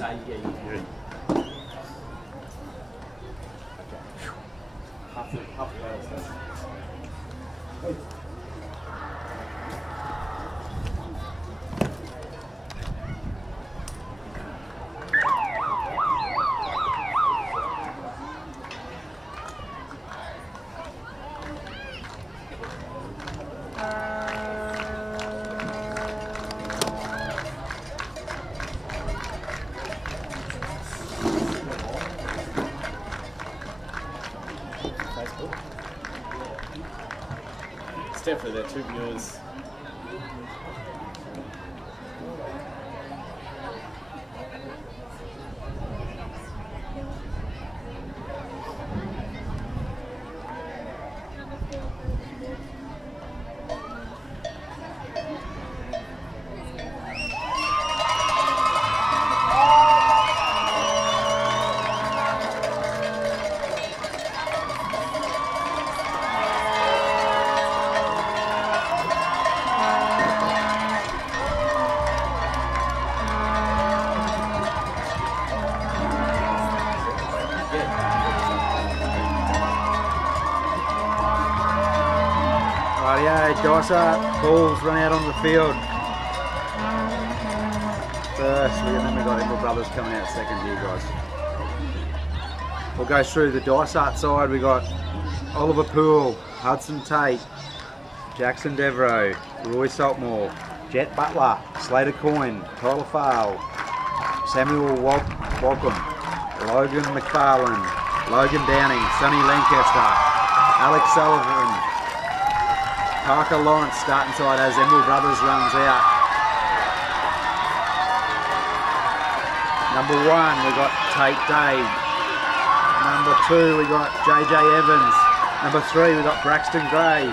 say, yeah, you agree. Half It's definitely their two viewers. Dysart balls run out on the field. First, and then we've got Emerald Brothers coming out second here, guys. We'll go through the Dysart side. We've got Oliver Poole, Hudson Tate, Jackson Devereaux, Roy Saltmore, Jet Butler, Slater Coyne, Tyler Fale, Samuel Walcom, Logan McFarlane, Logan Downing, Sonny Lancaster, Alex Sullivan, Parker Lawrence starting side as Emerald Brothers runs out. Number 1 we got Tate Dave. Number 2 we got JJ Evans. Number 3 we got Braxton Gray.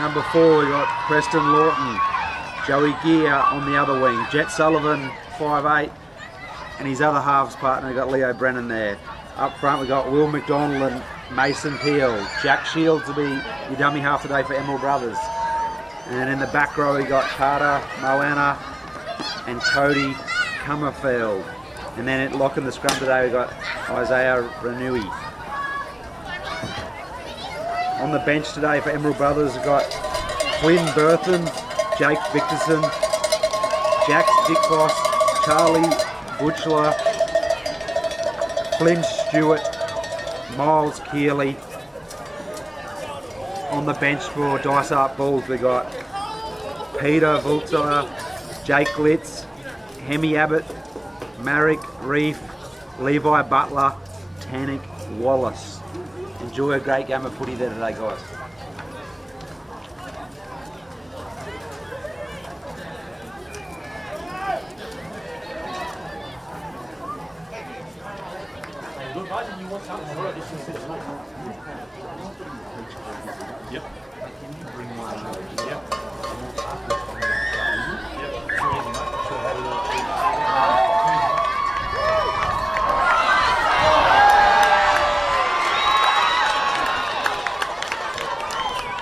Number 4 we got Preston Lawton. Joey Gear on the other wing. Jet Sullivan 5'8", and his other halves partner we got Leo Brennan there. Up front we got Will McDonald and Mason Peel. Jack Shields will be your dummy half today for Emerald Brothers. And in the back row we got Carter Moana and Cody Cummerfield. And then at lock in the scrum today we got Isaiah Ranui. On the bench today for Emerald Brothers we've got Quinn Bertham, Jake Victorson, Jack Dickfoss, Charlie Butchler, Flynn Stewart, Miles Keeley. On the bench for Dysart Bulls we got Peter Vulter, Jake Litz, Hemi Abbott, Marek Reef, Levi Butler, Tannick Wallace. Enjoy a great game of footy there today, guys. Yep.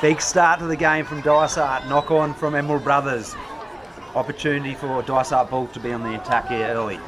Big start to the game from Dysart, knock on from Emerald Brothers. Opportunity for Dysart Bull to be on the attack here early.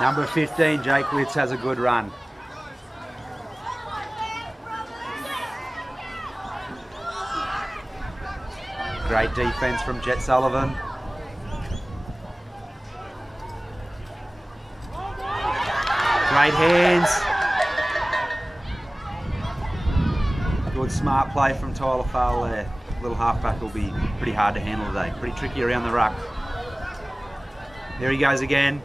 Number 15, Jake Litz has a good run. Great defense from Jet Sullivan. Great hands. Good smart play from Tyler Fale there. Little halfback will be pretty hard to handle today. Pretty tricky around the ruck. There he goes again.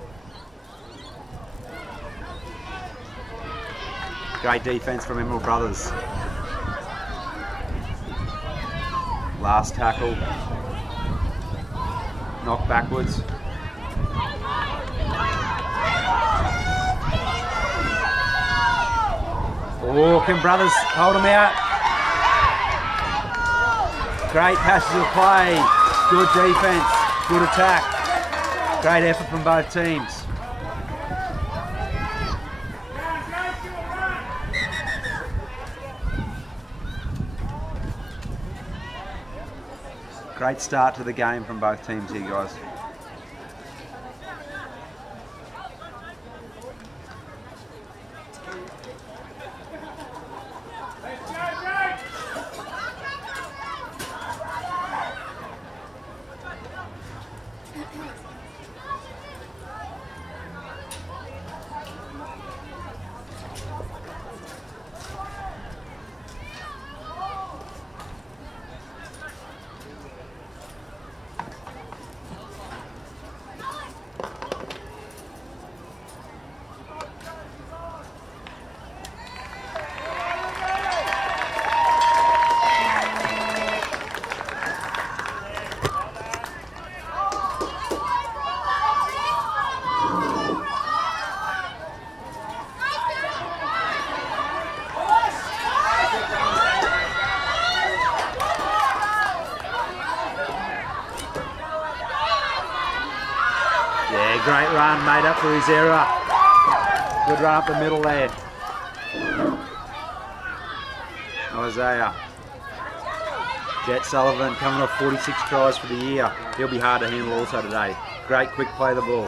Great defence from Emerald Brothers. Last tackle. Knock backwards. Oh, can Brothers hold them out? Great passes of play. Good defence. Good attack. Great effort from both teams. Great start to the game from both teams here, guys. Great run, made up for his error. Good run up the middle there. Isaiah. Jet Sullivan coming off 46 tries for the year. He'll be hard to handle also today. Great quick play of the ball.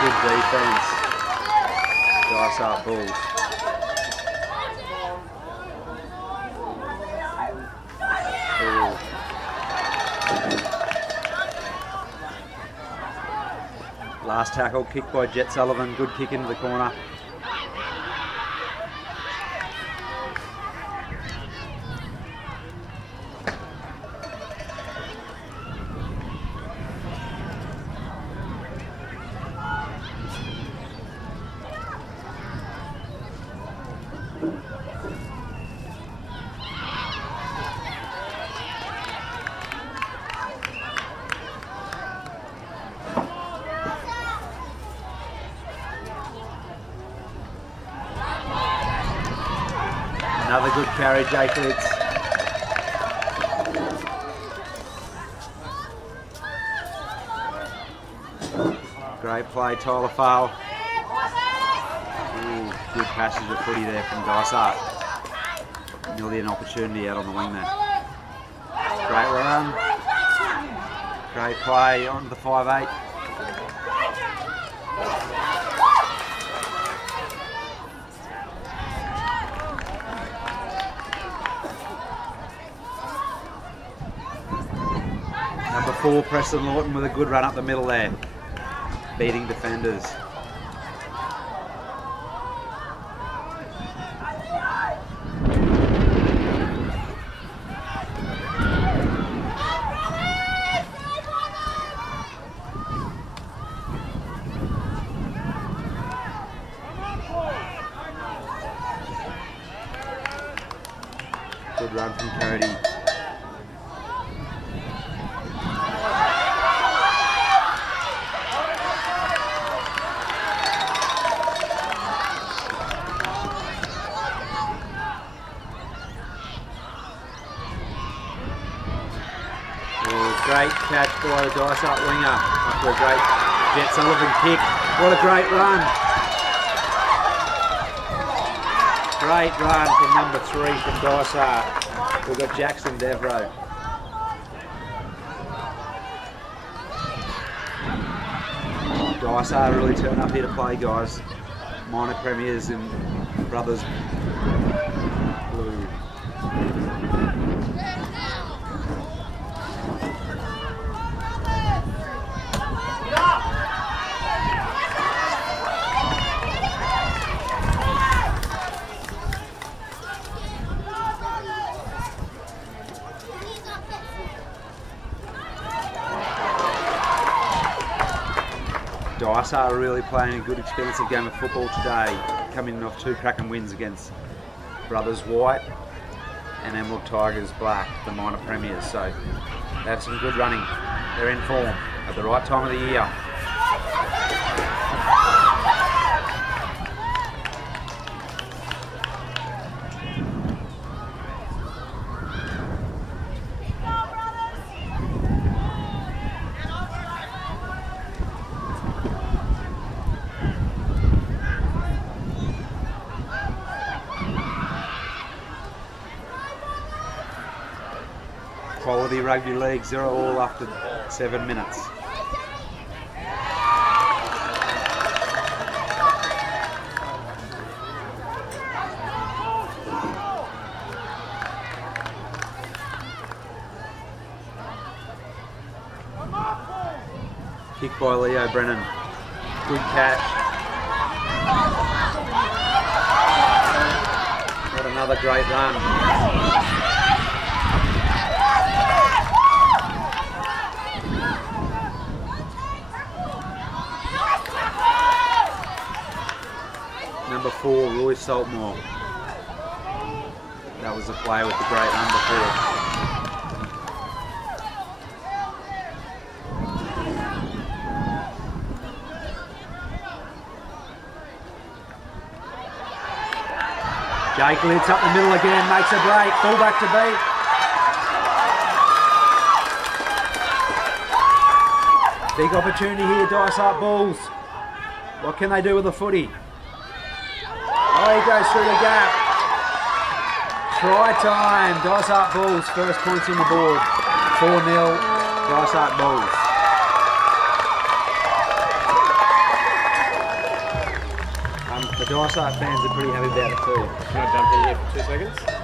Good defence. Dysart Bulls. Last tackle, kick by Jet Sullivan, good kick into the corner. Another good carry, Jake Litz. Great play, Tyler Fale. Ooh, good passage of footy there from Dysart. Nearly an opportunity out on the wing there. Great run. Great play onto the 5'8". Number 4, Preston Lawton with a good run up the middle there, beating defenders. Good run from Cody. Great catch by the Dysart winger after a great Jet Sullivan kick. What a great run. Great run from number 3 from Dysart. We've got Jackson Devro. Dysart really turned up here to play, guys. Minor premiers and Brothers Blue. Dysart are really playing a good expensive game of football today, coming off 2 cracking wins against Brothers White and Emerald Tigers Black, the minor premiers. So they have some good running. They're in form at the right time of the year. Quality rugby league, 0-0 after 7 minutes. Kick by Leo Brennan. Good catch. What another great run. Number 4, Roy Saltmore. That was the player with the great number 4. Jake Litz up the middle again, makes a break, fullback to beat. Big opportunity here, Dysart Bulls. What can they do with the footy? Oh, he goes through the gap. Try time, Dysart Bulls, first points on the board. 4-0, Dysart Bulls. The Dysart fans are pretty happy about it too. Can I jump in here for 2 seconds?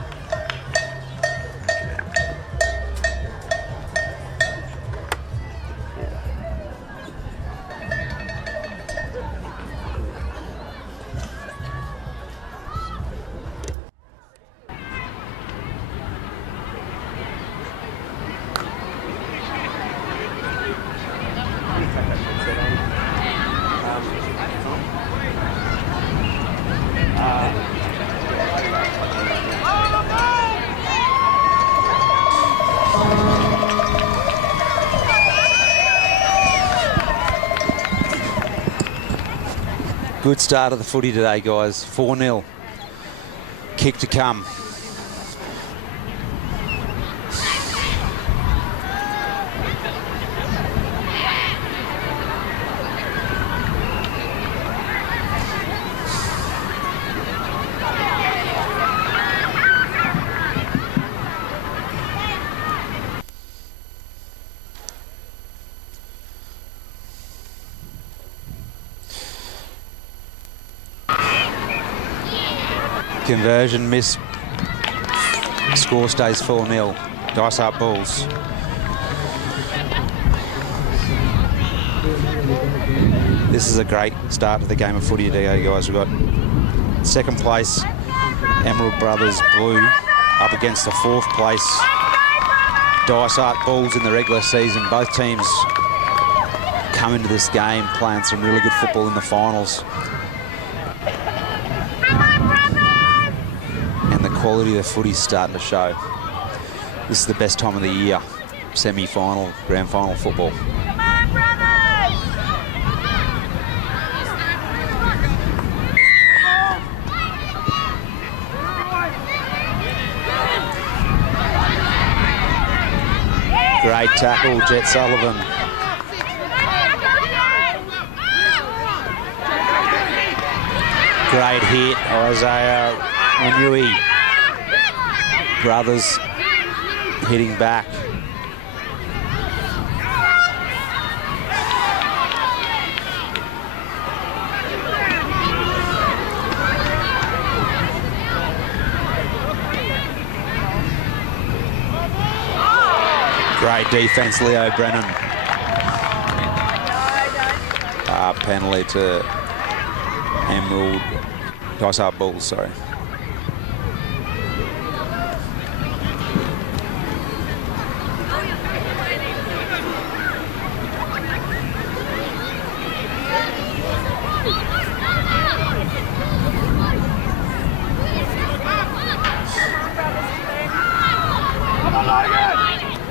Good start of the footy today, guys. 4-0. Kick to come. Conversion miss. Score stays 4-0. Dysart Bulls. This is a great start to the game of footy today, guys. We've got second place Emerald Brothers Blue up against the 4th place Dysart Bulls in the regular season. Both teams come into this game playing some really good football in the finals. And the quality of the footy is starting to show. This is the best time of the year. Semi-final, grand final football. Great tackle, Jet Sullivan. Great hit, Isaiah Wanui. Brothers hitting back. Great defence, Leo Brennan. Penalty to Emerald Dysart Bulls, sorry.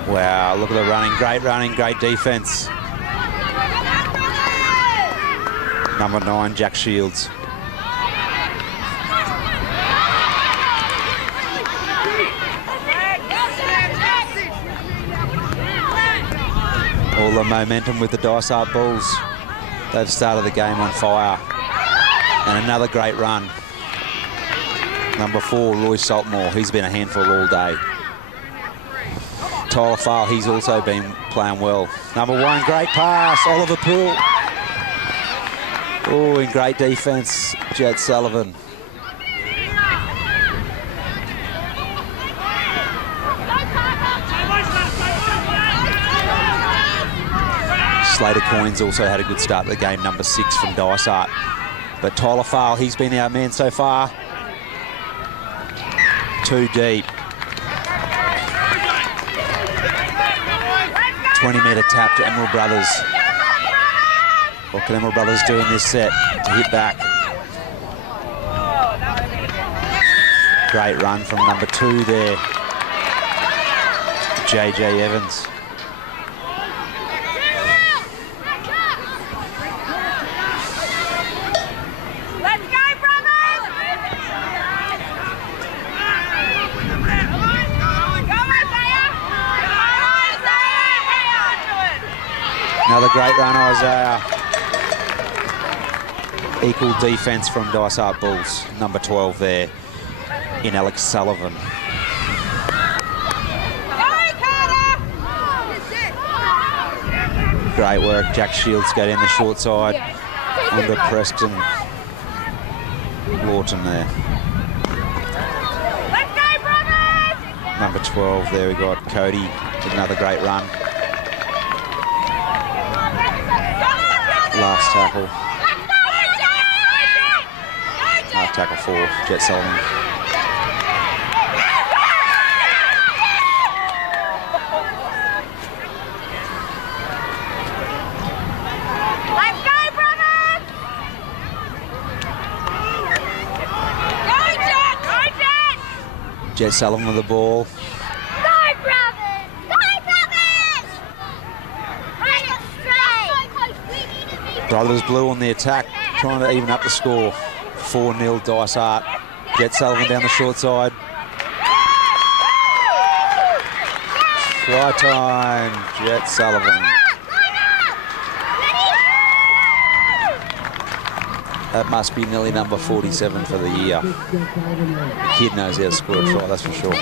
Wow, look at the running, great defence. Number 9, Jack Shields. All the momentum with the Dysart Bulls. They've started the game on fire. And another great run. Number 4, Roy Saltmore. He's been a handful all day. Tyler Farl, he's also been playing well. Number 1, great pass, Oliver Poole. Oh, in great defence, Jed Sullivan. Slater Coins also had a good start to the game, number 6 from Dysart. But Tyler Farl, he's been our man so far. Too deep. 20-metre tap to Emerald Brothers. What can Emerald Brothers do in this set to hit back? Great run from number 2 there. JJ Evans. Another great run, Isaiah. Equal defence from Dysart Bulls. Number 12 there in Alex Sullivan. Great work. Jack Shields go down the short side under Preston Lawton there. Number 12 there we got Cody. Another great run. Last tackle. Last tackle for Jet Sullivan. Let's go, brothers! Go, Jet! Go, Jet! Jet Sullivan with the ball. Brothers Blue on the attack, trying to even up the score. 4-0 Dysart. Jet Sullivan down the short side. Try time, Jet Sullivan. That must be nearly number 47 for the year. The kid knows how to score a try, that's for sure.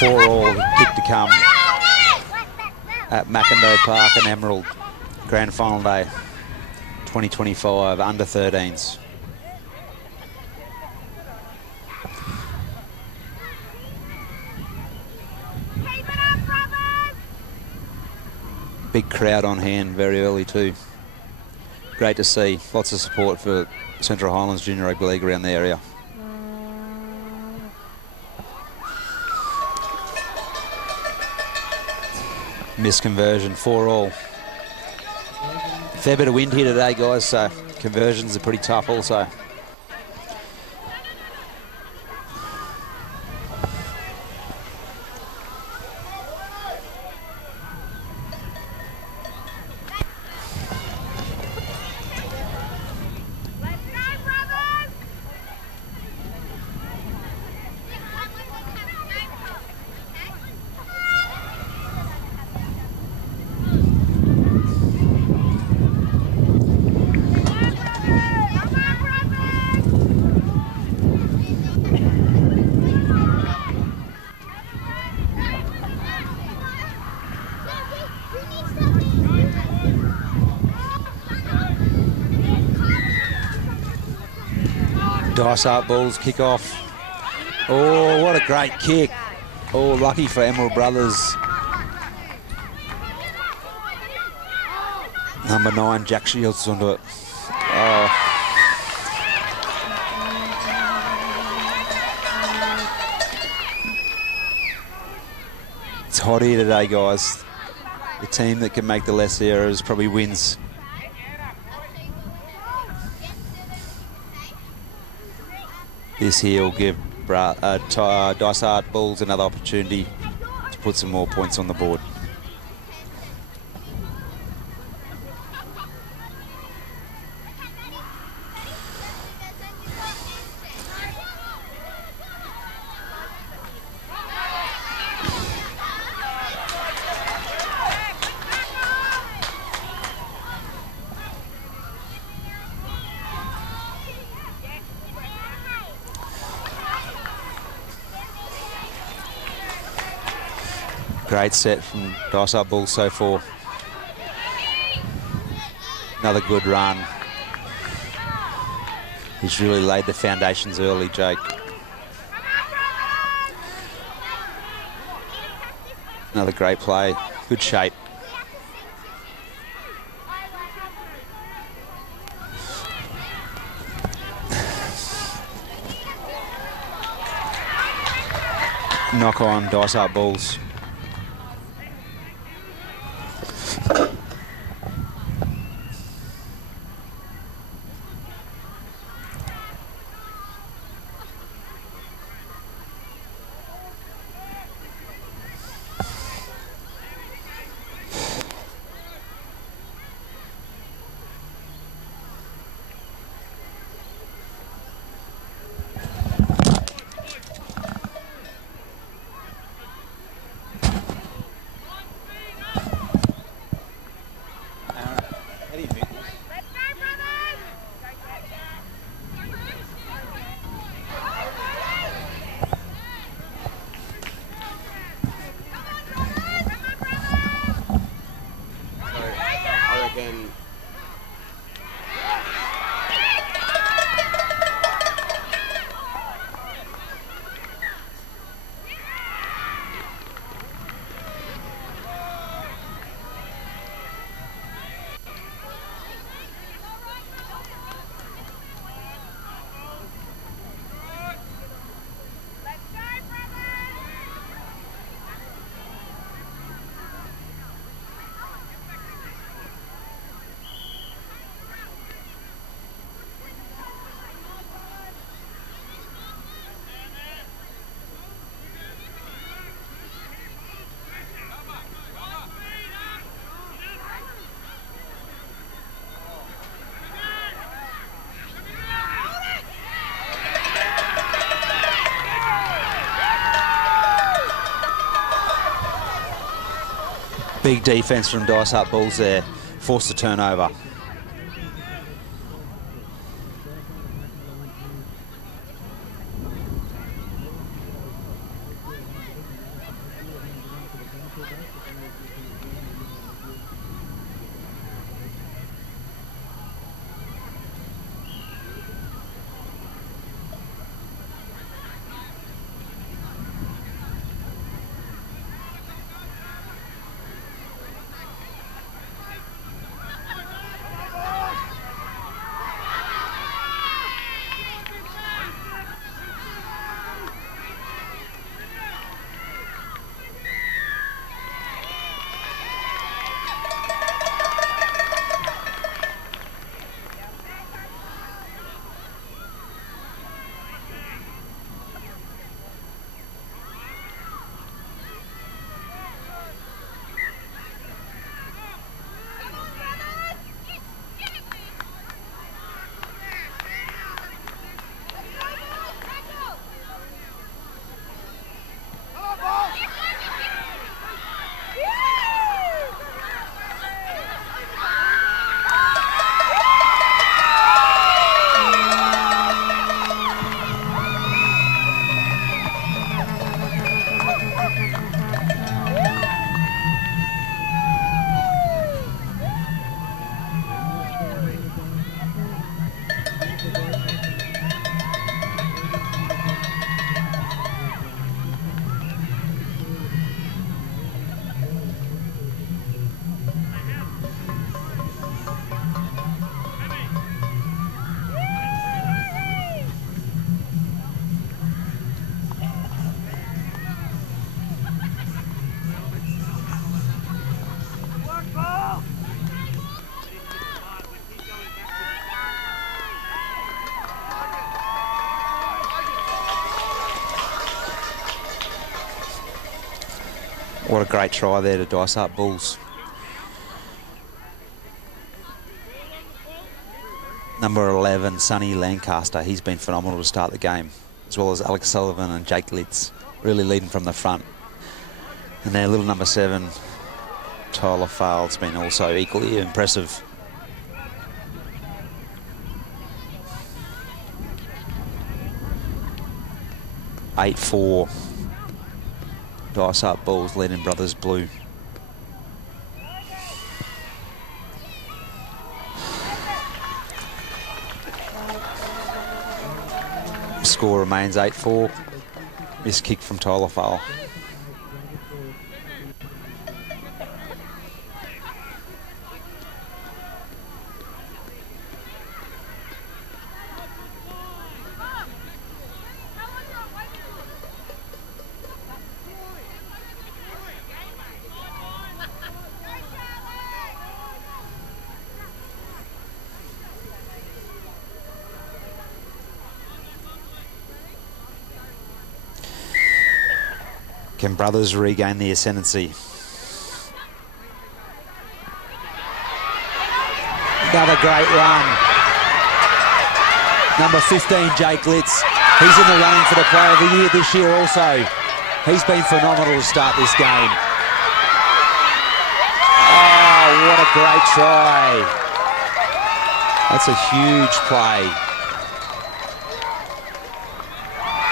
For all kick to come at Mackendale Park and Emerald. Grand final day 2025 under 13s. Big crowd on hand very early too. Great to see. Lots of support for Central Highlands Junior Rugby League around the area. Missed conversion, 4-all. Fair bit of wind here today, guys, so conversions are pretty tough also. Dysart Bulls kick off. Oh, what a great kick. Oh, lucky for Emerald Brothers. Number 9, Jack Shields onto it. Oh. hot here today, guys. The team that can make the less errors probably wins. This here will give Dysart Bulls another opportunity to put some more points on the board. Great set from Dysart Bulls so far. Another good run. He's really laid the foundations early, Jake. Another great play. Good shape. Knock on Dysart Bulls. Big defence from Dysart Bulls there. Forced the turnover. What a great try there to dice up Bulls. Number 11, Sonny Lancaster. He's been phenomenal to start the game, as well as Alex Sullivan and Jake Litz, really leading from the front. And their little number 7, Tyler Fale's been also equally impressive. (8-4). Dice up Bulls, leading Brothers Blue. Score remains 8-4. Missed kick from Tyler Fale. Can Brothers regain the ascendancy? Another great run. Number 15, Jake Litz. He's in the running for the Player of the Year this year also. He's been phenomenal to start this game. Oh, what a great try. That's a huge play.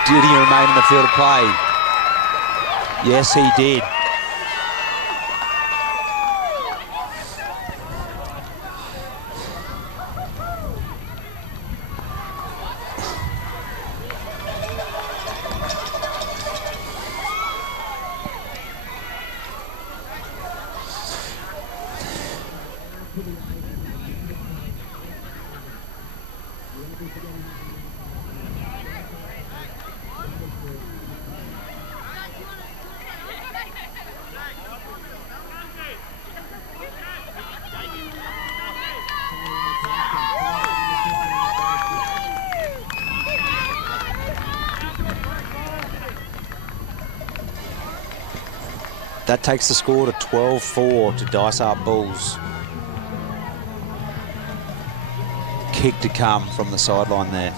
Did he remain in the field of play? Yes, he did. That takes the score to 12-4 to dice up Bulls. Kick to come from the sideline there.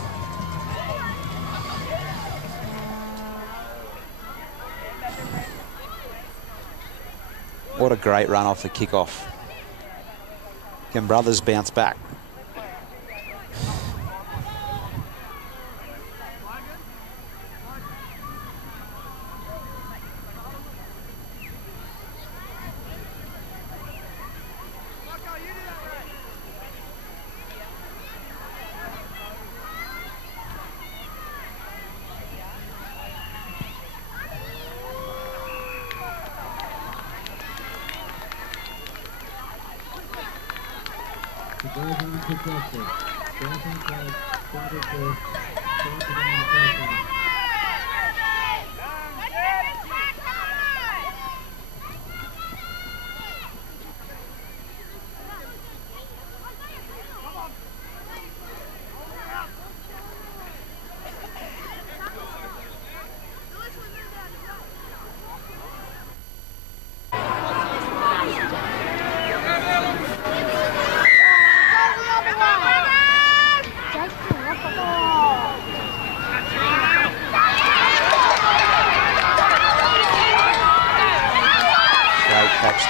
What a great run off the kickoff. Can Brothers bounce back?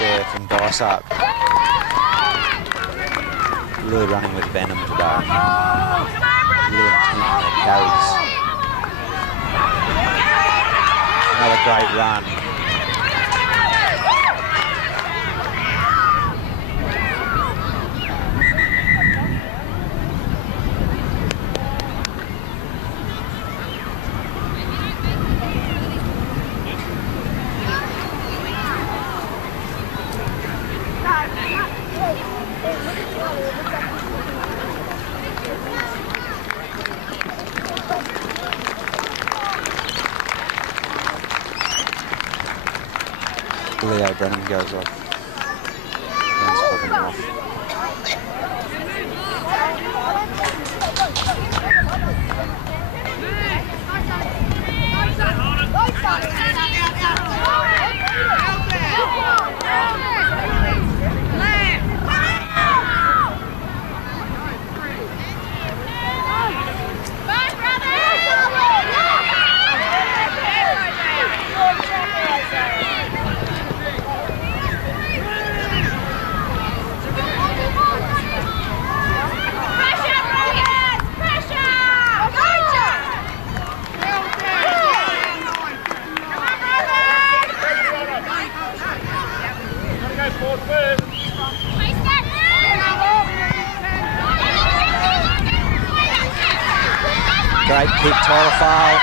There from Dice Up. Really running with venom today. Really intent in their carries. Another great run. Leo Brennan goes off. Runs clicking off. Great kick, Tyler Fale.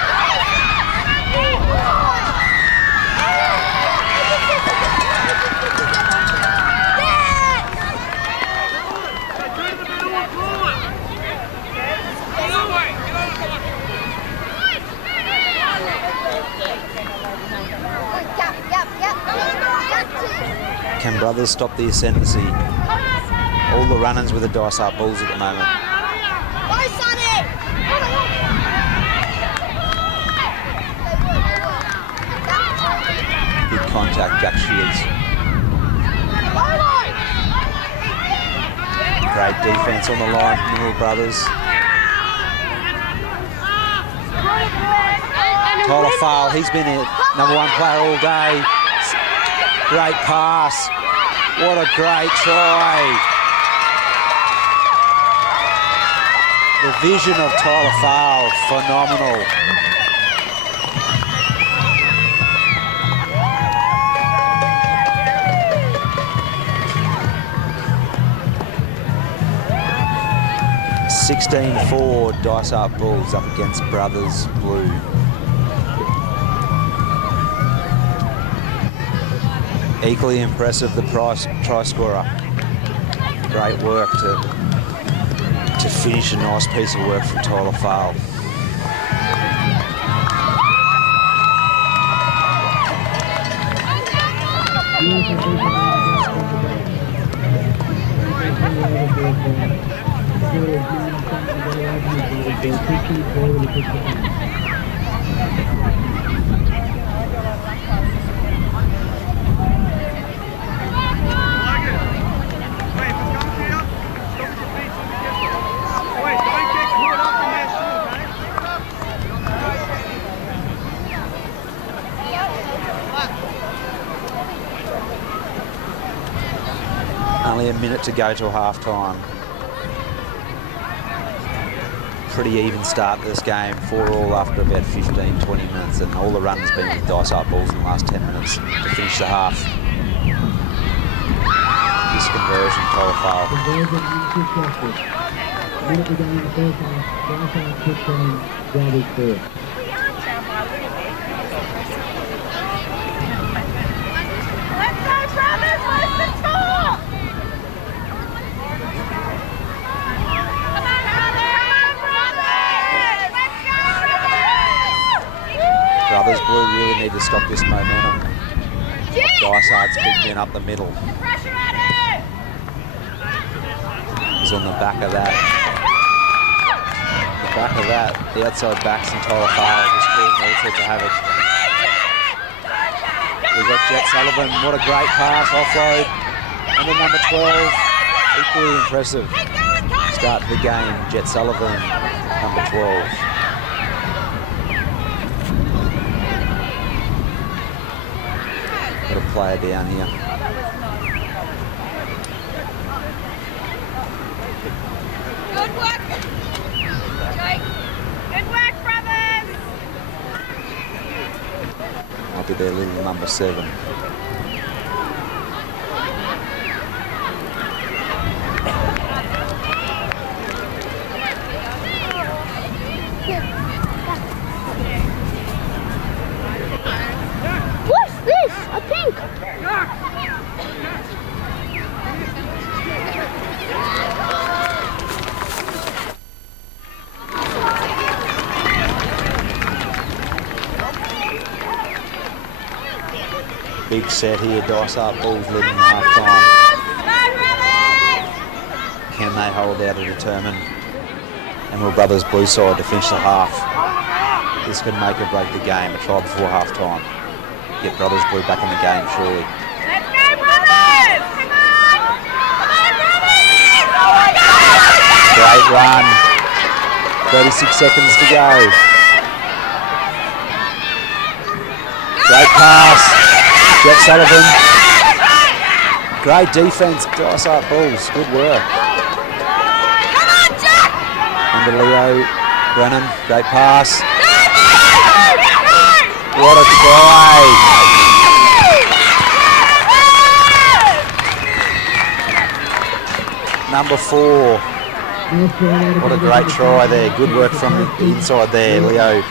Can Brothers stop the ascendancy? All the run-ins with the Dysart Bulls at the moment. Big contact, Jack Shields. Great defence on the line from the Mill Brothers. Tyler Fale, he's been a number one player all day. Great pass. What a great try. The vision of Tyler Fale, phenomenal. (16-4) Dysart Bulls up against Brothers Blue. Equally impressive, the try scorer. Great work to finish a nice piece of work from Tyler Fale. Only a minute to go till half-time. Pretty even start to this game, 4-4 after about 15-20 minutes, and all the runs been with Dysart Bulls in the last 10 minutes to finish the half. This conversion, Tyler Fale. Brothers Blue really need to stop this momentum. Dysart's big men up the middle. He's on the back of that. The back of that, the outside backs and Tyler Fale just causing all sorts of havoc. We've got Jet Sullivan, what a great pass, offload. And then number 12, equally impressive. Start of the game, Jet Sullivan, number 12. Got a player down here. Good work, Jake. Good work, brothers. Might be their little number 7. What's this? I think. Big set here, Dysart Bulls leading half time. Can they hold out and determine Emerald Brothers Blue side to finish the half? This could make or break the game, a try before half time. Get Brothers Blue back in the game, surely. Let's go, brothers! Come on! Come on, brothers! Great run. 36 seconds to go. Great pass. Jet Sullivan. Great defence, Dysart Bulls. Good work. Come on, Jack! Under Leo Brennan. Great pass. What a try. Number 4. What a great try there. Good work from the inside there. Leo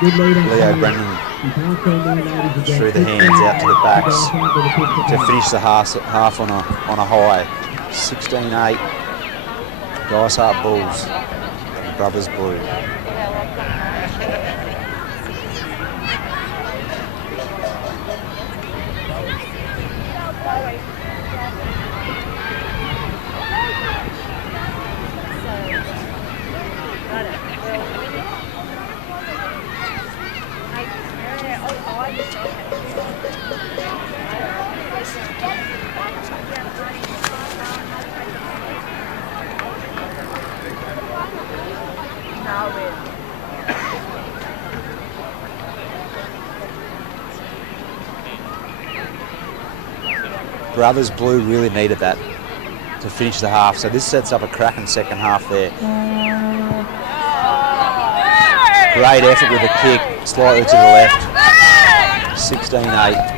Brennan through the hands out to the backs to finish the half on a high. 16-8. Dysart Bulls. Brothers Blue. Brothers Blue really needed that to finish the half, so this sets up a cracking second half there. Great effort with the kick, slightly to the left. 16-8.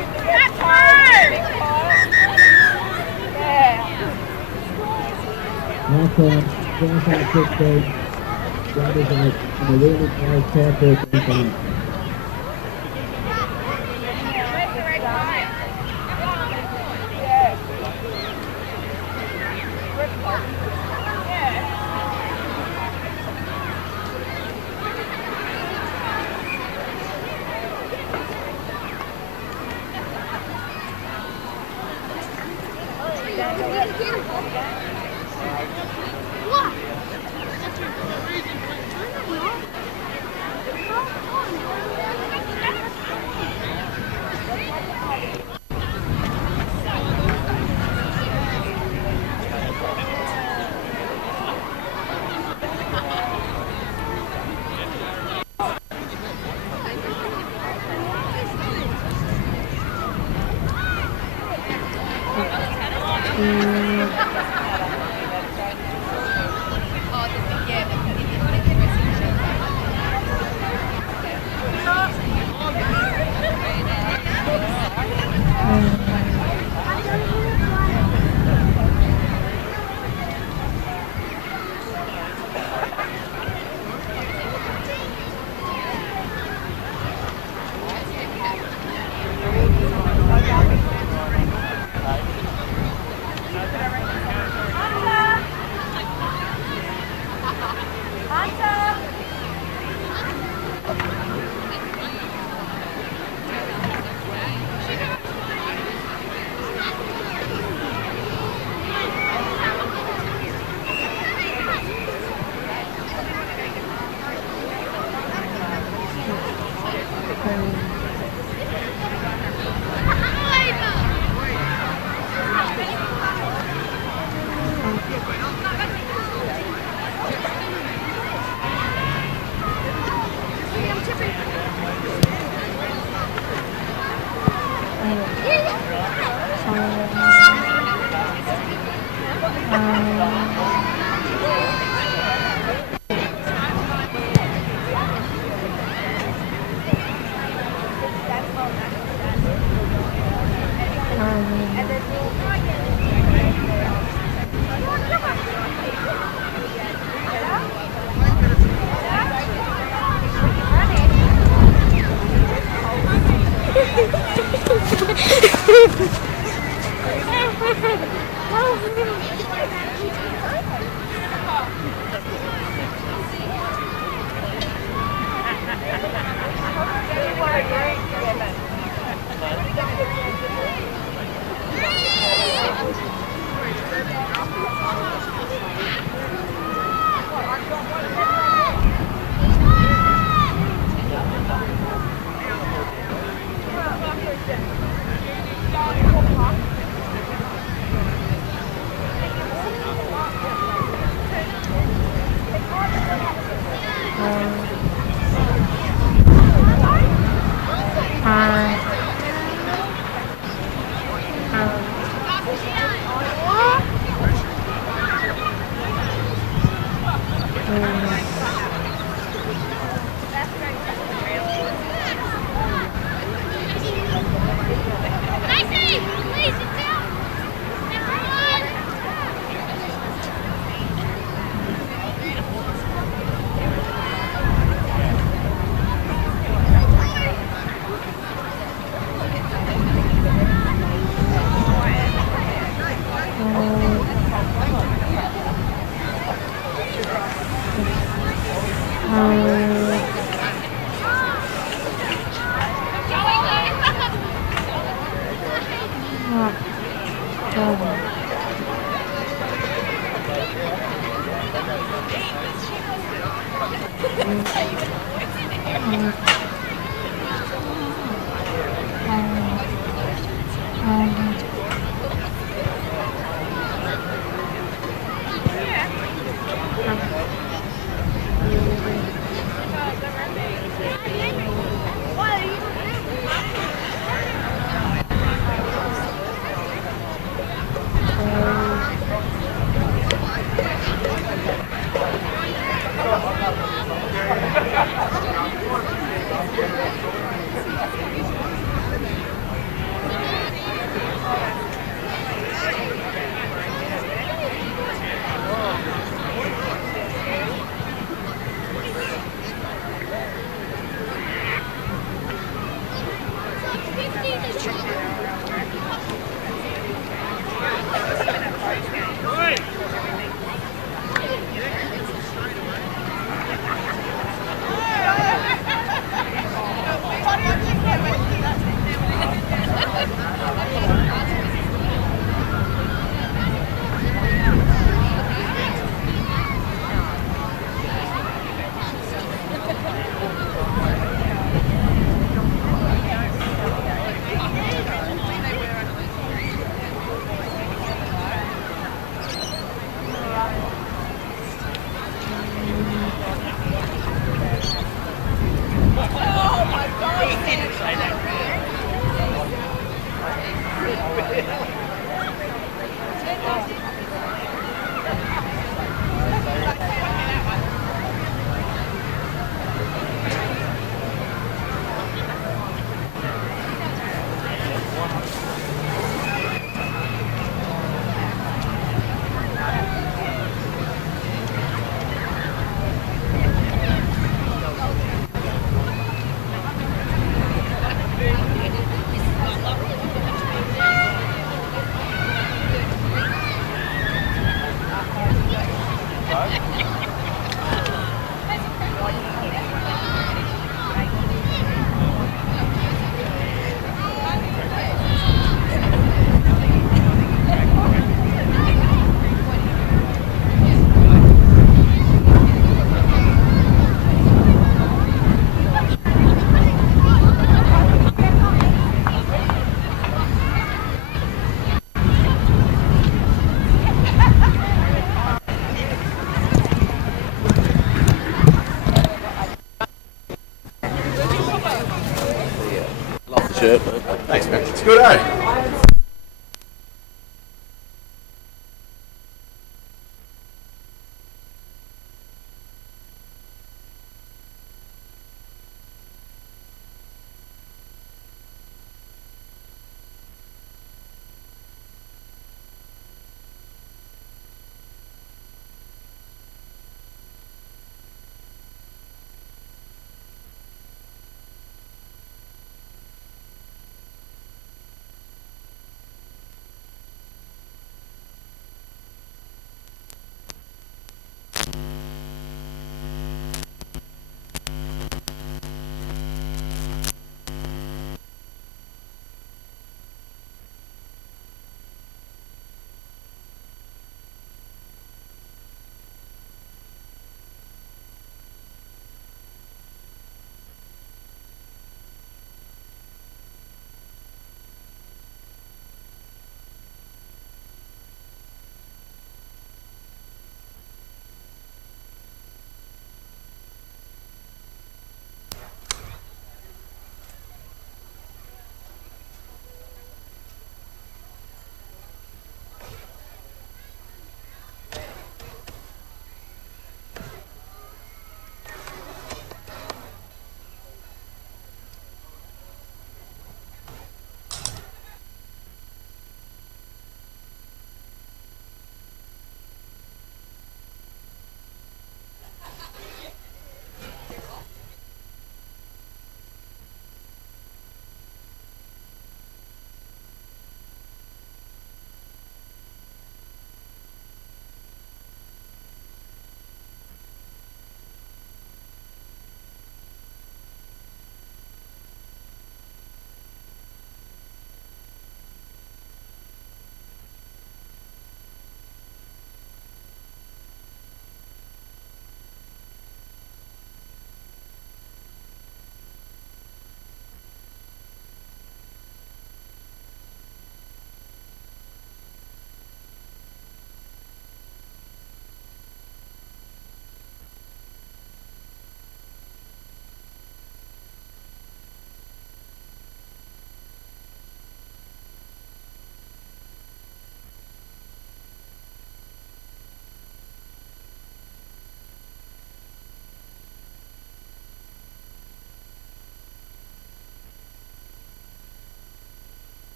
Love the shirt. Thanks, man. It's good, eh?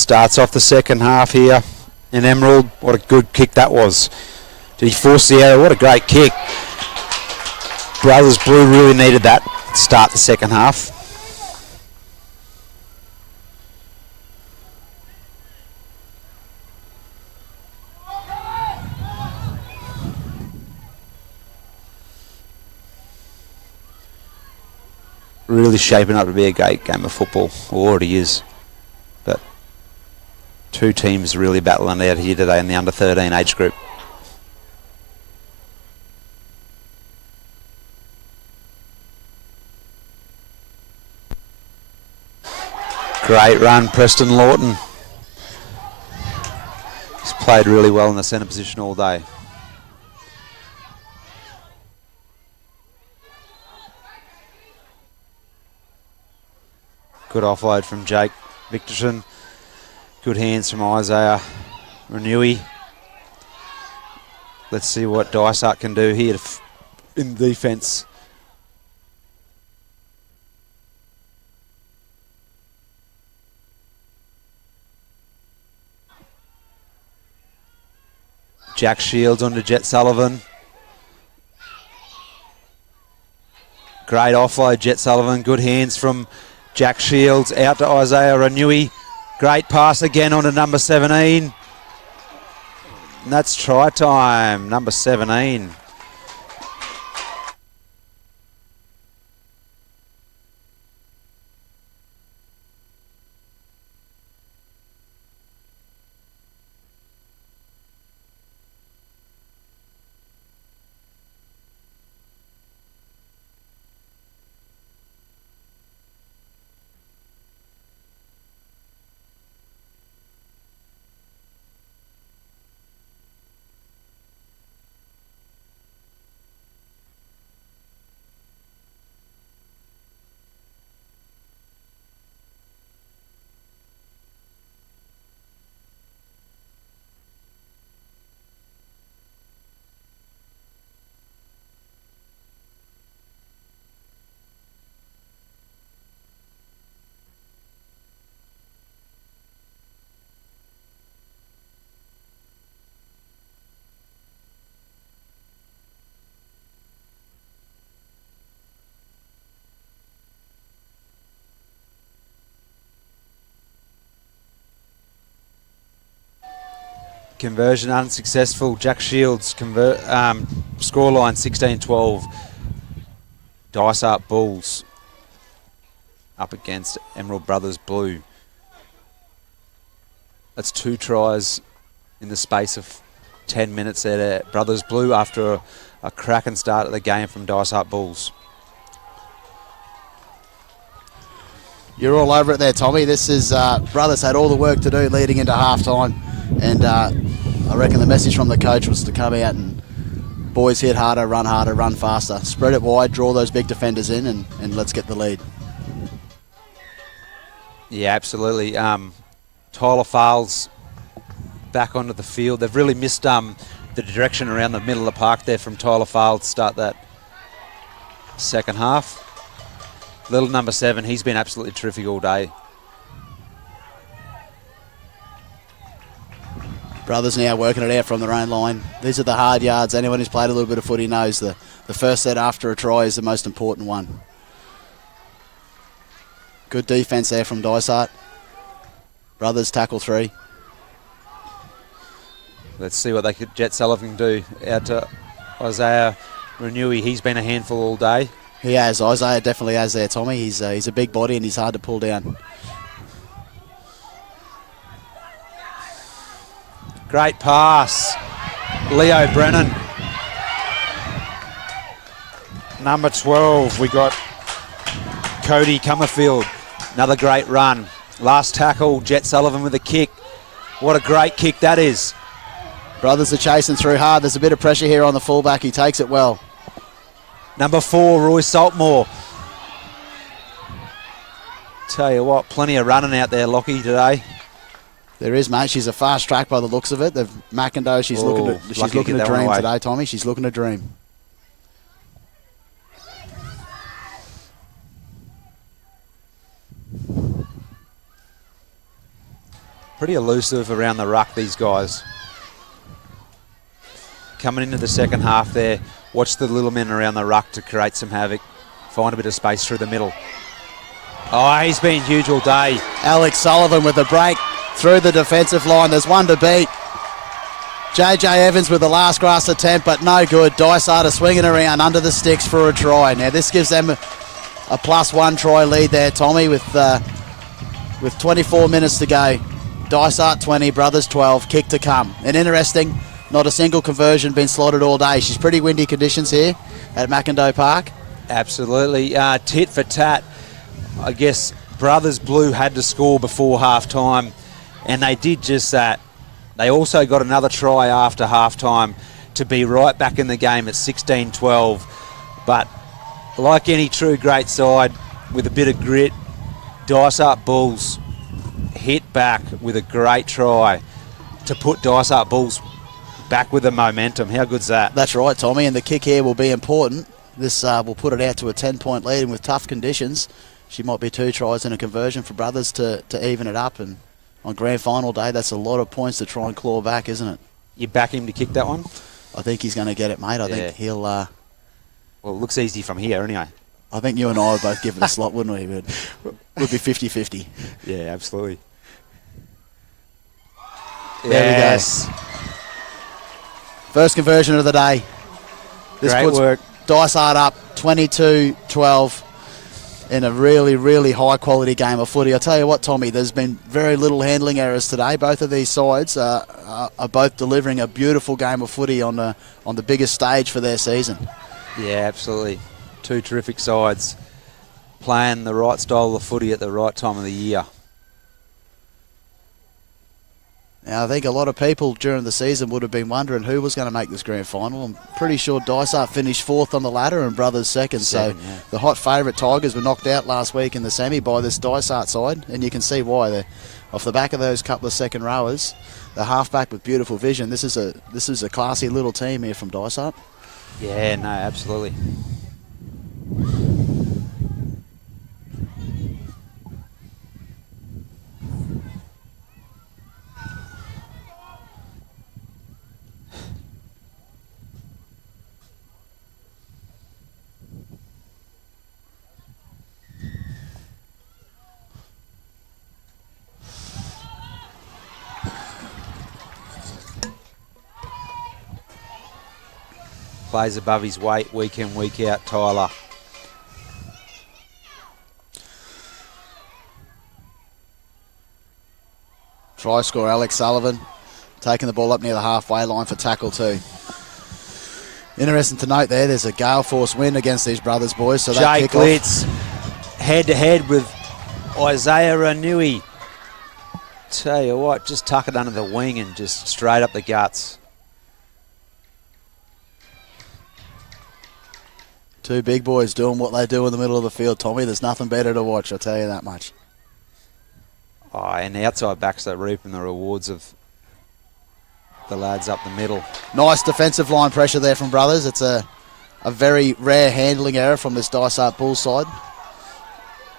Starts off the second half here in Emerald. What a good kick that was. Did he force the error? What a great kick. Brothers Blue really needed that to start the second half. Really shaping up to be a great game of football. Already is. But two teams really battling out here today in the under 13 age group. Great run, Preston Lawton. He's played really well in the centre position all day. Good offload from Jake Victorson. Good hands from Isaiah Renewey. Let's see what Dysart can do here in defence. Jack Shields onto Jet Sullivan. Great offload, Jet Sullivan. Good hands from Jack Shields out to Isaiah Renewey. Great pass again onto number 17. And that's try time, number 17. Conversion unsuccessful. Jack Shields scoreline 16-12. Dysart Bulls up against Emerald Brothers Blue. That's 2 tries in the space of 10 minutes there at Brothers Blue after a cracking start of the game from Dysart Bulls. You're all over it there, Tommy. This is Brothers had all the work to do leading into half-time. And I reckon the message from the coach was to come out and boys hit harder, run faster. Spread it wide, draw those big defenders in, and let's get the lead. Yeah, absolutely. Tyler Fowles back onto the field. They've really missed the direction around the middle of the park there from Tyler Fowles to start that second half. Little number 7, he's been absolutely terrific all day. Brothers now working it out from their own line. These are the hard yards. Anyone who's played a little bit of footy knows the first set after a try is the most important one. Good defence there from Dysart. Brothers tackle 3. Let's see what Jet Sullivan can do out to Isaiah Renewey. He's been a handful all day. He has. Isaiah definitely has there, Tommy. He's a big body and he's hard to pull down. Great pass. Leo Brennan. Number 12, we got Cody Cummerfield. Another great run. Last tackle, Jet Sullivan with a kick. What a great kick that is. Brothers are chasing through hard. There's a bit of pressure here on the fullback. He takes it well. Number 4, Roy Saltmore. Tell you what, plenty of running out there, Lockie, today. There is, mate. She's a fast track by the looks of it. The McIndoe, she's looking to dream today, Tommy. She's looking to dream. Pretty elusive around the ruck, these guys. Coming into the second half there, watch the little men around the ruck to create some havoc, find a bit of space through the middle. Oh, he's been huge all day. Alex Sullivan with a break through the defensive line. There's one to beat. JJ Evans with the last grass attempt, but no good. Dysart are swinging around under the sticks for a try. Now this gives them a +1 try lead there, Tommy, with 24 minutes to go. Dysart 20, Brothers 12, kick to come. And interesting, not a single conversion been slotted all day. She's pretty windy conditions here at Mackendale Park. Absolutely. Tit for tat. I guess Brothers Blue had to score before half-time, and they did just that. They also got another try after half-time to be right back in the game at 16-12. But like any true great side, with a bit of grit, Dysart Bulls hit back with a great try to put Dysart Bulls back with the momentum. How good's that? That's right, Tommy, and the kick here will be important. This will put it out to a 10-point lead, and with tough conditions, she might be 2 tries and a conversion for Brothers to even it up. And on grand final day, that's a lot of points to try and claw back, isn't it? You back him to kick that one? I think he's going to get it, mate. I think he'll... well, it looks easy from here anyway. I think you and I would both give it a slot, wouldn't we? But would be 50-50. Yeah, absolutely. There we go. First conversion of the day. This Great puts work. Dysart up 22-12 in a really, really high-quality game of footy. I'll tell you what, Tommy, there's been very little handling errors today. Both of these sides are both delivering a beautiful game of footy on the biggest stage for their season. Yeah, absolutely. 2 terrific sides playing the right style of footy at the right time of the year. Now, I think a lot of people during the season would have been wondering who was going to make this grand final. I'm pretty sure Dysart finished 4th on the ladder and Brothers second. So the hot favourite Tigers were knocked out last week in the semi by this Dysart side, and you can see why. They're off the back of those couple of second rowers, the halfback with beautiful vision. This is a classy little team here from Dysart. Yeah, no, absolutely. Plays above his weight week in, week out, Tyler. Try score, Alex Sullivan, taking the ball up near the halfway line for tackle 2. Interesting to note there's a gale force wind against these Brothers boys. So that Jake Litz head-to-head with Isaiah Ranui. Tell you what, just tuck it under the wing and just straight up the guts. 2 big boys doing what they do in the middle of the field, Tommy. There's nothing better to watch, I'll tell you that much. Oh, and the outside backs are reaping the rewards of the lads up the middle. Nice defensive line pressure there from Brothers. It's a very rare handling error from this Dysart Bulls side.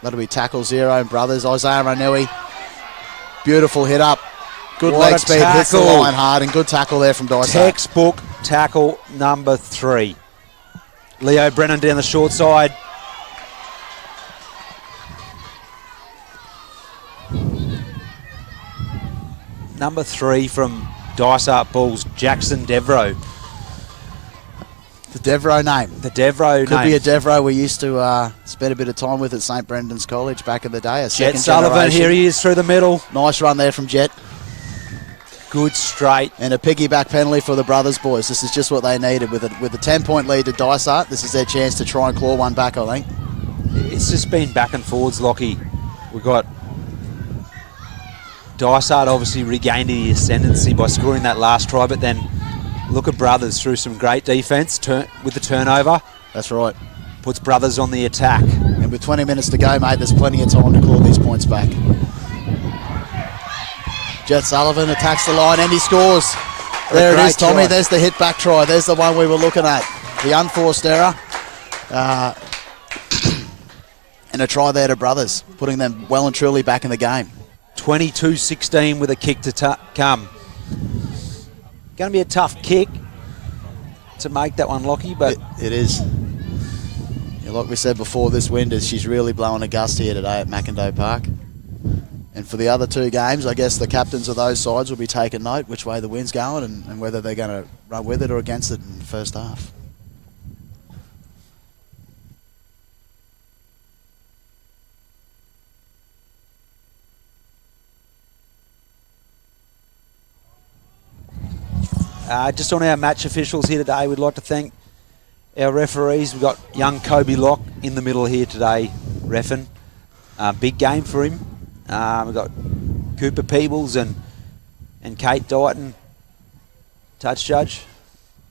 That'll be tackle 0 and Brothers. Isaiah Ranui, beautiful hit up. Good What leg a speed, hits the tackle. line hard, and good tackle there from Dysart. Textbook tackle number 3. Leo Brennan down the short side. Number 3 from Dysart Bulls, Jackson Devro. The Devro name. The Devro Could name. be a Devro we used to spend a bit of time with at St Brendan's College back in the day. Jet Sullivan, here he is through the middle. Nice run there from Jet. Good straight. And a piggyback penalty for the Brothers boys. This is just what they needed. With a 10-point lead to Dysart, this is their chance to try and claw one back, I think. It's just been back and forwards, Lockie. We've got Dysart obviously regained the ascendancy by scoring that last try, but then look at Brothers through some great defence with the turnover. That's right. Puts Brothers on the attack. And with 20 minutes to go, mate, there's plenty of time to claw these points back. Jet Sullivan attacks the line and he scores. There it is, Tommy. Try. There's the hit back try. There's the one we were looking at. The unforced error. And a try there to Brothers, putting them well and truly back in the game. 22-16 with a kick to come. Going to be a tough kick to make that one, Lockie, but it is. Yeah, like we said before, this wind she's really blowing a gust here today at Mackendale Park. And for the other two games, I guess the captains of those sides will be taking note which way the wind's going and whether they're going to run with it or against it in the first half. Just on our match officials here today, we'd like to thank our referees. We've got young Kobe Locke in the middle here today, reffing. Big game for him. We've got Cooper Peebles and Kate Dighton, touch judge.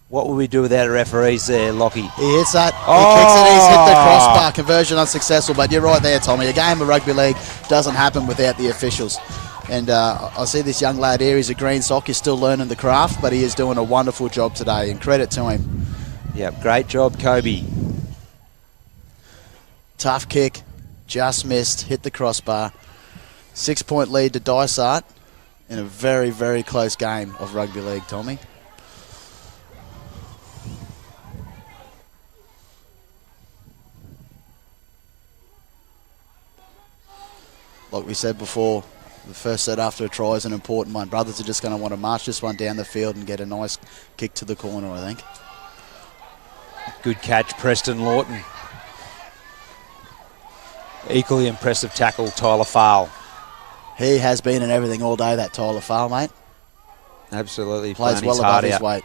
What will we do without our referees there, Lockie? He hits that, he kicks it, he's hit the crossbar, conversion unsuccessful, but you're right there, Tommy. A game of rugby league doesn't happen without the officials. And I see this young lad here, he's a green sock, he's still learning the craft, but he is doing a wonderful job today, and credit to him. Yeah, great job, Kobe. Tough kick, just missed, hit the crossbar. 6-point lead to Dysart in a very, very close game of rugby league, Tommy. Like we said before, the first set after a try is an important one. Brothers are just going to want to march this one down the field and get a nice kick to the corner, I think. Good catch, Preston Lawton. Equally impressive tackle, Tyler Farl. He has been in everything all day, that Tyler Farl, mate. Absolutely. Plays well above his weight.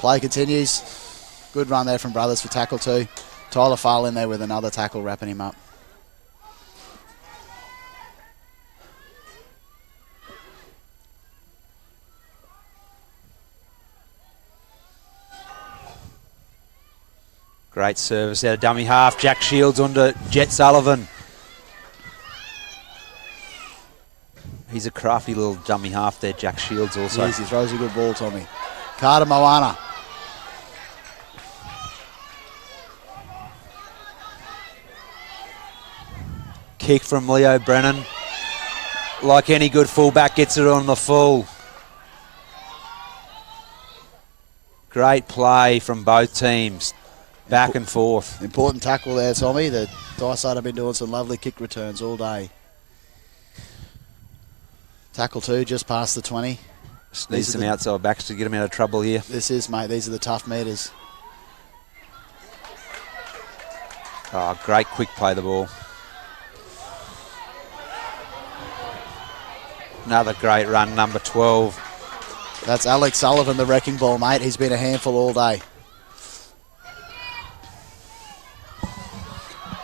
Play continues. Good run there from Brothers for tackle 2. Tyler Farl in there with another tackle wrapping him up. Great service out of dummy half. Jack Shields onto Jet Sullivan. He's a crafty little dummy half there, Jack Shields also. Yes, he throws a good ball, Tommy. Carter Moana. Kick from Leo Brennan. Like any good fullback, gets it on the full. Great play from both teams. Back and forth. Important tackle there, Tommy. The Dysart have been doing some lovely kick returns all day. Tackle 2 just past the 20. Just need some outside backs to get them out of trouble here. This is, mate. These are the tough meters. Oh, great quick play the ball. Another great run, number 12. That's Alex Sullivan, the wrecking ball, mate. He's been a handful all day.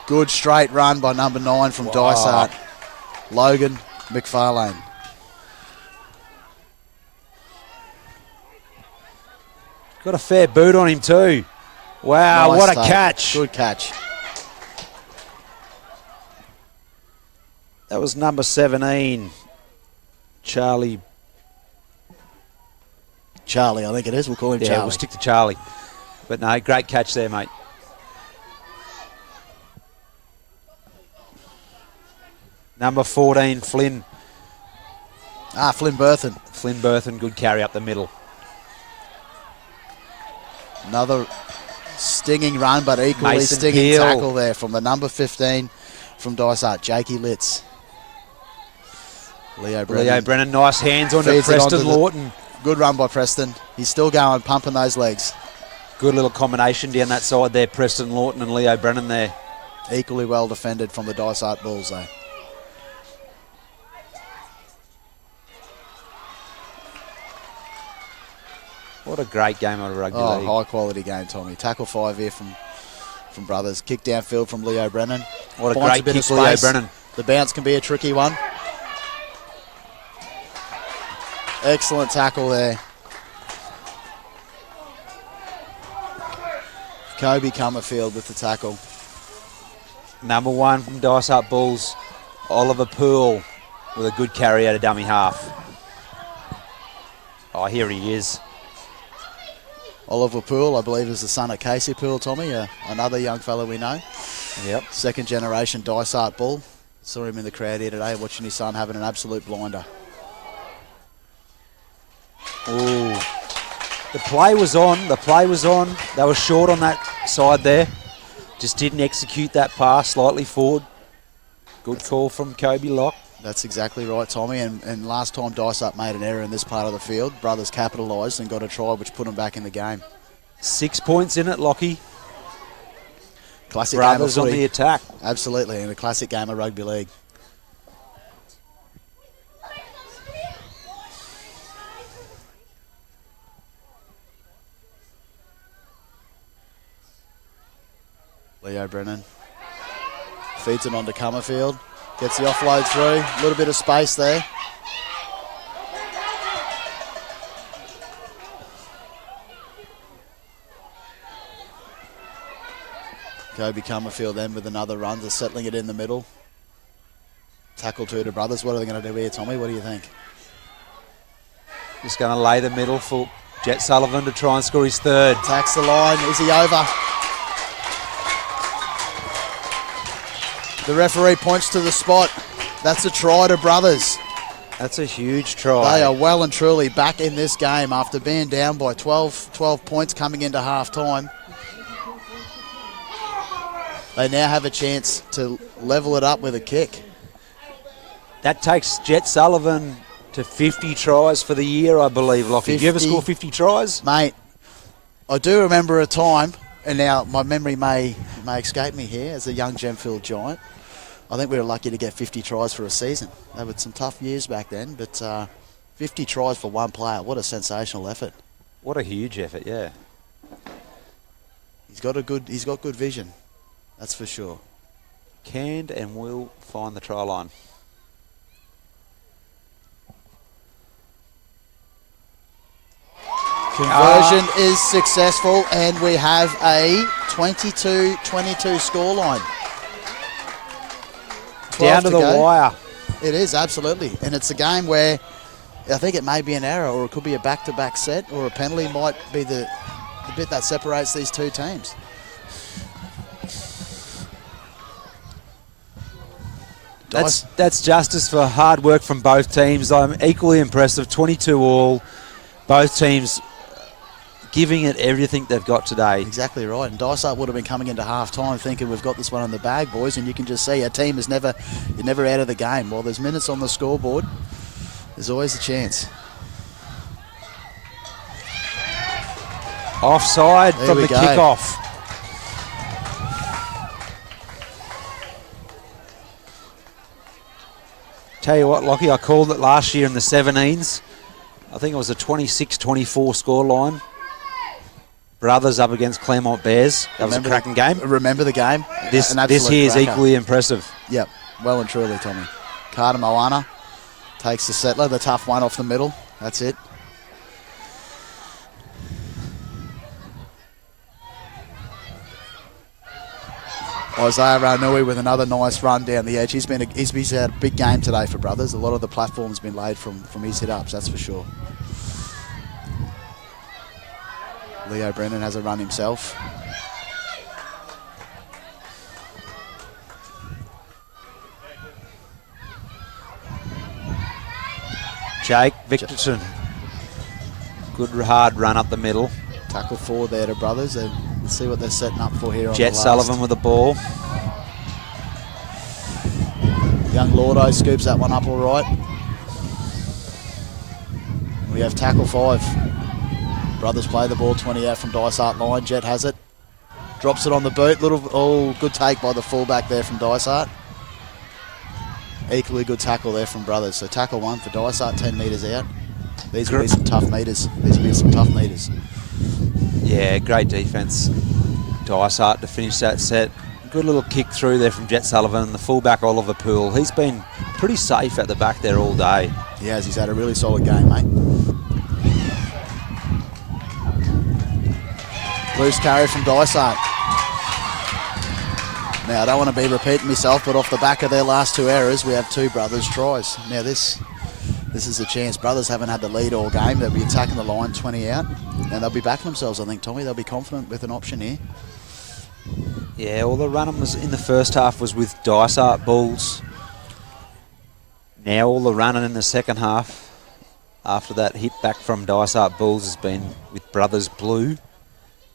Good straight run by number 9 from Dysart. Logan McFarlane. Got a fair boot on him too. Wow, Nice what a take. catch. Good catch. That was number 17. Charlie, I think it is. We'll call him Charlie. we'll stick to Charlie. But no, great catch there, mate. Number 14, Flynn. Flynn Berthen. Flynn Berthen, good carry up the middle. Another stinging run, but equally Mason stinging Peel. tackle there from the number 15 from Dysart, Jakey Litz. Leo Brennan. Nice hands onto Feeds it Preston onto the- Lawton. Good run by Preston. He's still going, pumping those legs. Good little combination down that side there, Preston Lawton and Leo Brennan there. Equally well defended from the Dysart Bulls, though. What a great game of rugby league. High quality game, Tommy. Tackle 5 here from Brothers. Kick downfield from Leo Brennan. What a Finds great bit kick, of Leo space. Brennan. The bounce can be a tricky one. Excellent tackle there. Kobe Comerfield with the tackle. Number 1 from Dysart Bulls, Oliver Poole with a good carry out of dummy half. Oh, here he is. Oliver Poole, I believe, is the son of Casey Poole, Tommy, another young fellow we know. Yep. Second generation Dysart bull. Saw him in the crowd here today watching his son having an absolute blinder. Ooh. The play was on. The play was on. They were short on that side there. Just didn't execute that pass slightly forward. Good call from Kobe Locke. That's exactly right, Tommy. And last time Dysart made an error in this part of the field, Brothers capitalised and got a try which put them back in the game. 6 points in it, Lockie. Classic Brothers game of on footy. the attack. Absolutely, and a classic game of rugby league. Leo Brennan feeds it onto Comerfield. Gets the offload through. A little bit of space there. Kobe Comerfield then with another run. They're settling it in the middle. Tackle two to Brothers. What are they going to do here, Tommy? What do you think? Just going to lay the middle for Jet Sullivan to try and score his third. Attacks the line. Is he over? The referee points to the spot. That's a try to Brothers. That's a huge try. They are well and truly back in this game after being down by 12 points coming into half-time. They now have a chance to level it up with a kick. That takes Jet Sullivan to 50 tries for the year, I believe, Lockie. Did you ever score 50 tries? Mate, I do remember a time, and now my memory may escape me here, as a young Gemfield Giant. I think we were lucky to get 50 tries for a season. They were some tough years back then, but 50 tries for one player, what a sensational effort. What a huge effort, yeah. He's got good vision, that's for sure. Canned and will find the try line. Conversion is successful, and we have a 22-22 scoreline. Down to the wire. It is, absolutely. And it's a game where I think it may be an error, or it could be a back-to-back set, or a penalty might be the bit that separates these two teams. That's justice for hard work from both teams. I'm equally impressive. 22 all. Both teams giving it everything they've got today. Exactly right. And Dysart would have been coming into half-time thinking we've got this one in the bag, boys, and you can just see our team is never out of the game. While there's minutes on the scoreboard, there's always a chance. Offside from the kickoff. Tell you what, Lockie, I called it last year in the 17s. I think it was a 26-24 scoreline. Brothers up against Claremont Bears. That was a cracking game. Remember the game? This here is equally impressive. Yep, well and truly, Tommy. Carter Moana takes the settler, the tough one off the middle. That's it. Isaiah Ranui with another nice run down the edge. He's had a big game today for Brothers. A lot of the platform's been laid from his hit-ups, that's for sure. Leo Brennan has a run himself. Jake Victorson. Good hard run up the middle. Tackle forward there to Brothers. And let's see what they're setting up for here on Jet the last. Sullivan with the ball. Young Lordo scoops that one up all right. We have tackle 5. Brothers play the ball 20 out from Dysart line. Jet has it. Drops it on the boot. Good take by the fullback there from Dysart. Equally good tackle there from Brothers. So tackle 1 for Dysart, 10 metres out. These will be some tough metres. Yeah, great defence. Dysart to finish that set. Good little kick through there from Jet Sullivan. The fullback Oliver Poole. He's been pretty safe at the back there all day. He has. He's had a really solid game, mate. Loose carry from Dysart. Now, I don't want to be repeating myself, but off the back of their last 2 errors, we have 2 Brothers tries. Now, this is a chance. Brothers haven't had the lead all game. They'll be attacking the line 20 out, and they'll be backing themselves, I think, Tommy. They'll be confident with an option here. Yeah, all the running was in the first half was with Dysart Bulls. Now all the running in the second half, after that hit back from Dysart Bulls, has been with Brothers Blue.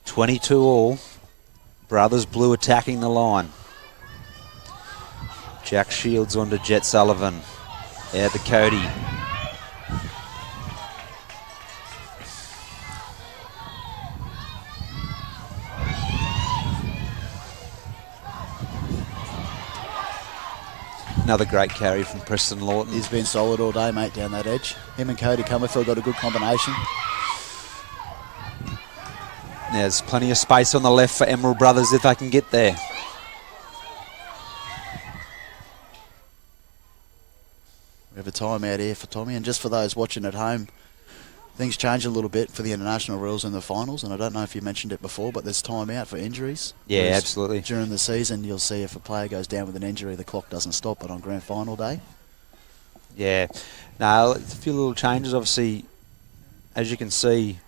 22 all. Brothers Blue attacking the line. Jack Shields onto Jet Sullivan. Out to Cody. Another great carry from Preston Lawton. He's been solid all day, mate, down that edge. Him and Cody Comerfield got a good combination. There's plenty of space on the left for Emerald Brothers if they can get there. We have a time out here for Tommy, and just for those watching at home, things change a little bit for the international rules in the finals, and I don't know if you mentioned it before, but there's time out for injuries. Yeah, Whereas absolutely. During the season, you'll see if a player goes down with an injury, the clock doesn't stop, but on grand final day. Yeah. No, a few little changes, obviously, as you can see,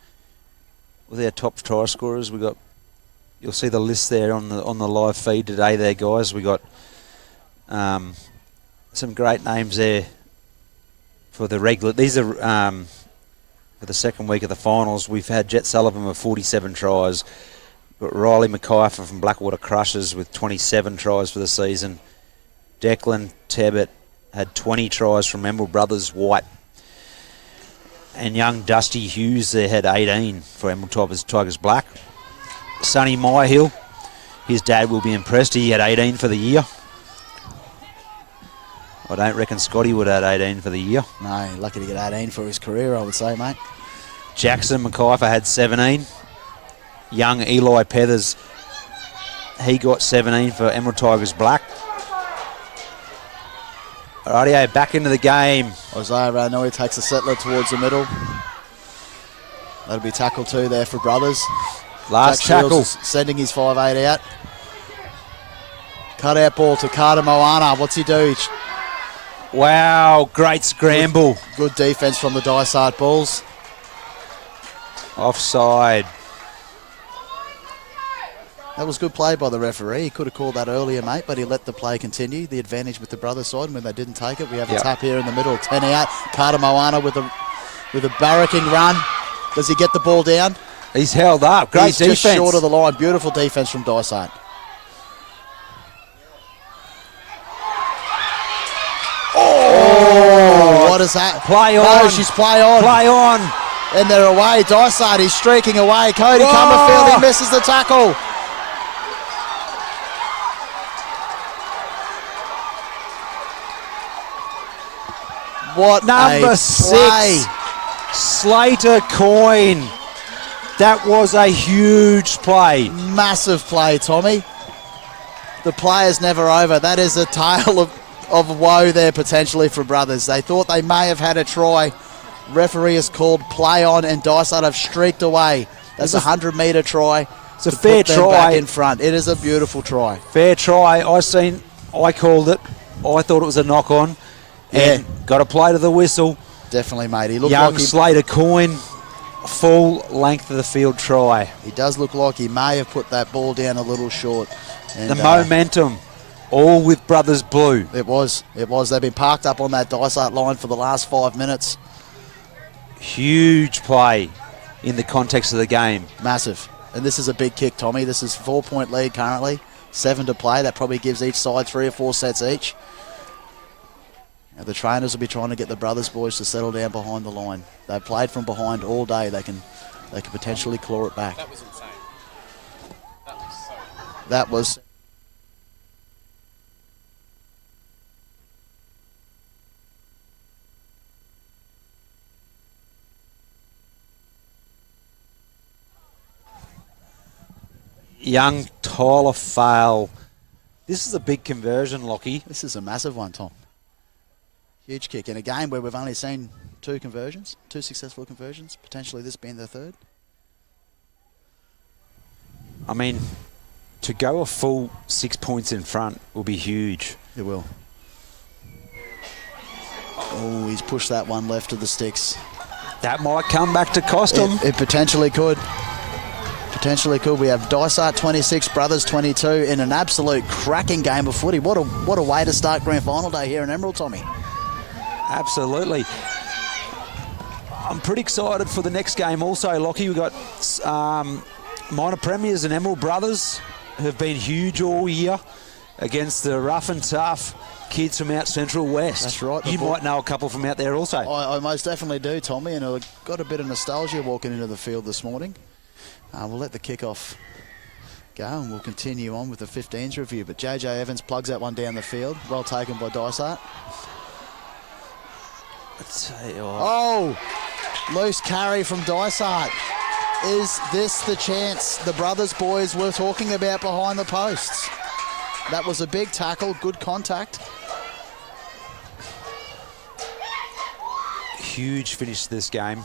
with our top try scorers, you'll see the list there on the live feed today there, guys. We got some great names there for the regular. These are for the second week of the finals. We've had Jet Sullivan with 47 tries. We've got Riley McIver from Blackwater Crushers with 27 tries for the season. Declan Tebbett had 20 tries from Emerald Brothers White. And young Dusty Hughes there had 18 for Emerald Tigers Black. Sonny Myhill, his dad will be impressed. He had 18 for the year. I don't reckon Scotty would have had 18 for the year. No, lucky to get 18 for his career, I would say, mate. Jackson McIver had 17. Young Eli Pethers, he got 17 for Emerald Tigers Black. Rightio, back into the game. Isaiah Ranoi takes a settler towards the middle. That'll be tackle 2 there for Brothers. Last Jack Shields tackle. is sending his 5'8" out. Cut out ball to Carter Moana. What's he do? Wow, great scramble. Good defence from the Dysart Bulls. Offside. That was good play by the referee. He could have called that earlier, mate, but he let the play continue. The advantage with the Brothers side, and when they didn't take it, we have a tap here in the middle. 10 out. Carter Moana with a barracking run. Does he get the ball down? He's held up. Great He's defence. just short of the line. Beautiful defence from Dysart. Oh, what is that? Play on. No, she's play on. Play on. And they're away. Dysart is streaking away. Cody Whoa. Comerfield, he misses the tackle. What Number a 6, play. Slater Coyne. That was a huge play. Massive play, Tommy. The player's never over. That is a tale of woe there potentially for Brothers. They thought they may have had a try. Referee has called play on, and Dysart have streaked away. That's a 100-metre try. It's a fair try. Back in front. It is a beautiful try. Fair try. I called it. I thought it was a knock-on. Yeah. And got a play to the whistle. Definitely, mate. He looked Young like Slater Coyne, full length of the field try. he does look like he may have put that ball down a little short. And, The momentum, all with Brothers Blue. It was. They've been parked up on that Dysart line for the last 5 minutes. Huge play in the context of the game. Massive. And this is a big kick, Tommy. This is 4-point lead currently. 7 to play. That probably gives each side 3 or 4 sets each. Now the trainers will be trying to get the Brothers boys to settle down behind the line. They've played from behind all day. They can potentially claw it back. That was insane. That was Young Tyler Fail. This is a big conversion, Lockie. This is a massive one, Tom. Huge kick in a game where we've only seen 2 conversions, 2 successful conversions, potentially this being the 3rd. I mean, to go a full 6 points in front will be huge. It will. Oh, he's pushed that one left of the sticks. That might come back to cost him. It potentially could. Potentially could. We have Dysart 26, Brothers 22 in an absolute cracking game of footy. What a way to start grand final day here in Emerald, Tommy. Absolutely. I'm pretty excited for the next game also, Lockie. We've got minor premiers and Emerald Brothers who have been huge all year against the rough and tough kids from out Central West. That's right. You might know a couple from out there also. I most definitely do, Tommy, and I've got a bit of nostalgia walking into the field this morning. We'll let the kickoff go and we'll continue on with the 15s review. But JJ Evans plugs that one down the field. Well taken by Dysart. Oh, loose carry from Dysart. Is this the chance the Brothers boys were talking about behind the posts? That was a big tackle, good contact. Huge finish to this game.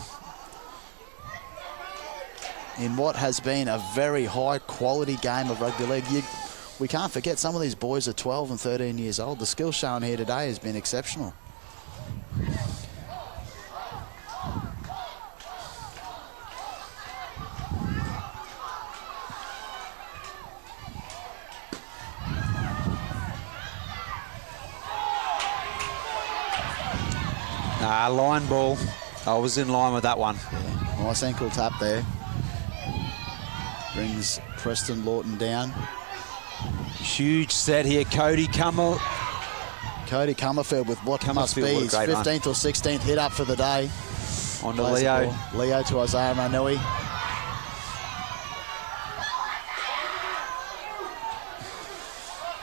In what has been a very high quality game of rugby league. We can't forget some of these boys are 12 and 13 years old. The skill shown here today has been exceptional. Line ball. I was in line with that one. Yeah, nice ankle tap there. Brings Preston Lawton down. Huge set here. Cody Cummerfield with what must be his 15th or 16th hit up for the day. On to Leo. Leo to Isaiah Ranui.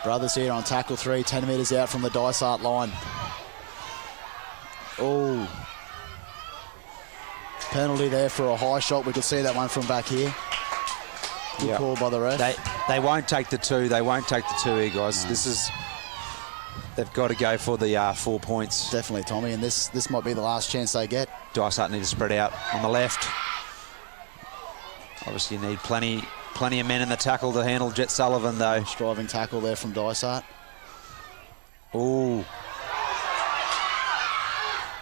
Brothers here on tackle 3, 10 metres out from the Dysart line. Oh. Penalty there for a high shot. We could see that one from back here. Good call by the ref. They won't take the 2. They won't take the 2 here, guys. No. They've got to go for the 4 points. Definitely, Tommy, and this might be the last chance they get. Dysart need to spread out on the left. Obviously, you need plenty of men in the tackle to handle Jet Sullivan, though. Striving tackle there from Dysart. Ooh.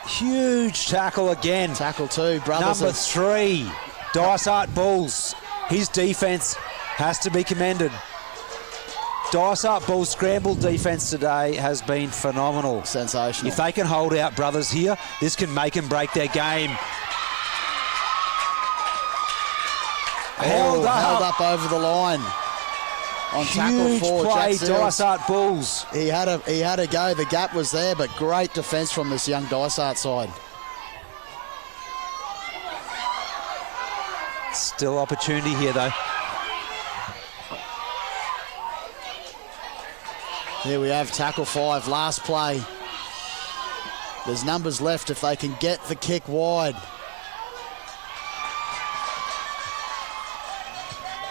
Huge tackle again. Tackle 2, Brothers. Number 3, Dysart Bulls. His defence has to be commended. Dysart Bulls' scramble defence today has been phenomenal. Sensational. If they can hold out Brothers here, this can make and break their game. Held up over the line. On tackle 4, play, Jack Seals. Dysart Bulls. He had a go. The gap was there, but great defence from this young Dysart side. Still opportunity here, though. Here we have tackle 5, last play. There's numbers left if they can get the kick wide.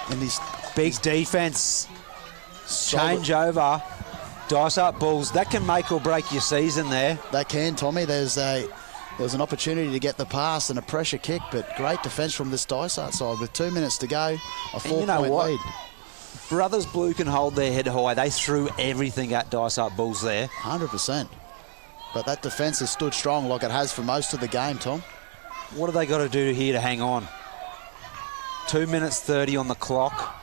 And he's big defence. Change over. Dysart Bulls. That can make or break your season there. That can, Tommy. There's an opportunity to get the pass and a pressure kick, but great defence from this Dysart side. With 2 minutes to go, a 4-point lead. Brothers Blue can hold their head high. They threw everything at Dysart Bulls there. 100%. But that defence has stood strong like it has for most of the game, Tom. What have they got to do here to hang on? 2 minutes 30 on the clock.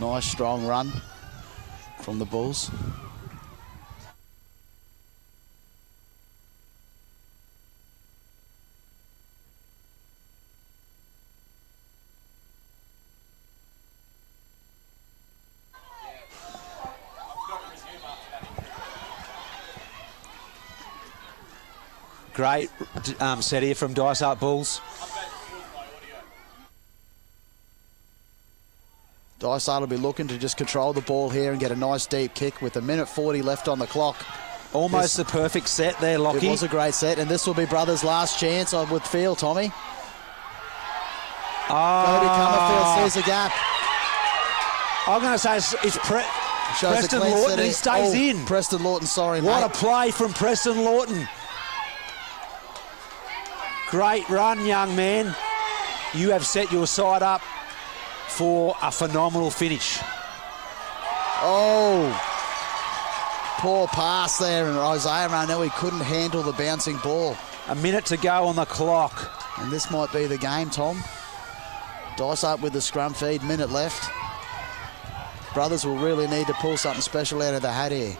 Nice strong run from the Bulls. Great set here from Dysart Bulls. Dysart will be looking to just control the ball here and get a nice deep kick with 1:40 left on the clock. Almost the perfect set there, Lockie. It was a great set, and this will be Brothers' last chance, I would feel, Tommy. Cody Cummerfield sees a gap. I'm going to say it's Preston Lawton. He stays in. Preston Lawton, sorry, what mate. a play from Preston Lawton. Great run, young man. You have set your side up for a phenomenal finish. Oh, poor pass there, and Isaiah Ranui couldn't handle the bouncing ball. A minute to go on the clock. And this might be the game, Tom. Dice up with the scrum feed, minute left. Brothers will really need to pull something special out of the hat here.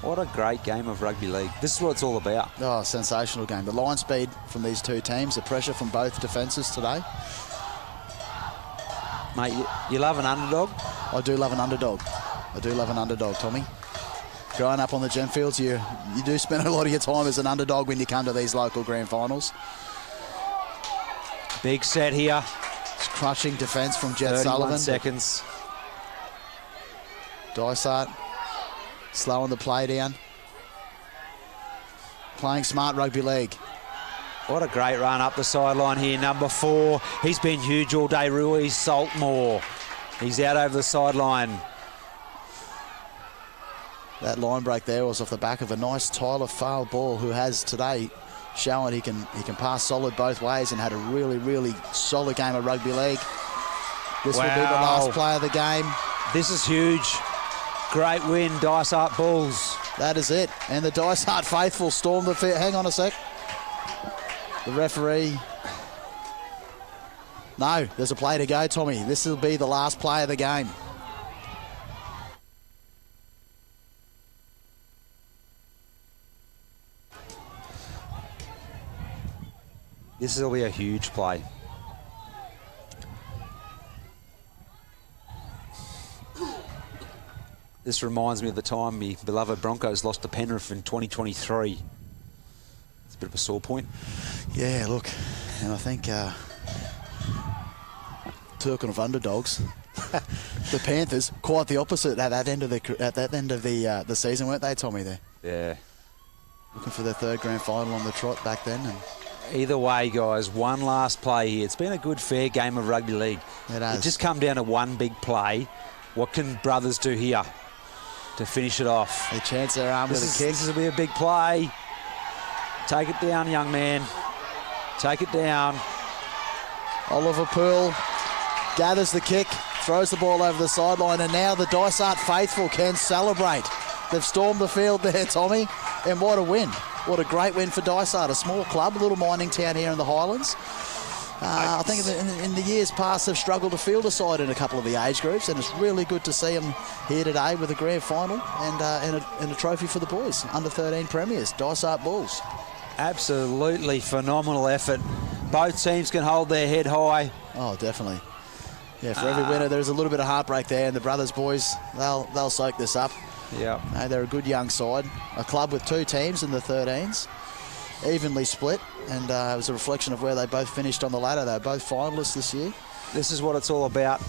What a great game of rugby league. This is what it's all about. Oh, sensational game. The line speed from these two teams, the pressure from both defences today. Mate, you love an underdog? I do love an underdog. I do love an underdog, Tommy. Growing up on the gem fields, you do spend a lot of your time as an underdog when you come to these local grand finals. Big set here. It's crushing defence from Jet 31 Sullivan. seconds. Dysart slowing the play down. Playing smart rugby league. What a great run up the sideline here. Number 4. He's been huge all day, Rui Saltmore. He's out over the sideline. That line break there was off the back of a nice Tyler Fale ball, who has today shown he can pass solid both ways and had a really, really solid game of rugby league. This will be the last play of the game. This is huge. Great win, Dysart Bulls. That is it. And the Dysart faithful storm the field. Hang on a sec. The referee. No, there's a play to go, Tommy. This will be the last play of the game. This will be a huge play. This reminds me of the time my beloved Broncos lost to Penrith in 2023. It's a bit of a sore point. Yeah, look, and I think talking of underdogs, the Panthers quite the opposite at that end of the season, weren't they, Tommy? There, Yeah. looking for their third grand final on the trot back then. And Either way, guys, one last play here. It's been a good, fair game of rugby league. It has. It just come down to one big play. What can brothers do here to finish it off? they chance their arm with a kick. This will be a big play. Take it down, young man. Take it down. Oliver Poole gathers the kick, throws the ball over the sideline, and now the Dysart faithful can celebrate. They've stormed the field there, Tommy, and what a win. What a great win for Dysart, a small club, a little mining town here in the Highlands. I think in the years past they've struggled to field a side in a couple of the age groups, and it's really good to see them here today with a grand final and a trophy for the boys, under 13 premiers, Dysart Bulls. Absolutely phenomenal effort. Both teams can hold their head high. Oh, definitely. Yeah, for every winner there's a little bit of heartbreak there, and the brothers boys, they'll soak this up. Yeah. No, they're a good young side, a club with two teams in the 13s, evenly split, and it was a reflection of where they both finished on the ladder. They were both finalists this year. This is what it's all about.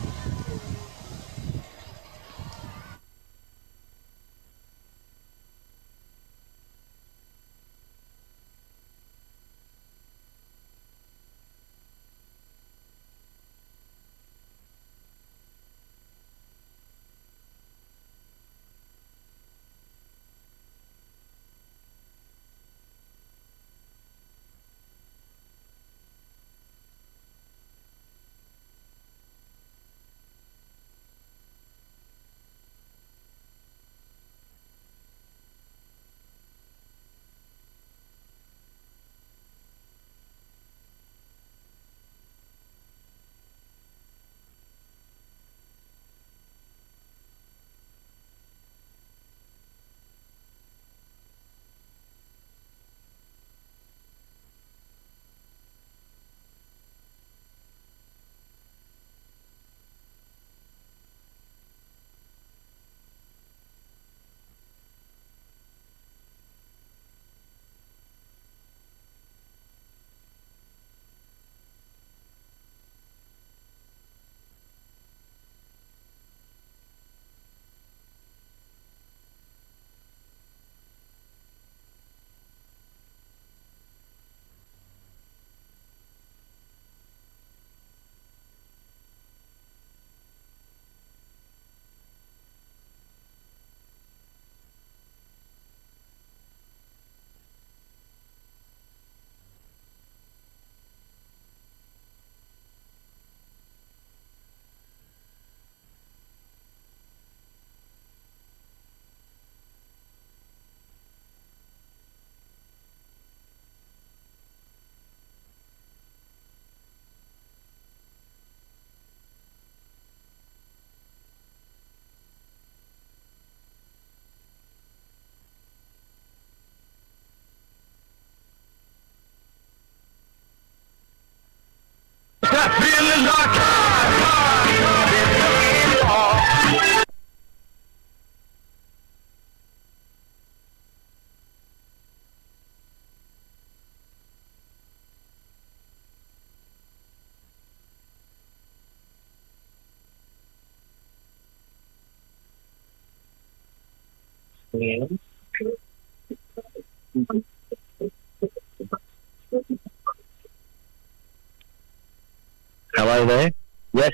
Hello there. Yes.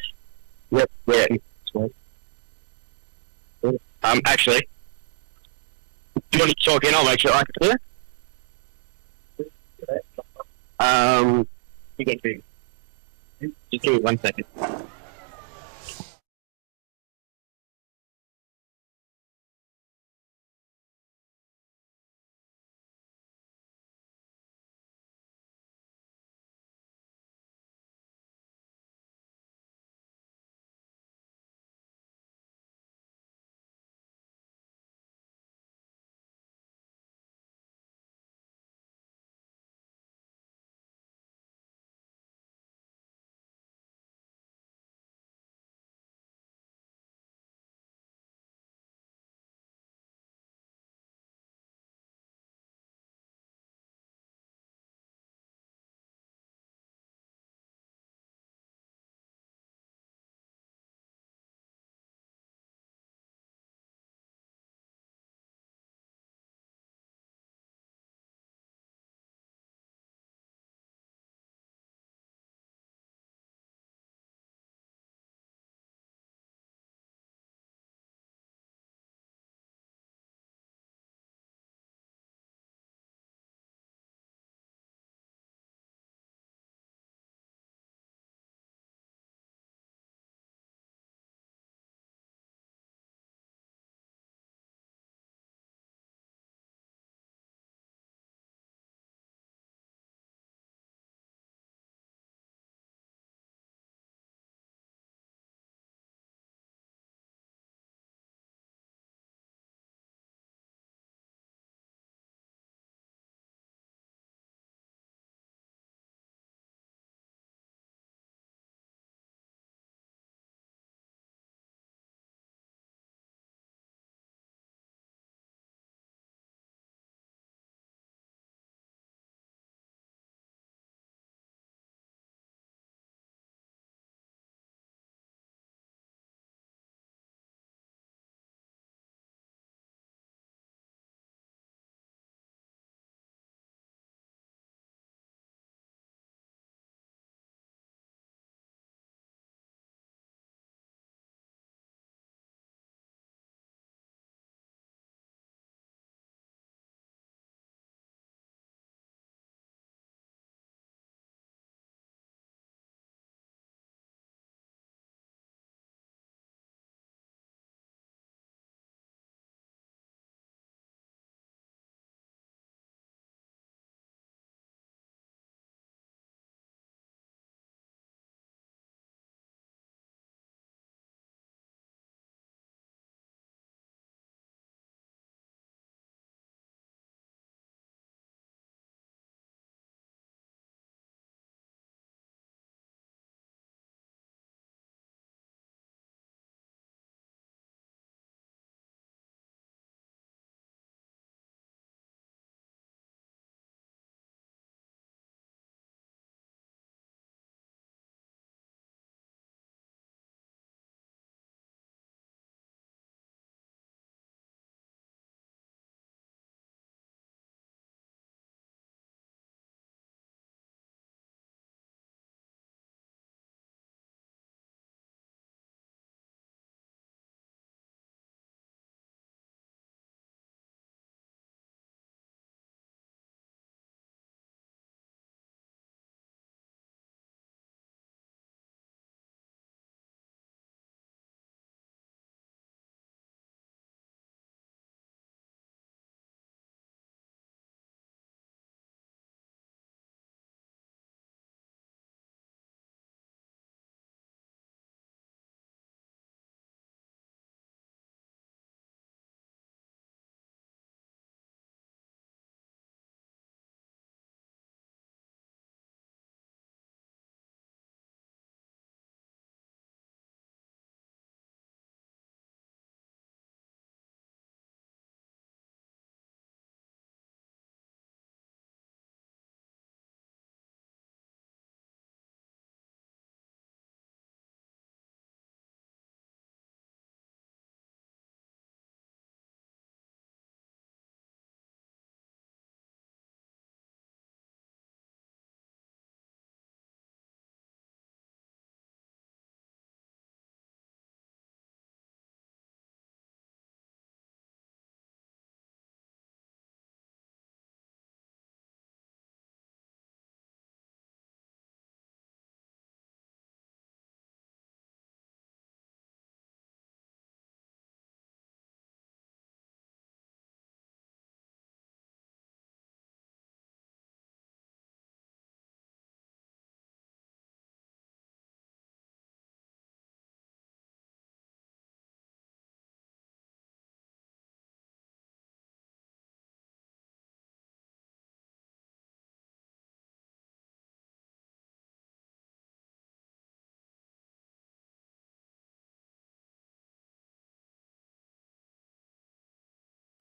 Yep. Yeah. Actually, do you want to talk in? I'll make sure I can do it. You can do. Just give me 1 second.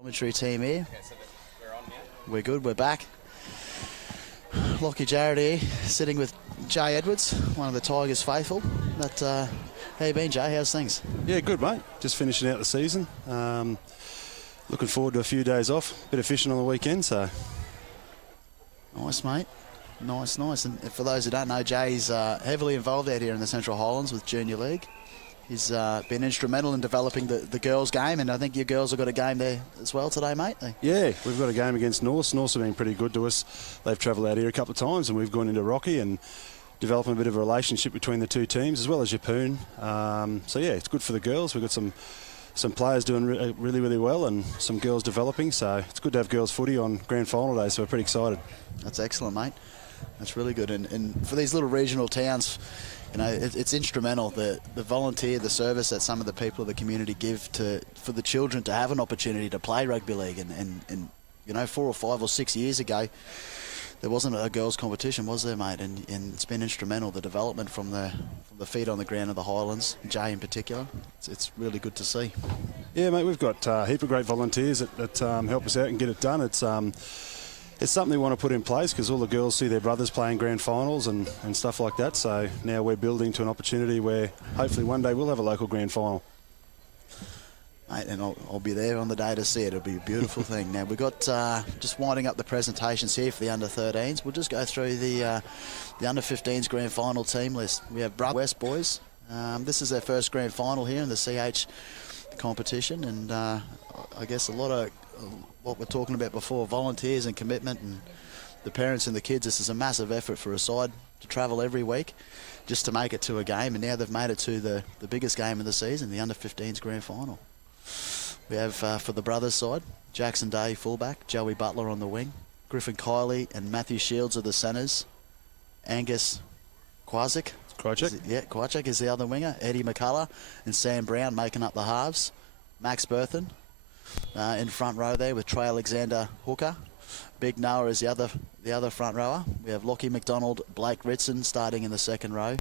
Commentary team here. We're good, we're back. Lockie Jarrett here, sitting with Jay Edwards, one of the Tigers faithful. But, how you been, Jay? How's things? Yeah, good, mate. Just finishing out the season. Looking forward to a few days off. Bit of fishing on the weekend, so. Nice, mate. Nice. And for those who don't know, Jay's heavily involved out here in the Central Highlands with Junior League. He's been instrumental in developing the girls' game, and I think your girls have got a game there as well today, mate. Yeah, we've got a game against Norse. Norse have been pretty good to us. They've travelled out here a couple of times, and we've gone into Rocky and developing a bit of a relationship between the two teams, as well as Yeppoon. So yeah, it's good for the girls. We've got some players doing really well, and some girls developing. So it's good to have girls footy on grand final day. So we're pretty excited. That's excellent, mate. That's really good. And for these little regional towns, you know, it's instrumental, the volunteer, the service that some of the people of the community give for the children to have an opportunity to play rugby league. And you know, 4 or 5 or 6 years ago, there wasn't a girls' competition, was there, mate? And it's been instrumental, the development from the feet on the ground of the Highlands, Jay in particular. It's really good to see. Yeah, mate, we've got a heap of great volunteers that help us out and get it done. It's something we want to put in place because all the girls see their brothers playing grand finals and stuff like that. So now we're building to an opportunity where hopefully one day we'll have a local grand final. Mate, and I'll be there on the day to see it. It'll be a beautiful thing. Now, we've got just winding up the presentations here for the under-13s. We'll just go through the under-15s grand final team list. We have West boys. This is their first grand final here in the CH competition, and I guess a lot of what we're talking about before, volunteers and commitment, and the parents and the kids. This is a massive effort for a side to travel every week just to make it to a game, and now they've made it to the biggest game of the season, the under-15s grand final. We have, for the brothers' side, Jackson Day fullback, Joey Butler on the wing, Griffin Kiley and Matthew Shields are the centres, Angus Kwasik. Kwasik is the other winger, Eddie McCullough and Sam Brown making up the halves, Max Berthen in front row there with Trey Alexander hooker, Big Noah is the other front rower. We have Lockie McDonald, Blake Ritson starting in the second row,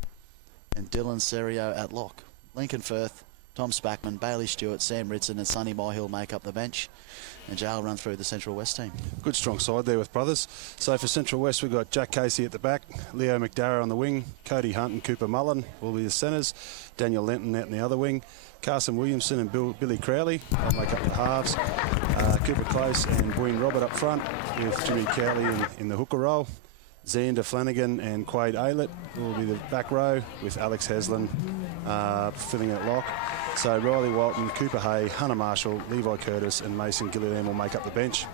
and Dylan Serio at lock. Lincoln Firth, Tom Spackman, Bailey Stewart, Sam Ritson and Sonny Myhill make up the bench, and Jay will run through the Central West team. Good strong side there with brothers. So for Central West we've got Jack Casey at the back, Leo McDarrah on the wing, Cody Hunt and Cooper Mullen will be the centres, Daniel Lenton out in the other wing, Carson Williamson and Billy Crowley will make up the halves, Cooper Close and Boyne Robert up front with Jimmy Cowley in the hooker role. Xander Flanagan and Quade Aylett will be the back row with Alex Haslam filling at lock. So Riley Walton, Cooper Hay, Hunter Marshall, Levi Curtis and Mason Gilliam will make up the bench.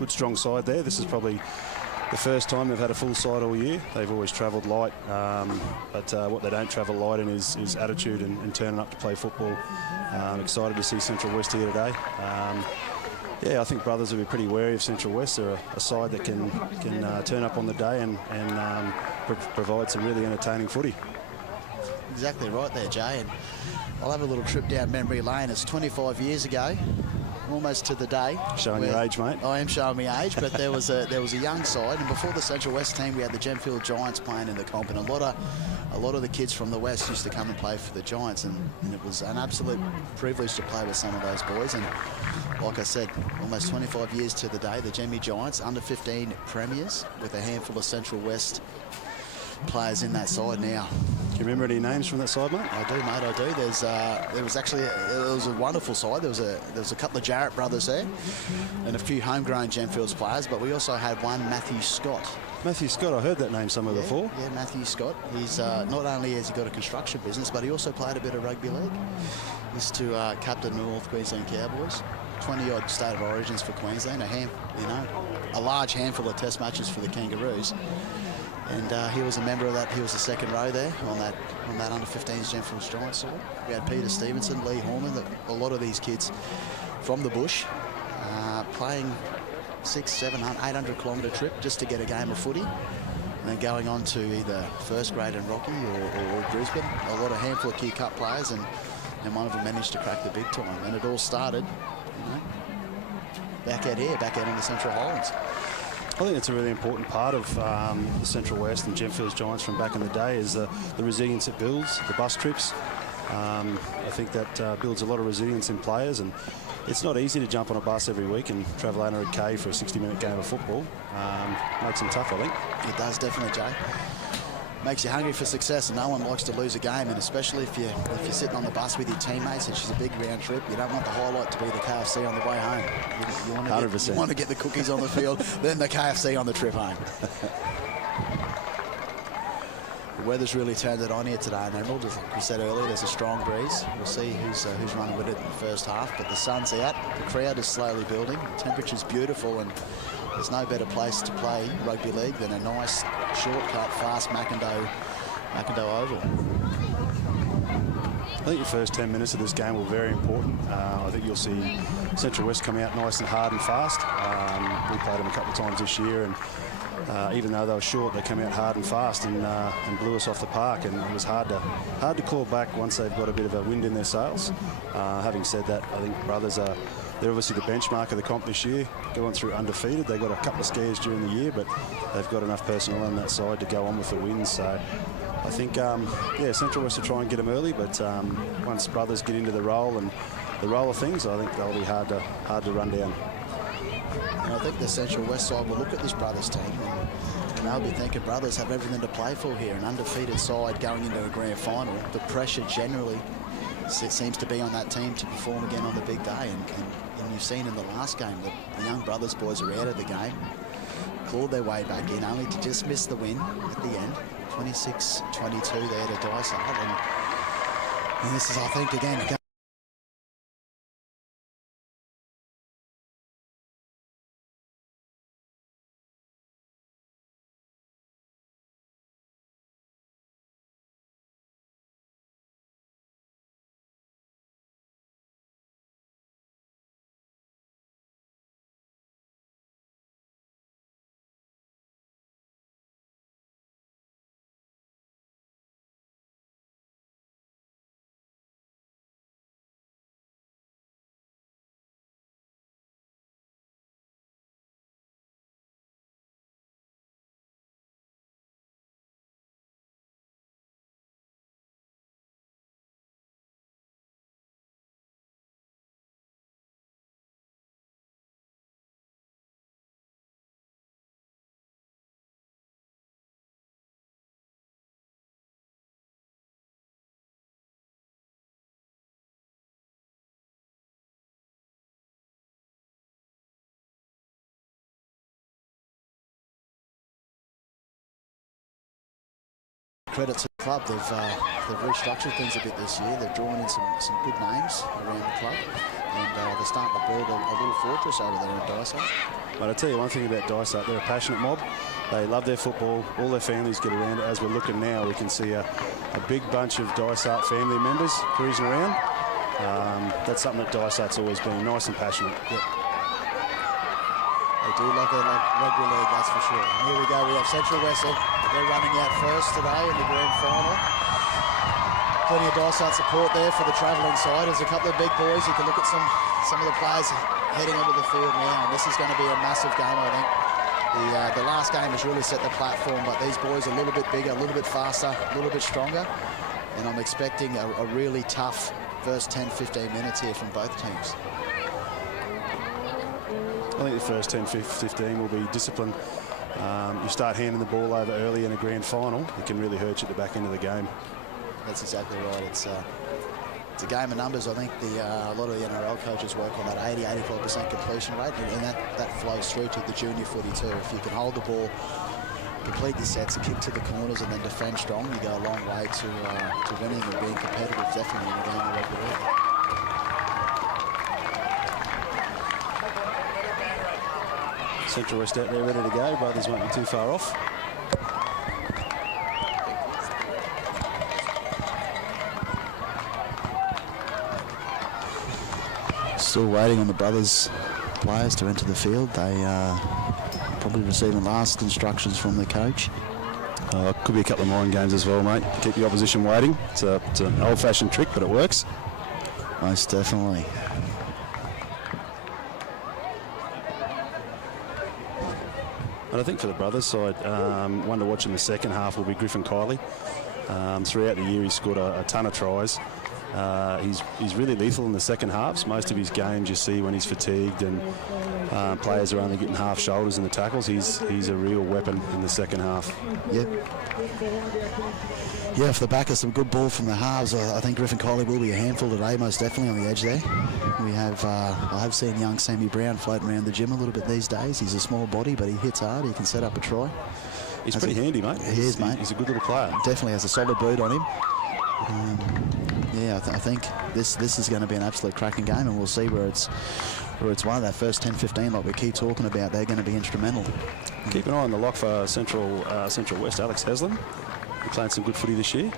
Good strong side there. This is probably the first time they've had a full side all year. They've always travelled light, but what they don't travel light in is attitude and turning up to play football. I'm excited to see Central West here today. Yeah, I think brothers will be pretty wary of Central West. They're a side that can turn up on the day and provide some really entertaining footy. Exactly right there, Jay. And I'll have a little trip down memory lane. It's 25 years ago, almost to the day. Showing your age, mate. I am showing my age, but there was a young side, and before the Central West team, we had the Gemfield Giants playing in the comp, and a lot of the kids from the West used to come and play for the Giants, and it was an absolute privilege to play with some of those boys. And like I said, almost 25 years to the day, the Gemmy Giants, under 15 premiers, with a handful of Central West players in that side now. Do you remember any names from that side, mate? I do, mate. I do. There was actually it was a wonderful side. There was a couple of Jarrett brothers there, and a few homegrown Gemfields players. But we also had one Matthew Scott. Matthew Scott, I heard that name somewhere before. Yeah, Matthew Scott. He's not only has he got a construction business, but he also played a bit of rugby league. He used to captain the North Queensland Cowboys. 20-odd state of origins for Queensland. A large handful of test matches for the Kangaroos. And he was a member of that. He was the second row there on that under-15s Gemfields Giants side. We had Peter Stevenson, Lee Horman, a lot of these kids from the bush playing 600, 700, 800 kilometre trip just to get a game of footy, and then going on to either first grade in Rocky or Brisbane. A lot of handful of Q Cup players, and one of them managed to crack the big time. And it all started, back out in the Central Highlands. I think it's a really important part of the Central West and Gemfields Giants from back in the day is the resilience it builds, the bus trips. I think that builds a lot of resilience in players, and it's not easy to jump on a bus every week and travel 800k for a 60-minute game of football. Makes them tough, I think. It does, definitely, Jay. Makes you hungry for success, and no one likes to lose a game, and especially if you're sitting on the bus with your teammates, which is a big round trip. You don't want the highlight to be the KFC on the way home. You want to get the cookies on the field, then the KFC on the trip home. The weather's really turned it on here today, and Emerald, as we said earlier, there's a strong breeze. We'll see who's running with it in the first half, but the sun's out, the crowd is slowly building, the temperature's beautiful, and there's no better place to play rugby league than a nice, shortcut, fast Mackendale Oval. I think the first 10 minutes of this game were very important. I think you'll see Central West come out nice and hard and fast. We played them a couple of times this year, and even though they were short, they came out hard and fast and blew us off the park, and it was hard to claw back once they've got a bit of a wind in their sails. Having said that, I think Brothers they're obviously the benchmark of the comp this year, going through undefeated. They got a couple of scares during the year, but they've got enough personnel on that side to go on with the wins. So I think, Central West will try and get them early, but once Brothers get into the role of things, I think they'll be hard to run down. And I think the Central West side will look at this Brothers team and they'll be thinking Brothers have everything to play for here. An undefeated side going into a grand final. The pressure generally seems to be on that team to perform again on the big day. And you've seen in the last game that the young Brothers boys are out of the game, clawed their way back in, only to just miss the win at the end. 26-22 there to Dysart. And this is, I think, again, credit to the club. They've restructured things a bit this year. They've drawn in some good names around the club, and they're starting to build a little fortress over there in Dysart. But I'll tell you one thing about Dysart, they're a passionate mob. They love their football. All their families get around it. As we're looking now, we can see a big bunch of Dysart family members cruising around. That's something that Dysart's always been, nice and passionate. Yep. They do love their rugby league, that's for sure. And here we go, we have Central West. They're running out first today in the grand final. Plenty of Dysart support there for the travelling side. There's a couple of big boys. You can look at some of the players heading onto the field now, and this is going to be a massive game, I think. The last game has really set the platform, but these boys are a little bit bigger, a little bit faster, a little bit stronger, and I'm expecting a really tough first 10-15 minutes here from both teams. I think the first 10-15 will be discipline. You start handing the ball over early in a grand final, it can really hurt you at the back end of the game. That's exactly right. It's a game of numbers. I think a lot of the NRL coaches work on that 80-85% completion rate, and that flows through to the junior footy too. If you can hold the ball, complete your sets, kick to the corners, and then defend strong, you go a long way to winning and being competitive, definitely in a game of rugby league. Central West out there ready to go. Brothers won't be too far off. Still waiting on the Brothers players to enter the field. They are probably receiving last instructions from the coach. Could be a couple of mind games as well, mate. Keep the opposition waiting. It's an old-fashioned trick, but it works. Most definitely. And I think for the Brothers side, one to watch in the second half will be Griffin Kiley. Throughout the year, he scored a ton of tries. He's really lethal in the second halves. Most of his games you see when he's fatigued and players are only getting half shoulders in the tackles. He's a real weapon in the second half. Yep. Yeah, off the back of some good ball from the halves, I think Griffin Coley will be a handful today, most definitely on the edge there. We have, I have seen young Sammy Brown floating around the gym a little bit these days. He's a small body, but he hits hard. He can set up a try. He's pretty handy, mate. He is, mate. He's a good little player. Definitely has a solid boot on him. Yeah, I think this is going to be an absolute cracking game, and we'll see where it's one of that first 10-15 like we keep talking about. They're going to be instrumental. Keep an eye on the lock for Central West, Alex Haslam. He's playing some good footy this year.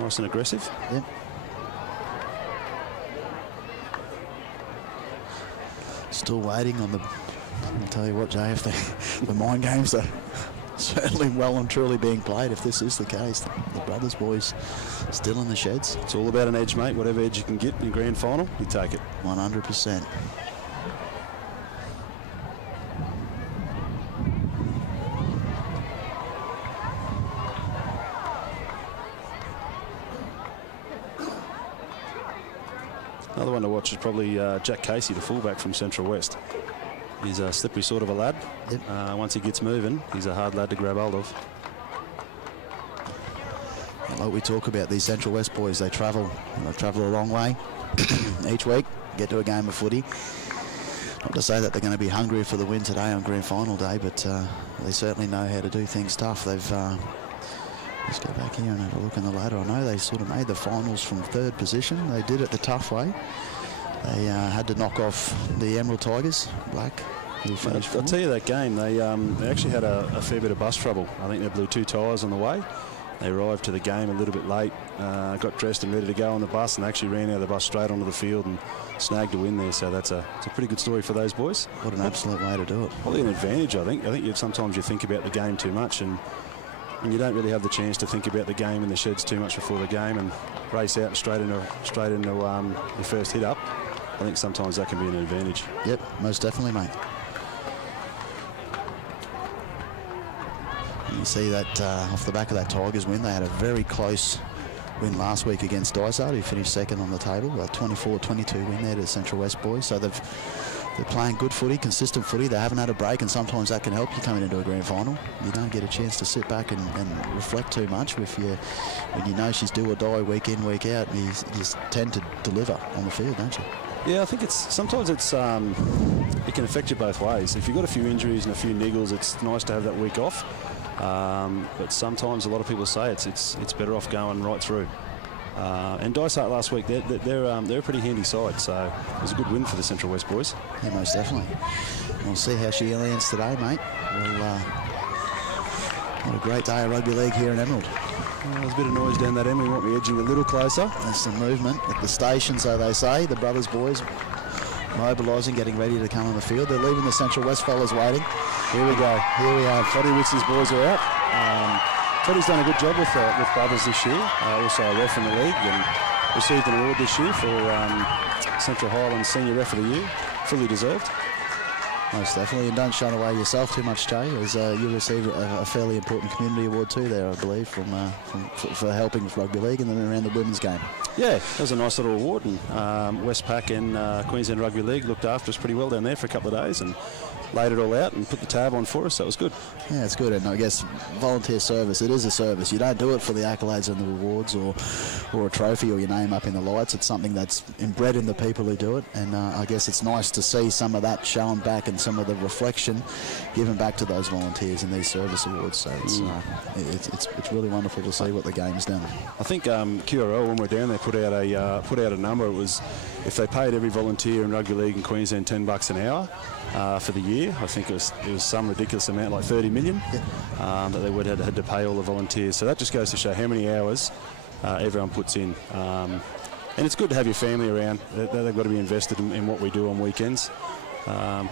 Nice and aggressive. Yep. Still waiting on the... I'll tell you what, Jay, if the mind games are certainly well and truly being played, if this is the case, the Brothers boys still in the sheds. It's all about an edge, mate. Whatever edge you can get in the grand final, you take it. 100%. Another one to watch is probably Jack Casey, the fullback from Central West. He's a slippery sort of a lad. Yep. Once he gets moving, he's a hard lad to grab hold of. Like we talk about, these Central West boys, they travel a long way each week, get to a game of footy. Not to say that they're going to be hungry for the win today on grand final day, but they certainly know how to do things tough. They've let's go back here and have a look in the ladder. I know they sort of made the finals from third position. They did it the tough way. They had to knock off the Emerald Tigers, Black. I'll tell you, that game, they actually had a fair bit of bus trouble. I think they blew 2 tyres on the way. They arrived to the game a little bit late, got dressed and ready to go on the bus, and actually ran out of the bus straight onto the field and snagged a win there. So it's a pretty good story for those boys. What an absolute way to do it. Probably an advantage, I think. I think sometimes you think about the game too much, and you don't really have the chance to think about the game in the sheds too much before the game and race out and straight into your first hit up. I think sometimes that can be an advantage. Yep, most definitely, mate. And you see that off the back of that Tigers win, they had a very close win last week against Dysart, who finished second on the table. A 24-22 win there to the Central West boys. So they're playing good footy, consistent footy. They haven't had a break, and sometimes that can help you coming into a grand final. You don't get a chance to sit back and reflect too much when you know she's do or die week in, week out. You just tend to deliver on the field, don't you? Yeah, I think sometimes it can affect you both ways. If you've got a few injuries and a few niggles, it's nice to have that week off. But sometimes a lot of people say it's better off going right through. And Dysart last week, they're a pretty handy side, so it was a good win for the Central West boys. Yeah, most definitely. We'll see how she lands today, mate. What a great day of rugby league here in Emerald. There's a bit of noise down that end. We might be edging a little closer. There's some movement at the station, so they say. The Brothers boys mobilising, getting ready to come on the field. They're leaving the Central West fellas waiting. Here we go. Here we are. Toddy Witz's boys are out. Toddy's done a good job with Brothers this year. Also a ref in the league, and received an award this year for Central Highlands Senior Ref of the Year. Fully deserved. Most definitely, and don't shun away yourself too much, Jay, as you received a fairly important community award too there, I believe, for helping with rugby league and then around the women's game. Yeah, that was a nice little award, and Westpac and Queensland Rugby League looked after us pretty well down there for a couple of days and laid it all out and put the tab on for us, so it was good. Yeah, it's good, and I guess volunteer service, it is a service. You don't do it for the accolades and the rewards or a trophy or your name up in the lights. It's something that's inbred in the people who do it, and I guess it's nice to see some of that shown back and some of the reflection given back to those volunteers in these service awards. So it's really wonderful to see what the game's done. I think QRL, when we're down there, put out a number. It was, if they paid every volunteer in rugby league in Queensland $10 an hour for the year, I think it was some ridiculous amount, like 30 million, that they would have had to pay all the volunteers. So that just goes to show how many hours everyone puts in. And it's good to have your family around. They've got to be invested in what we do on weekends.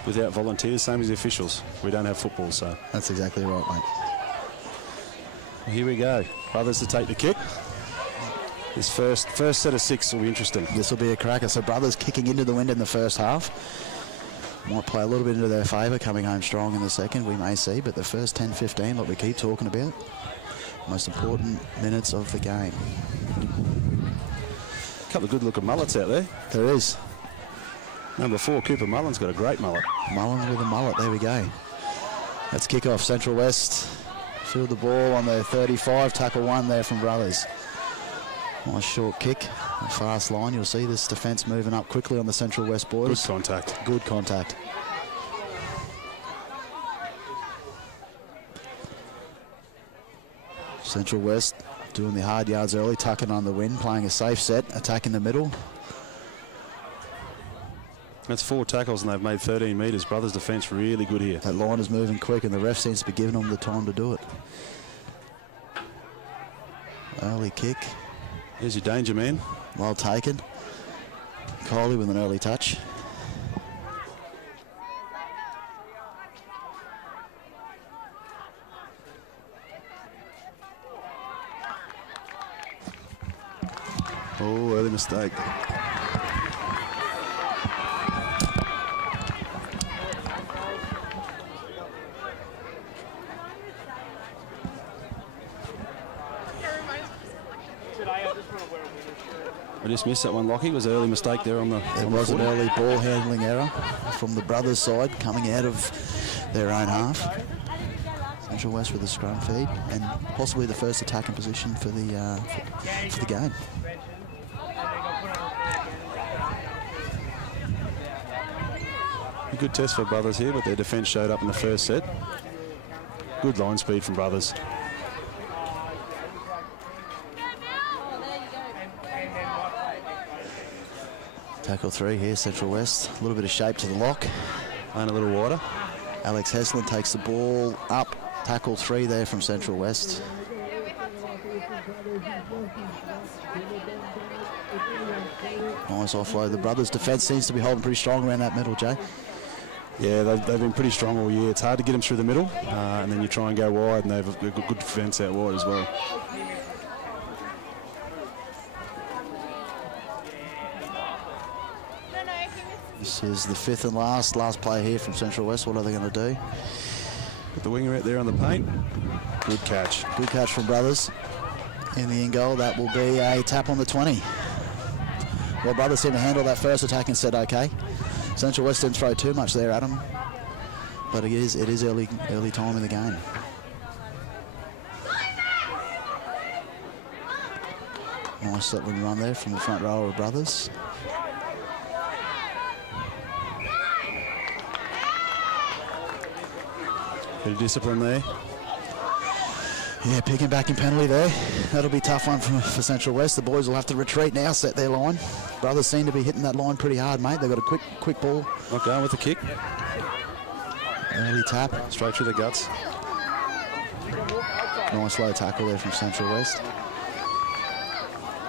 Without volunteers, same as the officials, we don't have football. So that's exactly right, mate. Well, here we go. Brothers to take the kick. This first set of 6 will be interesting. This will be a cracker. So Brothers kicking into the wind in the first half. Might play a little bit into their favour, coming home strong in the second, we may see, but the first 10-15, like we keep talking about, most important minutes of the game. couple of good-looking mullets out there. There is. Number 4, Cooper Mullen's got a great mullet. Mullins with a mullet. There we go. Let's kick off. Central West field the ball on their 35. Tackle 1 there from Brothers. Nice short kick. A fast line. You'll see this defence moving up quickly on the Central West boys. Good contact. Good contact. Central West doing the hard yards early, tucking on the win, playing a safe set, attacking the middle. That's 4 tackles and they've made 13 metres. Brothers' defence really good here. That line is moving quick and the ref seems to be giving them the time to do it. Early kick. Here's your danger man. Well taken. Coley with an early touch. Oh, early mistake. I just missed that one, Lockie. It was an early mistake there on the. It was an early ball handling error from the Brothers' side, coming out of their own half. Central West with a scrum feed and possibly the first attacking position for the game. A good test for Brothers here, but their defence showed up in the first set. Good line speed from Brothers. Tackle 3 here, Central West. A little bit of shape to the lock. And a little wider. Alex Hesland takes the ball up. Tackle 3 there from Central West. Nice offload. The Brothers' defence seems to be holding pretty strong around that middle, Jay. Yeah, they've been pretty strong all year. It's hard to get them through the middle, and then you try and go wide, and they've got good defence out wide as well. This is the 5th and last play here from Central West. What are they going to do? Got the winger out there on the paint. Good catch. Good catch from Brothers. In the end goal, that will be a tap on the 20. Well, Brothers seem to handle that first attack and said okay. Central West didn't throw too much there at them, but it is early time in the game. Nice settling run there from the front row of Brothers. Bit of discipline there. Yeah, picking back in penalty there. That'll be a tough one for Central West. The boys will have to retreat now, set their line. Brothers seem to be hitting that line pretty hard, mate. They've got a quick ball. Not going with the kick. Early tap. Straight through the guts. Nice low tackle there from Central West.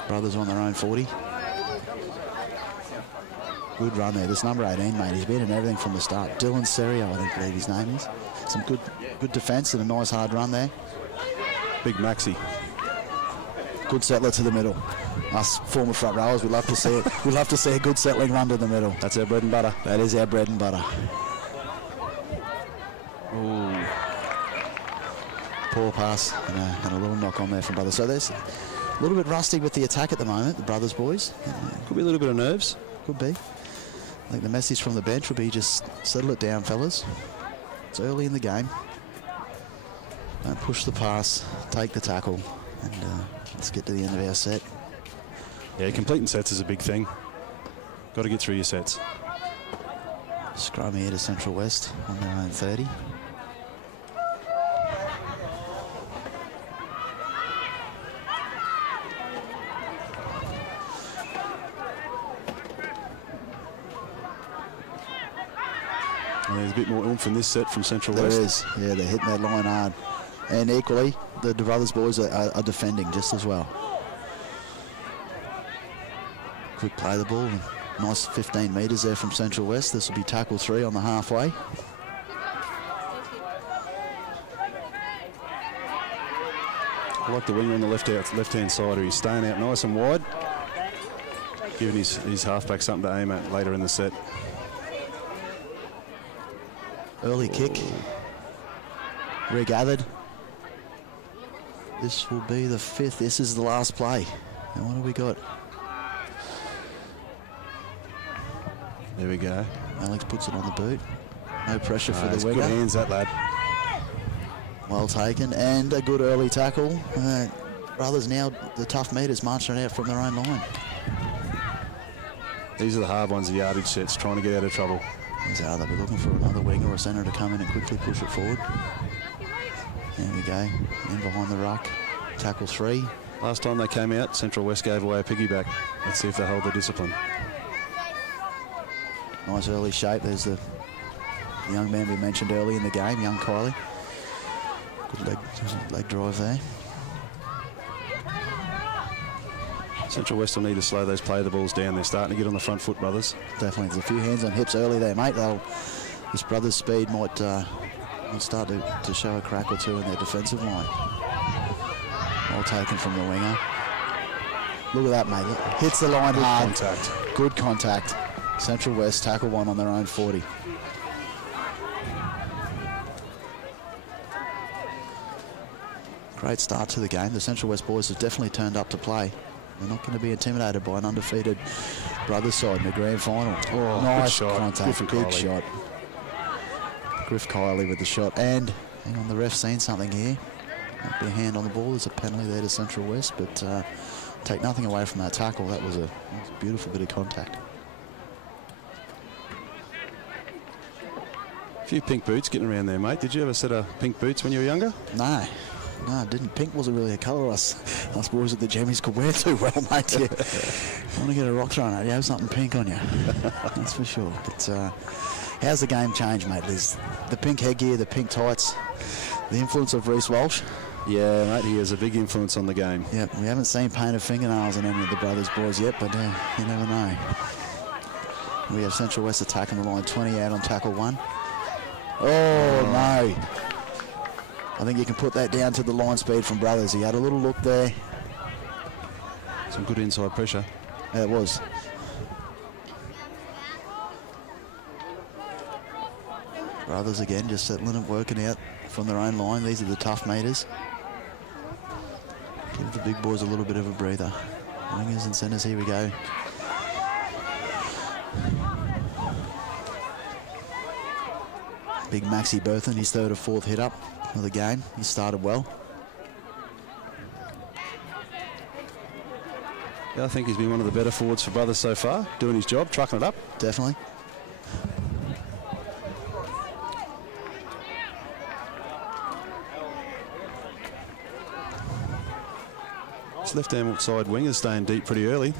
Brothers on their own 40. Good run there. This number 18, mate, he's been in everything from the start. Dylan Serio, I believe his name is. Some good defence and a nice hard run there. Big Maxi. Good settler to the middle. Us former front rowers, we love to see it. We love to see a good settling run to the middle. That's our bread and butter. That is our bread and butter. Ooh. Poor pass and a little knock on there from Brothers. So there's a little bit rusty with the attack at the moment, the Brothers boys. Could be a little bit of nerves. Could be. I think the message from the bench will be just settle it down, fellas. It's early in the game. Don't push the pass, take the tackle, and let's get to the end of our set. Yeah, completing sets is a big thing. Got to get through your sets. Scrum here to Central West on their own 30. And there's a bit more oomph in this set from Central There West. is. Yeah, they're hitting that line hard. And equally, the Brothers boys are defending just as well. Quick play the ball. Nice 15 metres there from Central West. This will be tackle 3 on the halfway. I like the winger on the left-hand side. He's staying out nice and wide, giving his halfback something to aim at later in the set. Early kick. Regathered. This will be the 5th. This is the last play. And what have we got? There we go. Alex puts it on the boot. No pressure for It's the good winger. hands, that lad. Well taken, and a good early tackle. Brothers now, the tough meters marching out from their own line. These are the hard ones, the yardage sets, trying to get out of trouble. These are, they'll be looking for another winger or centre to come in and quickly push it forward. There we go, in behind the ruck. Tackle 3. Last time they came out, Central West gave away a piggyback. Let's see if they hold the discipline. Nice early shape. There's the young man we mentioned early in the game, young Kylie. Good leg drive there. Central West will need to slow those play the balls down. They're starting to get on the front foot, brothers. Definitely. There's a few hands on hips early there, mate. This brothers' speed might start to show a crack or two in their defensive line. Well taken from the winger. Look at that, mate. Look, hits the line hard. Contact. Good contact. Central West tackle 1 on their own 40. Great start to the game. The Central West boys have definitely turned up to play. They're not going to be intimidated by an undefeated brothers side in the grand final. Oh, nice good shot. contact. Griff Big Kiley. shot. Griff Kiley with the shot. And hang on, the ref's seen something here. Might be a hand on the ball. There's a penalty there to Central West, but take nothing away from that tackle. That was a beautiful bit of contact. A few pink boots getting around there, mate. Did you ever set a pink boots when you were younger? No, I didn't. Pink wasn't really a colour us boys at the Jammies could wear too well, mate. You want to get a rock thrown at you, have something pink on you. That's for sure. But how's the game changed, mate? There's the pink headgear, the pink tights, the influence of Reece Walsh. Yeah, mate, he has a big influence on the game. Yeah, we haven't seen painted fingernails in any of the brothers boys yet, but you never know. We have Central West attacking the line, 20 out on tackle 1. Oh, no. I think you can put that down to the line speed from brothers. He had a little look there. Some good inside pressure. Yeah, it was. Brothers again just settling and working out from their own line. These are the tough meters. Give the big boys a little bit of a breather. Wingers and centres, here we go. Big Maxi Berthan, his 3rd or 4th hit up of the game. He started well. Yeah, I think he's been one of the better forwards for brothers so far, doing his job, trucking it up. Definitely. His left-hand side wingers staying deep pretty early.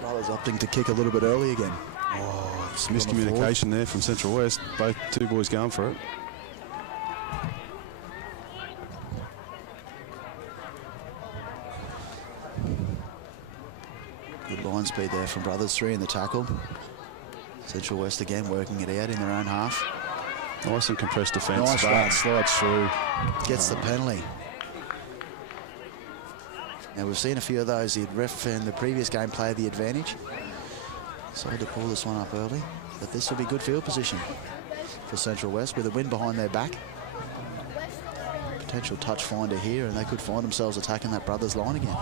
Brothers opting to kick a little bit early again. Some miscommunication there from Central West. Both two boys going for it. Good line speed there from brothers. 3 in the tackle. Central West again working it out in their own half. Nice and compressed defence. Nice Bart run. slides through. Gets the penalty. Now we've seen a few of those. The ref in the previous game played the advantage. Sorry to pull this one up early, but this will be good field position for Central West with a win behind their back. Potential touch finder here, and they could find themselves attacking that brothers line again.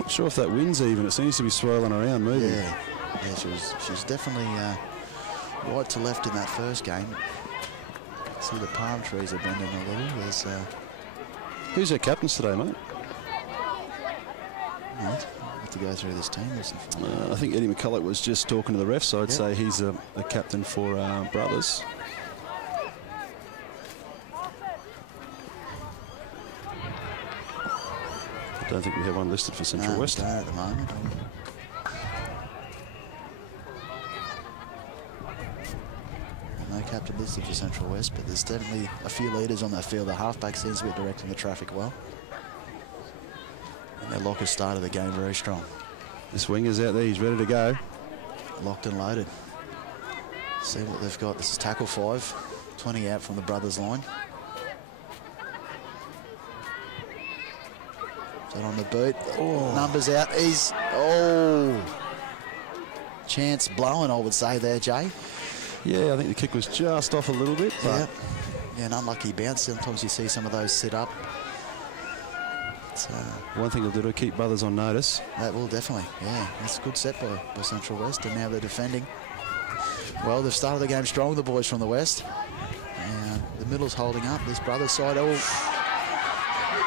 Not sure if that wind's even. It seems to be swirling around, moving. Yeah, she's definitely right to left in that first game. See the palm trees are bending a little. There's Who's their captains today, mate? right, have to go through this team. I think Eddie McCulloch was just talking to the refs, so I'd say he's a captain for brothers. I don't think we have one listed for Central No, West. we don't at the moment. No captain listed for Central West, but there's definitely a few leaders on that field. The halfback seems to be directing the traffic well. And their lockers started the game very strong. This winger's out there, he's ready to go. Locked and loaded. See what they've got. This is tackle 5, 20 out from the brothers line. Is that on the boot? Oh. Numbers out. He's, chance blowing, I would say there, Jay. Yeah, I think the kick was just off a little bit, but Yeah, an unlucky bounce. Sometimes you see some of those sit up. One thing they'll do to keep Brothers on notice. That will definitely, yeah. That's a good set by Central West, and now they're defending. Well, they've started the game strong, the boys from the West. And the middle's holding up. This Brothers side,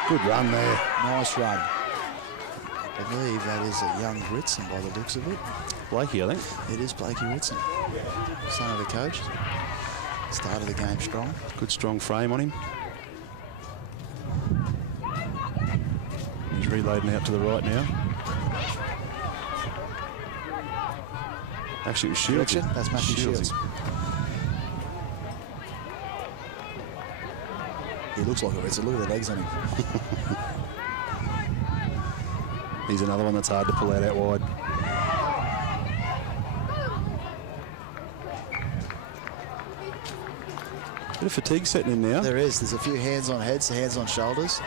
Good run there. nice run. I believe that is a young Ritson by the looks of it. Blakey, I think. It is Blakey Ritson, son of the coach. Started the game strong. Good strong frame on him. He's reloading out to the right now. Actually, it was Shields. That's Matthew Shields. He looks like a Ritson. Look at the legs on him. He's another one that's hard to pull out wide. Bit of fatigue setting in now. There is. There's a few hands on heads, hands on shoulders.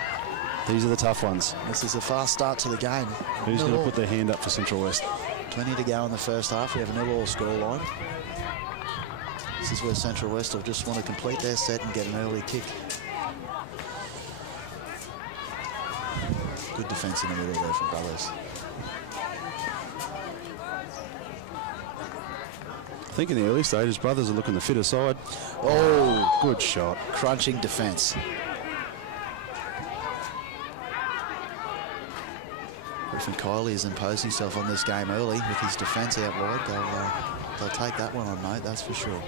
These are the tough ones. This is a fast start to the game. Who's going to 0-0. put their hand up for Central West? 20 to go in the first half. We have a 0-0 scoreline. This is where Central West will just want to complete their set and get an early kick. Good defence in the middle there from Brothers. I think in the early stages, Brothers are looking the fitter side. Oh, Good shot. crunching defence. Griffin Kiley is imposing himself on this game early with his defence out wide. They'll take that one on note, that's for sure.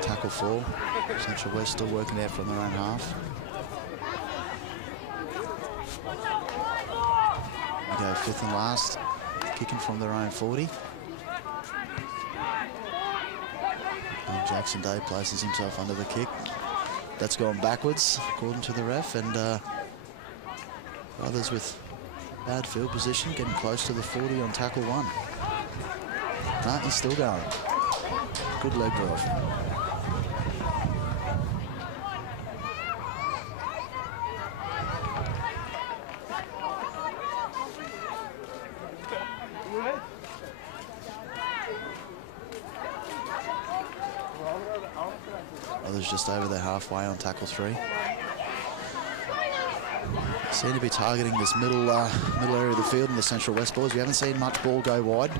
Tackle 4. Central West still working out from their own half. We go fifth and last, kicking from their own 40. And Jackson Day places himself under the kick. That's gone backwards, according to the ref, and Brothers with bad field position, getting close to the 40 on tackle 1. No, he's still going. Good leg drive. Others just over the halfway on tackle 3. Seem to be targeting this middle area of the field in the Central West boys. We haven't seen much ball go wide.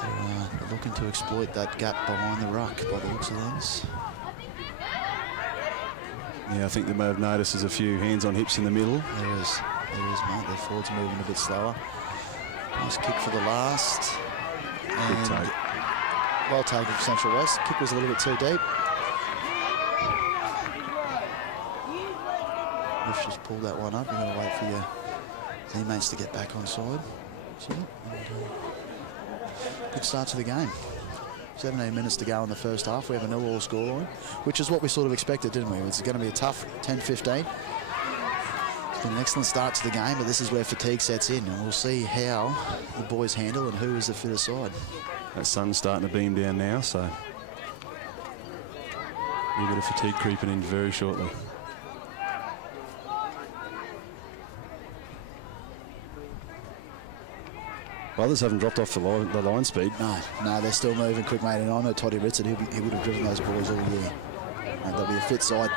They're looking to exploit that gap behind the ruck by the looks of things. Yeah, I think they may have noticed there's a few hands on hips in the middle. There is, mate. Their forwards moving a bit slower. Nice kick for the last. Good take. Well taken from Central West. Kick was a little bit too deep. You've just pulled that one up. You've got to wait for your teammates to get back on side. Good start to the game. 17 minutes to go in the first half. We have a 0-0 scoreline, which is what we sort of expected, didn't we? It's going to be a tough 10-15. It's been an excellent start to the game, but this is where fatigue sets in, and we'll see how the boys handle and who is the fitter side. That sun's starting to beam down now, so a little bit of fatigue creeping in very shortly. Brothers haven't dropped off the line speed. No, they're still moving quick, mate. And I know Toddy Ritson, he would have driven those boys all year. They'll be a fit side.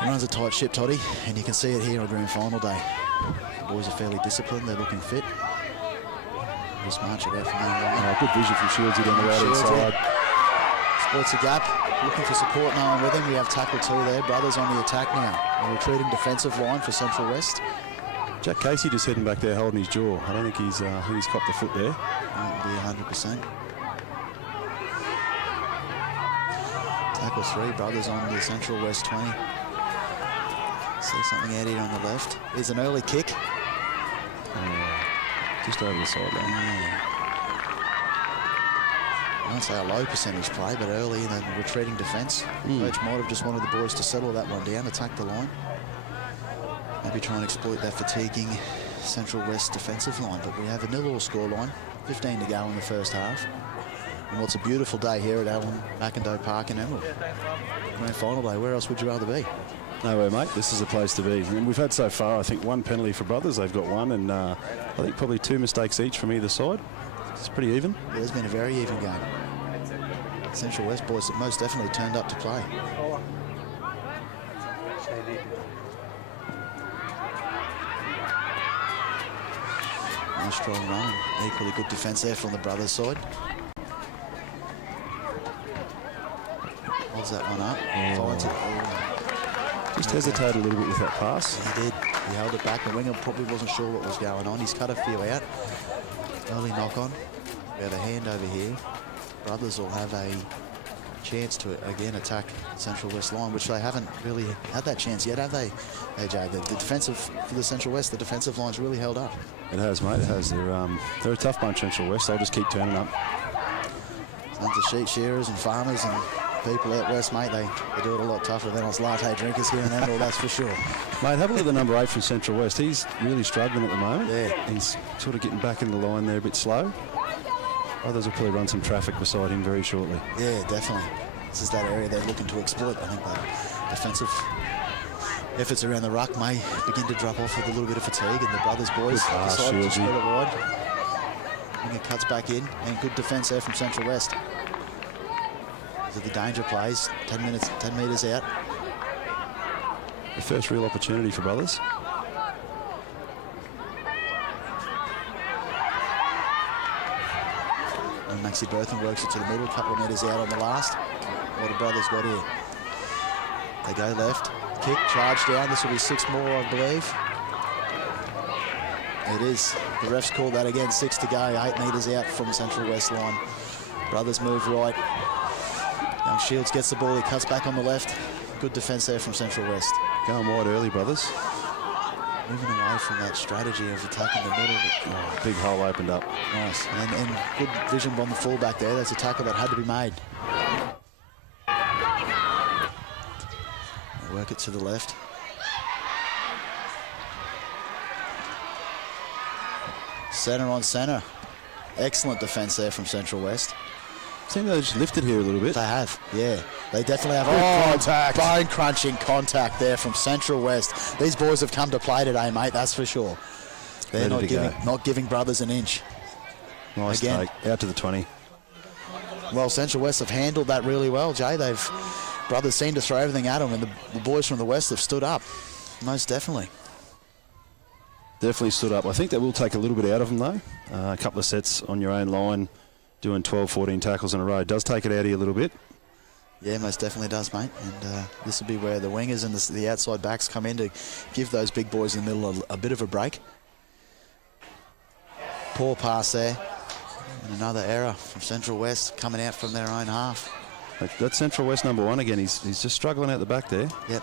He runs a tight ship, Toddy, and you can see it here on grand final day. The boys are fairly disciplined. They're looking fit. Just march it out from there. Good vision from Shields down the right-hand side. Exploits a gap. Looking for support, no one with him. We have tackle 2 there. Brothers on the attack now. A retreating defensive line for Central West. Jack Casey just heading back there holding his jaw. I don't think he's copped the foot there. That would be 100%. Tackle 3, Brothers on the Central West 20. See something out here on the left. There's an early kick. Just over the sideline. I won't say a low percentage play, but early in the retreating defence. The coach might have just wanted the boys to settle that one down, attack the line. Maybe try and exploit that fatiguing Central West defensive line, but we have a 0-0 scoreline, 15 to go in the first half. And what's a beautiful day here at Allen McIndoe Park in Emerald. Grand final day, where else would you rather be? Nowhere, mate. This is a place to be. And we've had so far, I think, 1 penalty for Brothers. They've got 1, and I think probably 2 mistakes each from either side. It's pretty even. Yeah, it's been a very even game. Central West boys have most definitely turned up to play. Nice strong run. Equally good defence there from the brothers' side. Holds that one up. Finds it. Just hesitated a little bit with that pass. He did. He held it back. The winger probably wasn't sure what was going on. He's cut a few out. Early knock on. We have a hand over here. Brothers will have a chance to again attack Central West line, which they haven't really had that chance yet, have they? Hey Jay, the defensive for the Central West, the defensive line's really held up. It has, mate. It has. They're a tough bunch, Central West. They'll just keep turning up. Tons of sheep shearers and farmers and people out west, mate. They do it a lot tougher than us latte drinkers here in Emerald, that's for sure. Mate, have a look at the number 8 from Central West. He's really struggling at the moment. Yeah. He's sort of getting back in the line there a bit slow. Others will probably run some traffic beside him very shortly. Yeah, definitely. This is that area they're looking to exploit. I think the defensive efforts around the ruck may begin to drop off with a little bit of fatigue, and the brothers boys decide to spread it wide. And it cuts back in, and good defence there from Central West. These are the danger plays. 10 metres out. The first real opportunity for brothers. And Maxie Bertham works it to the middle, a couple of metres out on the last. What the brothers got here? They go left, kick, charge down. This will be 6 more, I believe. It is. The refs called that again. 6 to go. 8 metres out from Central West line. Brothers move right. Young Shields gets the ball. He cuts back on the left. Good defence there from Central West. Going wide early, brothers. Moving away from that strategy of attacking the middle. Oh, big hole opened up. Nice. And good vision on the fullback there. That's a tackle that had to be made. Work it to the left. Centre on centre. Excellent defence there from Central West. Seems they just lifted here a little bit. They have, yeah. They definitely have. Contact. Bone-crunching contact there from Central West. These boys have come to play today, mate, that's for sure. They're not giving brothers an inch. Nice Again. take. Out to the 20. Well, Central West have handled that really well, Jay. Brothers seem to throw everything at them, and the boys from the West have stood up. Most definitely. Definitely stood up. I think that will take a little bit out of them, though. A couple of sets on your own line, doing 12, 14 tackles in a row. Does take it out of you a little bit. Yeah, most definitely does, mate. And this will be where the wingers and the outside backs come in to give those big boys in the middle a bit of a break. Poor pass there. And another error from Central West coming out from their own half. That's Central West number 1 again. He's just struggling out the back there. Yep.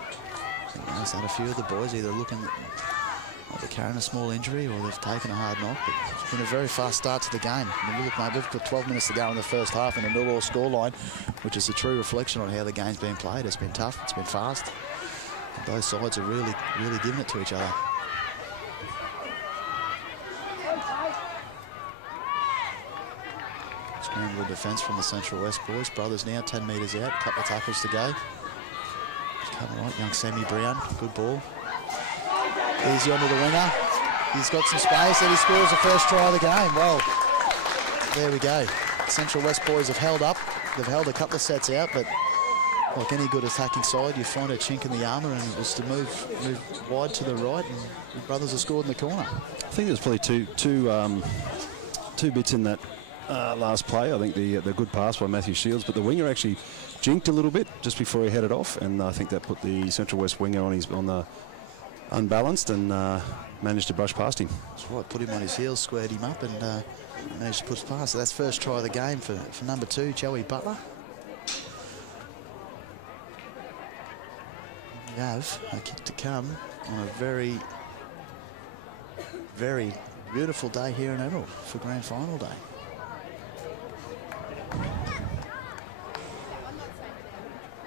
I noticed that a few of the boys either looking like they're carrying a small injury or they've taken a hard knock. But it's been a very fast start to the game. I mean, look, mate, we've got 12 minutes to go in the first half and a 0-0 scoreline, which is a true reflection on how the game's been played. It's been tough. It's been fast. And both sides are really, really giving it to each other. Scramble defence from the Central West boys. Brothers now 10 metres out. Couple of tackles to go. Coming right, young Sammy Brown. Good ball. Easy onto the winger. He's got some space and he scores the first try of the game. Well, there we go. Central West boys have held up. They've held a couple of sets out, but like any good attacking side, you find a chink in the armour, and it was to move wide to the right, and the brothers have scored in the corner. I think there's probably two bits in that last play. I think the good pass by Matthew Shields, but the winger actually jinked a little bit just before he headed off, and I think that put the Central West winger on the unbalanced and managed to brush past him. That's right, put him on his heels, squared him up, and managed to push past. So that's first try of the game for number 2, Joey Butler. We have a kick to come on a very, very beautiful day here in Emerald for Grand Final Day.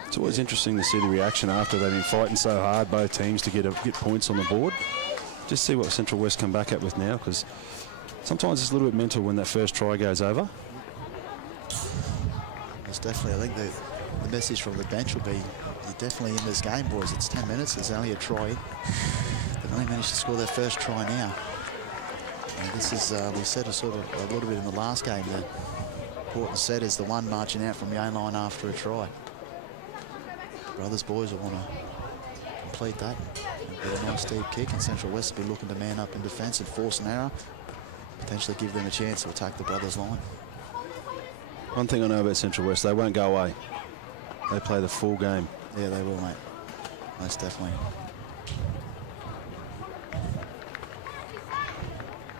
It's always interesting to see the reaction after they've been fighting so hard, both teams, to get points on the board. Just see what Central West come back at with now, because sometimes it's a little bit mental when that first try goes over. It's definitely, I think the message from the bench will be, you're definitely in this game, boys. It's 10 minutes, there's only a try. They've only managed to score their first try now. And this is, we said a little bit in the last game, the important set is the one marching out from the own line after a try. Brothers boys will want to complete that. Get a nice deep kick, and Central West will be looking to man up in defence and force an error. potentially give them a chance to attack the brothers' line. One thing I know about Central West, they won't go away. They play the full game. Yeah, they will, mate. Most definitely.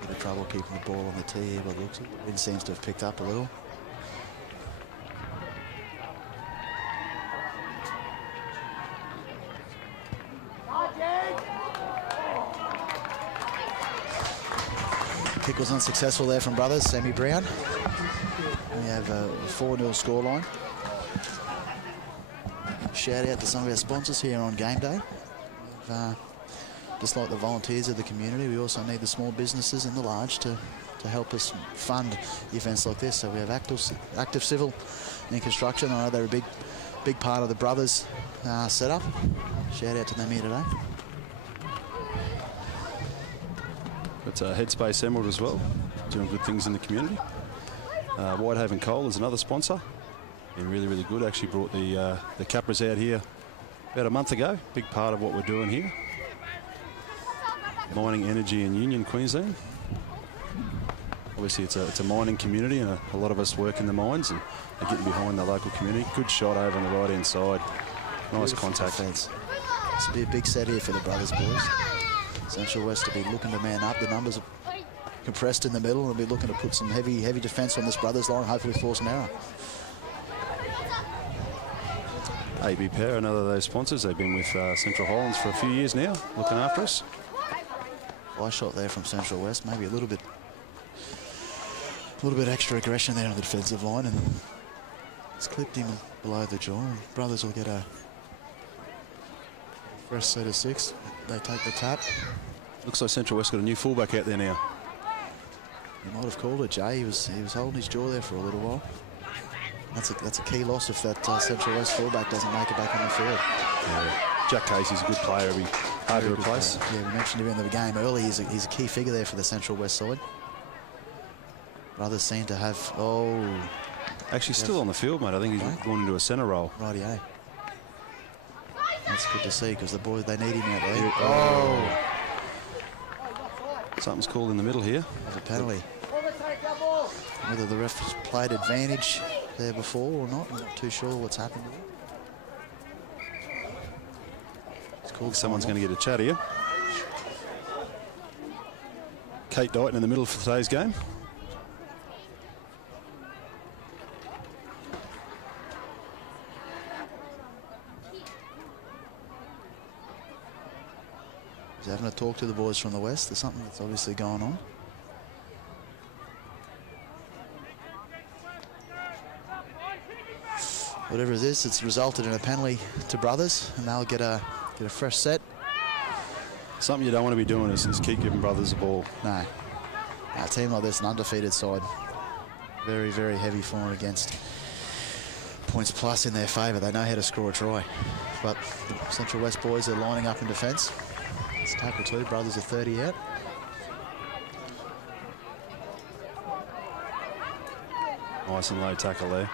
Bit of trouble keeping the ball on the tee here, but looks, the wind seems to have picked up a little. Kick was unsuccessful there from brothers, Sammy Brown. We have a 4-0 scoreline. Shout out to some of our sponsors here on game day. Just like the volunteers of the community, we also need the small businesses and the large to help us fund events like this. So we have Active Civil in construction. I know they're a big part of the brothers setup. Shout out to them here today. It's Headspace Emerald as well, doing good things in the community. Whitehaven Coal is another sponsor. Been really, really good. Actually brought the Capras out here about a month ago. Big part of what we're doing here. Mining Energy in Union, Queensland. Obviously, it's a mining community, and a lot of us work in the mines, and they're getting behind the local community. Good shot over on the right-hand side. Nice contact. Defense. This will be a big set here for the brothers, boys. Central West will be looking to man up. The numbers are compressed in the middle, and will be looking to put some heavy defence on this brothers line, hopefully force an error. AB Power, another of those sponsors. They've been with Central Highlands for a few years now, looking after us. High shot there from Central West, maybe a little bit extra aggression there on the defensive line, and it's clipped him below the jaw. And brothers will get a fresh set of 6. They take the tap. Looks like Central West got a new fullback out there now. He might have called it, Jay. He was holding his jaw there for a little while. That's a key loss if that Central West fullback doesn't make it back on the field. Yeah. Jack Casey's a good player. He'll be hard to replace. Yeah, we mentioned him in the game early. He's a key figure there for the Central West side. Brothers seem to have... Actually still on the field, mate. I think he's gone into a centre role. Rightio. That's good to see, because the boys, they need him out there. Something's called in the middle here. There's a penalty. Whether the ref has played advantage there before or not, I'm not too sure what's happened there. It's called. Someone's going to get a chat here. Kate Dighton in the middle for today's game. He's having a talk to the boys from the West. There's something that's obviously going on. Whatever it is, it's resulted in a penalty to brothers, and they'll get a fresh set. Something you don't want to be doing is keep giving brothers the ball. No. A team like this, an undefeated side, very, very heavy for and against. Points plus in their favour. They know how to score a try. But the Central West boys are lining up in defence. It's tackle 2. Brothers are 30 out. Nice and low tackle there.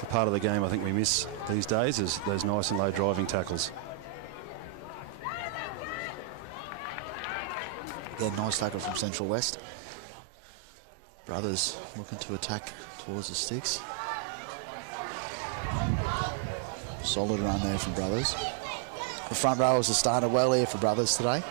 The part of the game I think we miss these days is those nice and low driving tackles. Again, nice tackle from Central West. Brothers looking to attack towards the sticks. Solid run there from brothers. The front rowers have started well here for brothers today.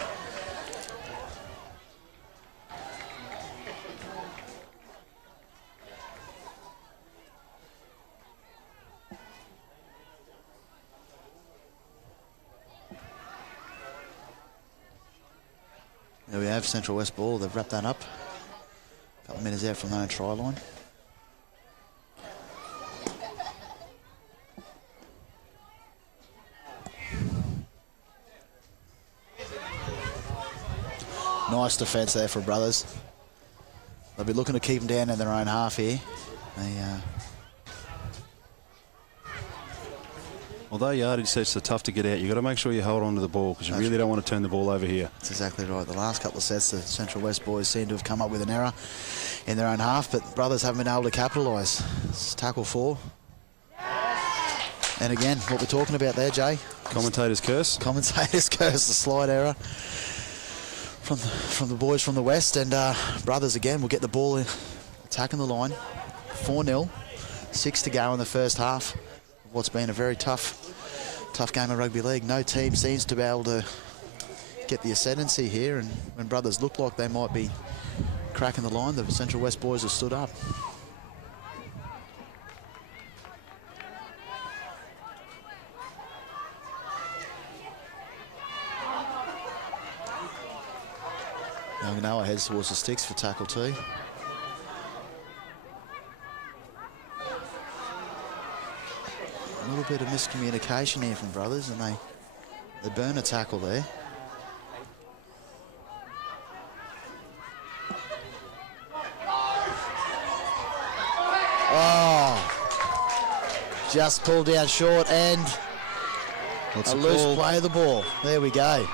There we have Central West ball. They've wrapped that up. A couple of minutes out from their own try line. Nice defence there for brothers. They'll be looking to keep them down in their own half here. Although yardage sets are tough to get out, you've got to make sure you hold on to the ball, because you really don't want to turn the ball over here. That's exactly right. The last couple of sets, the Central West boys seem to have come up with an error in their own half, but brothers haven't been able to capitalise. It's tackle 4. And again, what we're talking about there, Jay. Commentator's curse. Commentator's curse, the slide error from the boys from the west, and Brothers again will get the ball in, attacking the line. 4-0, 6 to go in the first half. What's been a very tough game of rugby league. No team seems to be able to get the ascendancy here, and when Brothers look like they might be cracking the line, the Central West boys have stood up. Young Noah heads towards the sticks for tackle 2. A little bit of miscommunication here from Brothers, and they burn a tackle there. Oh, just pulled down short, and a loose play of the ball. There we go.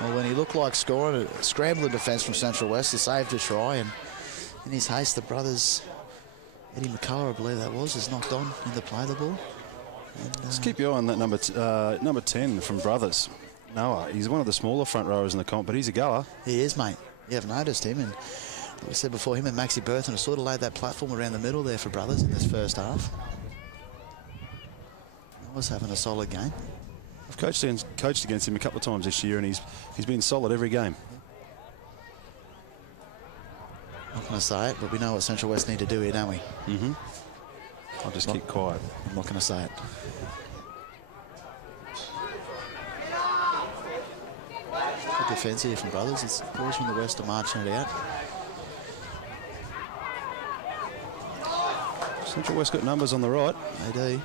Well, when he looked like scoring, a scrambling defence from Central West, he saved a try, and in his haste, the Brothers, Eddie McCullough, I believe that was, has knocked on in the play of the ball. And, let's keep your eye on that number 10 from Brothers, Noah. He's one of the smaller front rowers in the comp, but he's a goer. He is, mate. You have noticed him, and like we said before, him and Maxie Burton have sort of laid that platform around the middle there for Brothers in this first half. Noah's having a solid game. I've coached against him a couple of times this year, and he's been solid every game. Not going to say it, but we know what Central West need to do here, don't we? Mm-hmm. I'll just keep quiet. I'm not going to say it. Good defence here from Brothers. It's boys from the West are marching it out. Central West got numbers on the right. They do.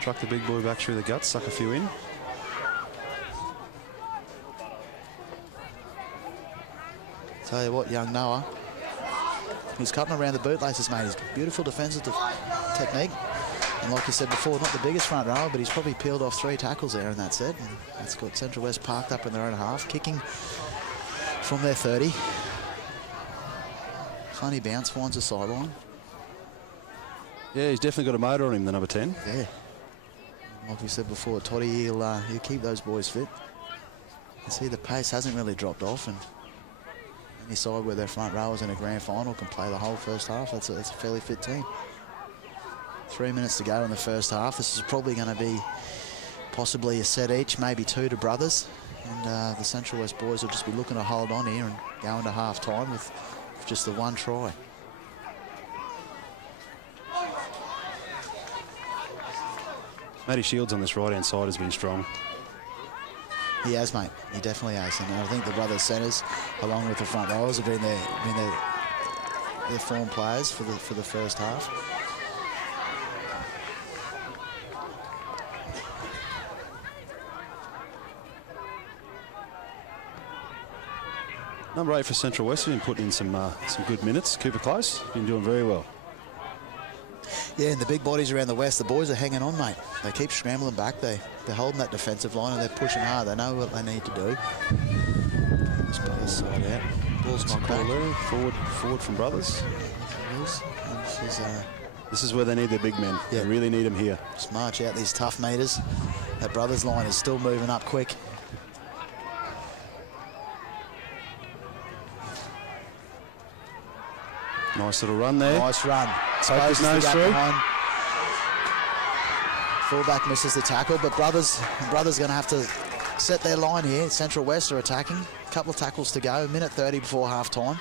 Truck the big boy back through the guts, suck a few in. Tell you what, young Noah, he's cutting around the bootlaces, mate. He's beautiful defensive technique. And like you said before, not the biggest front rower, but he's probably peeled off 3 tackles there in that set. And that's got Central West parked up in their own half, kicking from their 30. Funny bounce, finds a sideline. Yeah, he's definitely got a motor on him, the number 10. Yeah. Like we said before, Toddy, he'll keep those boys fit. You see the pace hasn't really dropped off, and any side where their front rowers in a grand final can play the whole first half, that's a fairly fit team. 3 minutes to go in the first half. This is probably going to be possibly a set each, maybe 2 to Brothers, and the Central West boys will just be looking to hold on here and go into half time with just the 1 try. Matty Shields on this right-hand side has been strong. He has, mate. He definitely has. And I think the Brothers centres, along with the front rowers, have been their form players for the first half. Number 8 for Central West has been putting in some good minutes. Cooper Close, been doing very well. Yeah, and the big bodies around the West, the boys are hanging on, mate. They keep scrambling back. They're holding that defensive line, and they're pushing hard. They know what they need to do. Let's play this side out. Ball's not back. Forward from Brothers. And this is where they need their big men. Yeah. They really need them here. just march out these tough meters. That Brothers line is still moving up quick. Nice little run there. Nice run. His nose through. Fullback misses the tackle, but Brothers going to have to set their line here. Central West are attacking. A couple of tackles to go. 1:30 before half time.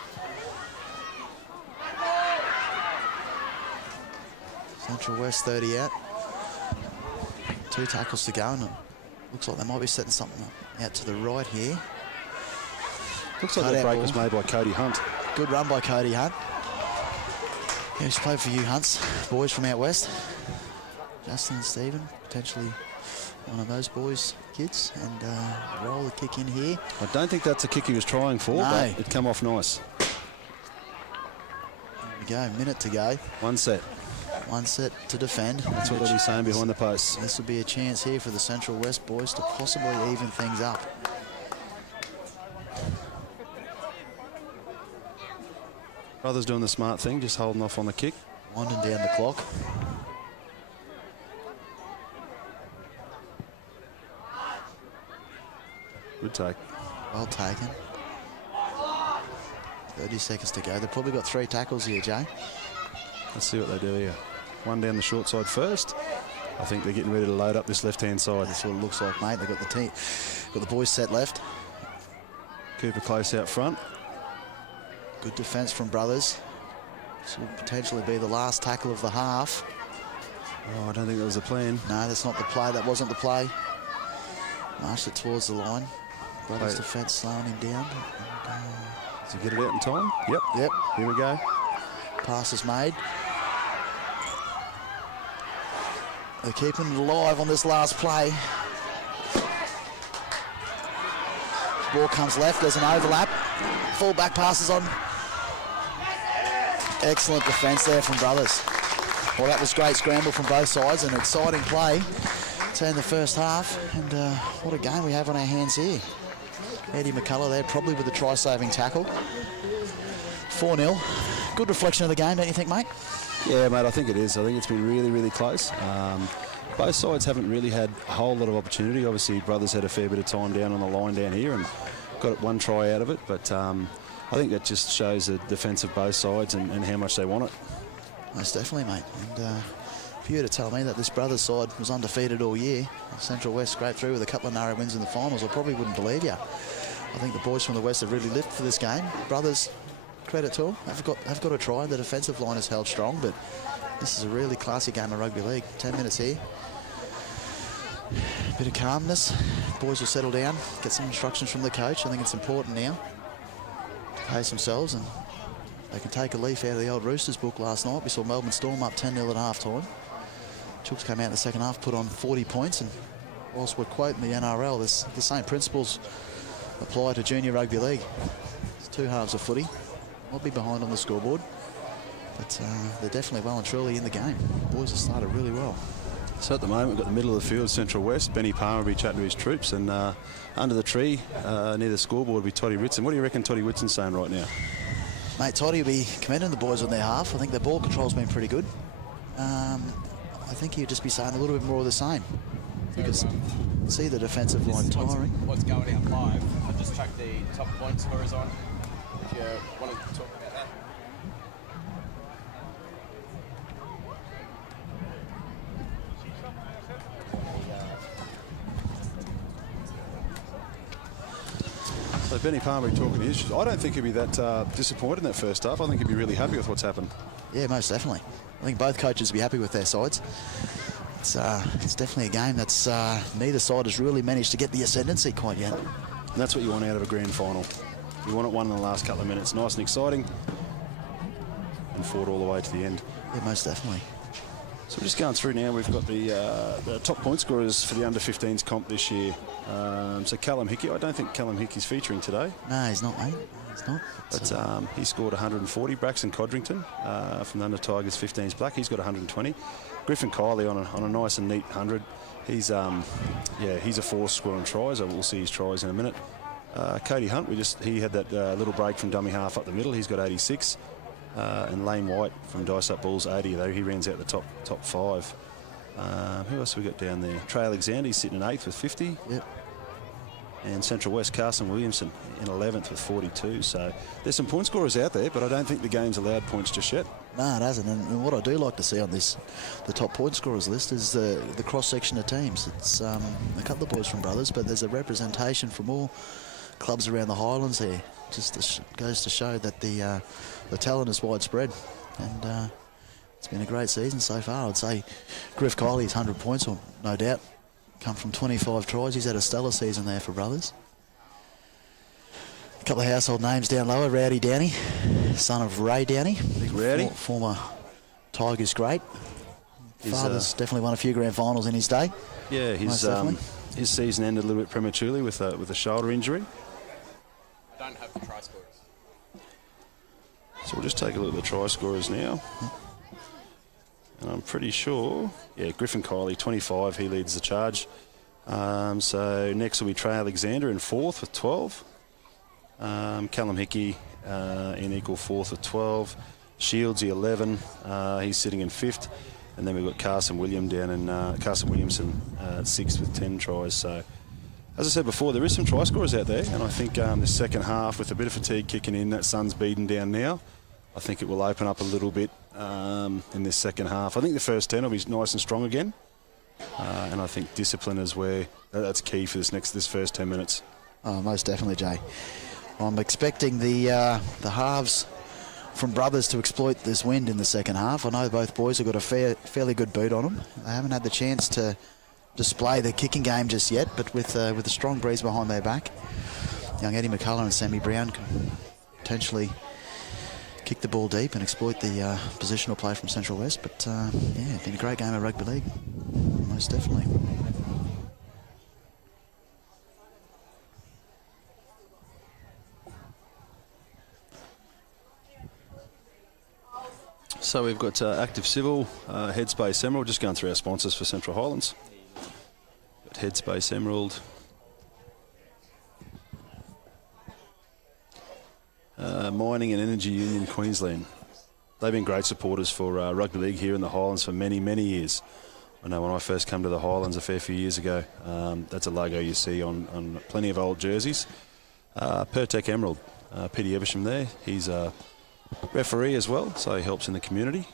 Central West 30 out. 2 tackles to go, and it looks like they might be setting something out to the right here. Looks like that break was made by Cody Hunt. Good run by Cody Hunt. Yeah, he's played for you Hunts, boys from out west. Justin and Stephen, potentially one of those boys' kids. And roll the kick in here. I don't think that's a kick he was trying for, but it come off nice. There we go, minute to go. 1 set. 1 set to defend. That's what they'll be saying behind the posts. This will be a chance here for the Central West boys to possibly even things up. Brothers doing the smart thing, just holding off on the kick. Winding down the clock. Good take. Well taken. 30 seconds to go. They've probably got 3 tackles here, Jay. Let's see what they do here. One down the short side first. I think they're getting ready to load up this left-hand side. That's what it looks like, mate. They've got the boys set left. Cooper close out front. Good defence from Brothers. This will potentially be the last tackle of the half. Oh, I don't think that was the plan. No, that's not the play. That wasn't the play. Marched it towards the line. Brothers defence slowing him down. Does he get it out in time? Yep. Yep. Here we go. Pass is made. They're keeping it alive on this last play. Ball comes left. There's an overlap. Full back passes on. Excellent defence there from Brothers. Well, that was great scramble from both sides. An exciting play to end the first half. And what a game we have on our hands here. Eddie McCullough there, probably with a try-saving tackle. 4-0. Good reflection of the game, don't you think, mate? Yeah, mate, I think it is. I think it's been really, really close. Both sides haven't really had a whole lot of opportunity. Obviously, Brothers had a fair bit of time down on the line down here and got one try out of it. But I think that just shows the defence of both sides and how much they want it. Most definitely, mate. And if you were to tell me that this Brothers side was undefeated all year, Central West scraped through with a couple of narrow wins in the finals, I probably wouldn't believe you. I think the boys from the West have really lived for this game. Brothers, credit to them, have got a try. The defensive line has held strong, but this is a really classy game of rugby league. 10 minutes here. Bit of calmness. Boys will settle down, get some instructions from the coach. I think it's important now to pace themselves, and they can take a leaf out of the old Roosters book last night. We saw Melbourne Storm up 10-0 at half-time. Chooks came out in the second half, put on 40 points, and whilst we're quoting the NRL, the same principles apply to junior rugby league. It's 2 halves of footy. Might be behind on the scoreboard, but they're definitely well and truly in the game. The boys have started really well. So at the moment, we've got the middle of the field, Central West. Benny Palmer will be chatting to his troops, and under the tree near the scoreboard will be Toddy Whitson. What do you reckon Toddy Whitson's saying right now? Mate, Toddy will be commending the boys on their half. I think their ball control's been pretty good. I think he'll just be saying a little bit more of the same. You can see the defensive line tiring. What's going out live? I just chucked the top point scorers on. If you want to talk about that. So Benny Palmer talking to his. I don't think he'll be that disappointed in that first half. I think he'll be really happy with what's happened. Yeah, most definitely. I think both coaches will be happy with their sides. It's definitely a game that's neither side has really managed to get the ascendancy quite yet. And that's what you want out of a grand final. You want it won in the last couple of minutes. Nice and exciting. And fought all the way to the end. Yeah, most definitely. So we're just going through now. We've got the top point scorers for the under-15s comp this year. So Callum Hickey, I don't think Callum Hickey's featuring today. No, he's not, mate. He's not. But he scored 140. Braxton Codrington from the Under Tigers 15s Black, he's got 120. Griffin Kiley on a nice and neat 100. He's a force scoring tries. We'll see his tries in a minute. Cody Hunt, he had that little break from dummy half up the middle. He's got 86. And Lane White from Dice Up Bulls 80, though he rounds out the top 5. Who else have we got down there? Trey Alexander, he's sitting in 8th with 50. Yep. And Central West, Carson Williamson in 11th with 42. So there's some point scorers out there, but I don't think the game's allowed points just yet. No, it hasn't. And what I do like to see on the top point scorers list is the cross-section of teams. It's a couple of boys from Brothers, but there's a representation from all clubs around the Highlands here. Just goes to show that the talent is widespread. And it's been a great season so far. I'd say Griff Kiley's 100 points, or no doubt, come from 25 tries. He's had a stellar season there for Brothers. A couple of household names down lower. Rowdy Downey, son of Ray Downey. Big Rowdy. Former Tigers great. Father's definitely won a few grand finals in his day. Yeah, his season ended a little bit prematurely with a shoulder injury. Don't have the try scorers. So we'll just take a look at the try scorers now. And I'm pretty sure, Griffin Kiley, 25, he leads the charge. So next will be Trey Alexander in 4th with 12. Callum Hickey in equal 4th with 12. Shieldsy 11, he's sitting in 5th. And then we've got Carson Williamson at 6th with 10 tries. So as I said before, there is some try scorers out there, and I think the second half, with a bit of fatigue kicking in, that sun's beaten down now, I think it will open up a little bit in this second half. I think the first 10 will be nice and strong again, and I think discipline is where that's key for this first 10 minutes. Oh, most definitely, Jay. I'm expecting the halves from Brothers to exploit this wind in the second half. I know both boys have got a fairly good boot on them. They haven't had the chance to display the kicking game just yet, but with a strong breeze behind their back, young Eddie McCullough and Sammy Brown can potentially kick the ball deep and exploit the positional play from Central West. But yeah, it's been a great game of rugby league, most definitely. So we've got Active Civil, Headspace Emerald, just going through our sponsors for Central Highlands. Got Headspace Emerald, Mining and Energy Union Queensland. They've been great supporters for rugby league here in the Highlands for many, many years. I know when I first came to the Highlands a fair few years ago, that's a logo you see on plenty of old jerseys. Pertec Emerald, Peter Eversham there, he's a referee as well, so he helps in the community.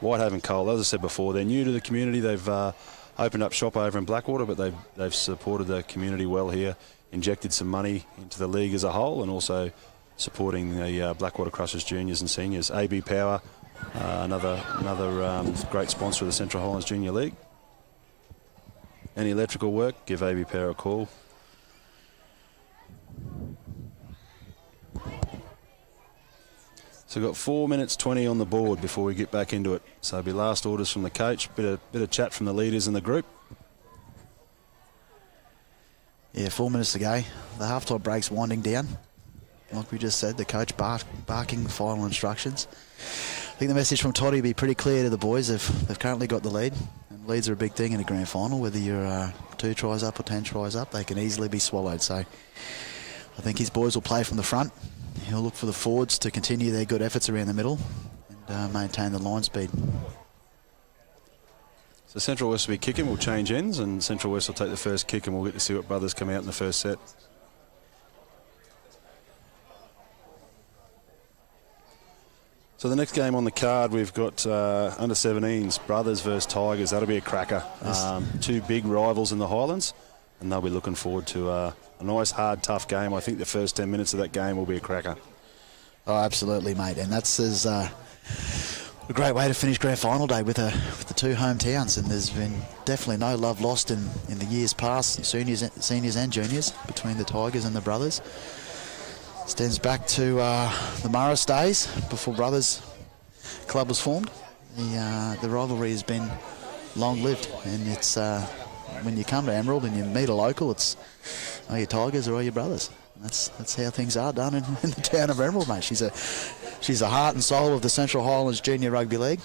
Whitehaven Coal, as I said before, they're new to the community. They've opened up shop over in Blackwater, but they've supported the community well here, injected some money into the league as a whole, and also supporting the Blackwater Crushers juniors and seniors. AB Power, another great sponsor of the Central Highlands Junior League. Any electrical work, give AB Power a call. So we've got 4 minutes 20 on the board before we get back into it. So it'll be last orders from the coach, bit of chat from the leaders in the group. Yeah, 4 minutes to go. The half-time break's winding down. Like we just said, the coach barking final instructions. I think the message from Toddy will be pretty clear to the boys. They've currently got the lead. And leads are a big thing in a grand final. Whether you're 2 tries up or 10 tries up, they can easily be swallowed. So I think his boys will play from the front. He'll look for the forwards to continue their good efforts around the middle and maintain the line speed. So Central West will be kicking, we'll change ends, and Central West will take the first kick, and we'll get to see what Brothers come out in the first set. So the next game on the card, we've got under 17s, Brothers versus Tigers. That'll be a cracker. Two big rivals in the Highlands, and they'll be looking forward to a nice, hard, tough game. I think the first 10 minutes of that game will be a cracker. Oh, absolutely, mate. And that's a great way to finish grand final day with the two hometowns. And there's been definitely no love lost in the years past, seniors and juniors, between the Tigers and the Brothers. Stems back to the Morris days before Brothers Club was formed. The rivalry has been long-lived, and it's when you come to Emerald and you meet a local, it's are you Tigers or are you Brothers? And that's how things are done in the town of Emerald, mate. She's the heart and soul of the Central Highlands Junior Rugby League,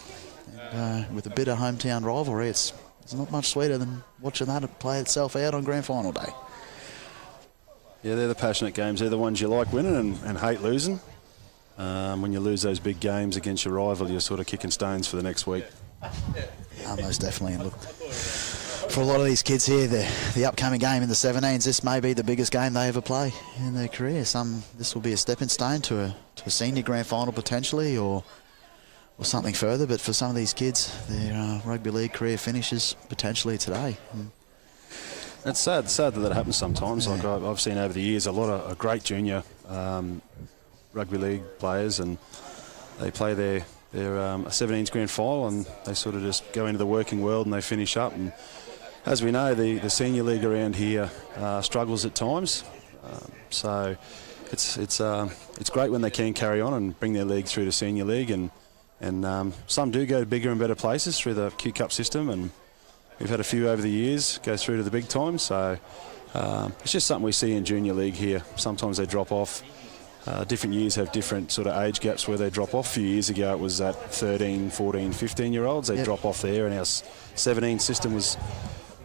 and with a bit of hometown rivalry, it's not much sweeter than watching that play itself out on grand final day. Yeah, they're the passionate games. They're the ones you like winning and hate losing. When you lose those big games against your rival, you're sort of kicking stones for the next week. Most definitely. And look, for a lot of these kids here, the upcoming game in the 17s, this may be the biggest game they ever play in their career. This will be a stepping stone to a senior grand final potentially, or something further. But for some of these kids, their rugby league career finishes potentially today. It's sad that happens sometimes. Yeah. Like I've seen over the years a lot of great junior rugby league players, and they play their 17s grand final, and they sort of just go into the working world and they finish up. And as we know, the senior league around here struggles at times. So it's great when they can carry on and bring their league through to senior league, and some do go to bigger and better places through the Q Cup system, and we've had a few over the years go through to the big time. So it's just something we see in junior league here. Sometimes they drop off. Different years have different sort of age gaps where they drop off. A few years ago it was at 13, 14, 15-year-olds. They drop off there, and our 17 system was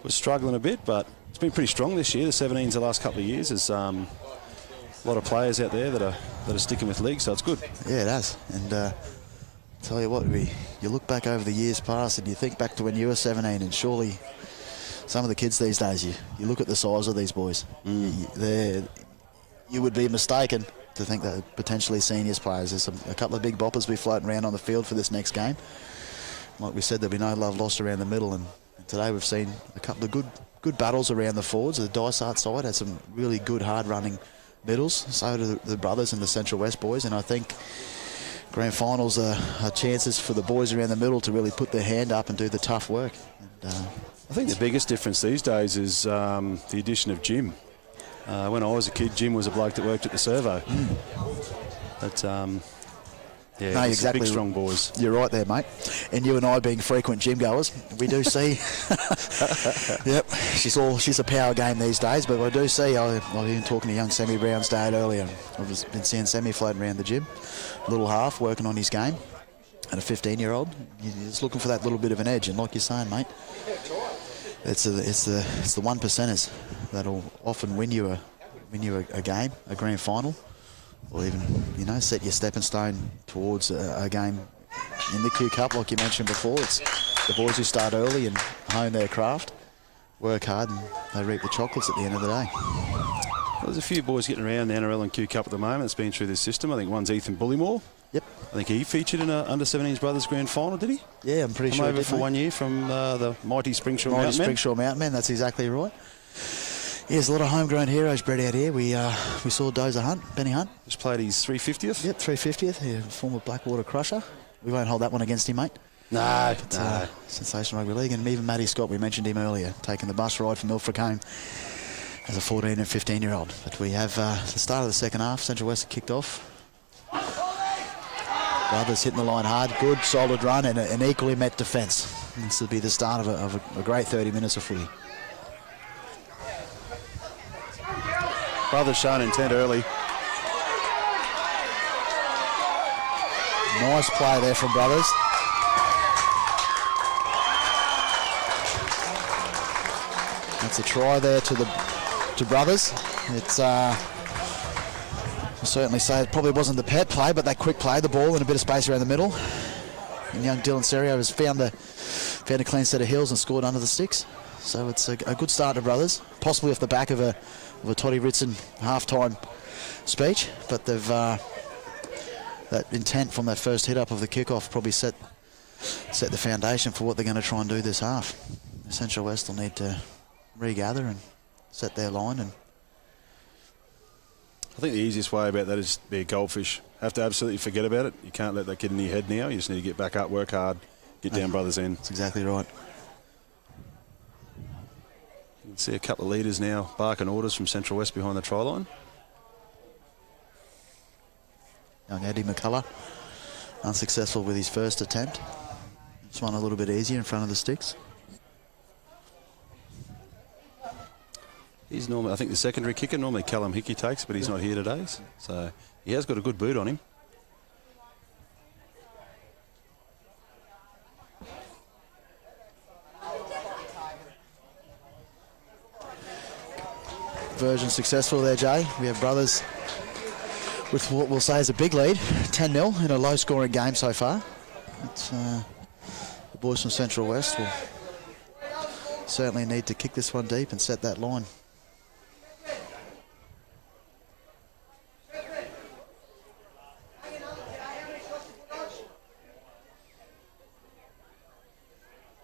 struggling a bit, but it's been pretty strong this year. The 17s the last couple of years. There's a lot of players out there that are sticking with league, so it's good. Yeah, it has. And tell you what, you look back over the years past and you think back to when you were 17, and surely some of the kids these days, you look at the size of these boys. You would be mistaken to think that potentially seniors players. There's a couple of big boppers be floating around on the field for this next game. Like we said, there'll be no love lost around the middle, and today we've seen a couple of good battles around the forwards. The Dysart side had some really good hard-running middles. So do the brothers and the Central West boys, and I think grand finals are chances for the boys around the middle to really put their hand up and do the tough work. And, I think the biggest difference these days is the addition of Jim. When I was a kid, Jim was a bloke that worked at the servo. But yeah, no, it's exactly. Big, strong boys. You're right there, mate. And you and I being frequent gym goers, we do see. Yep, she's a power game these days. But I do see. I've been talking to young Sammy Brownsdale earlier. I've been seeing Sammy floating around the gym, little half working on his game, and a 15-year-old. He's looking for that little bit of an edge. And like you're saying, mate, it's the 1%ers that'll often win you a game, a grand final. Or even, set your stepping stone towards a game in the Q Cup, like you mentioned before. It's the boys who start early and hone their craft, work hard, and they reap the chocolates at the end of the day. Well, there's a few boys getting around the NRL and Q Cup at the moment. It's been through this system. I think one's Ethan Bullymore. Yep. I think he featured in a under-17s brothers grand final, did he? Yeah, I'm pretty sure he over did, for mate. 1 year from the mighty Springshaw Mountain Men. Springshaw Mountain Men, that's exactly right. Yeah, there's a lot of homegrown heroes bred out here. We saw Dozer Hunt, Benny Hunt. Just played his 350th. Yep, 350th. Yeah, former Blackwater Crusher. We won't hold that one against him, mate. No. Sensational Rugby League. And even Matty Scott, we mentioned him earlier, taking the bus ride from Ilfracombe as a 14 and 15-year-old. But we have the start of the second half. Central West kicked off. Brothers hitting the line hard. Good, solid run and an equally met defence. This will be the start of a great 30 minutes of footy. Brothers shown intent early. Nice play there from Brothers. That's a try there to Brothers. It's I'll certainly say it probably wasn't the pet play, but that quick play, the ball and a bit of space around the middle. And young Dylan Serio has found a clean set of heels and scored under the sticks. So it's a good start to Brothers, possibly off the back of a Toddy Ritson half-time speech, but they've that intent from that first hit-up of the kickoff probably set the foundation for what they're going to try and do this half. Central West will need to regather and set their line. And I think the easiest way about that is to be a goldfish. Have to absolutely forget about it. You can't let that get in your head now. You just need to get back up, work hard, get down Brothers' end. That's exactly right. You can see a couple of leaders now barking orders from Central West behind the try line. Young Eddie McCullough, unsuccessful with his first attempt. Just one a little bit easier in front of the sticks. He's normally, I think, the secondary kicker. Normally Callum Hickey takes, but he's not here today. So he has got a good boot on him. Version successful there, Jay. We have Brothers with what we'll say is a big lead, 10-0 in a low-scoring game so far. It's, the boys from Central West will certainly need to kick this one deep and set that line.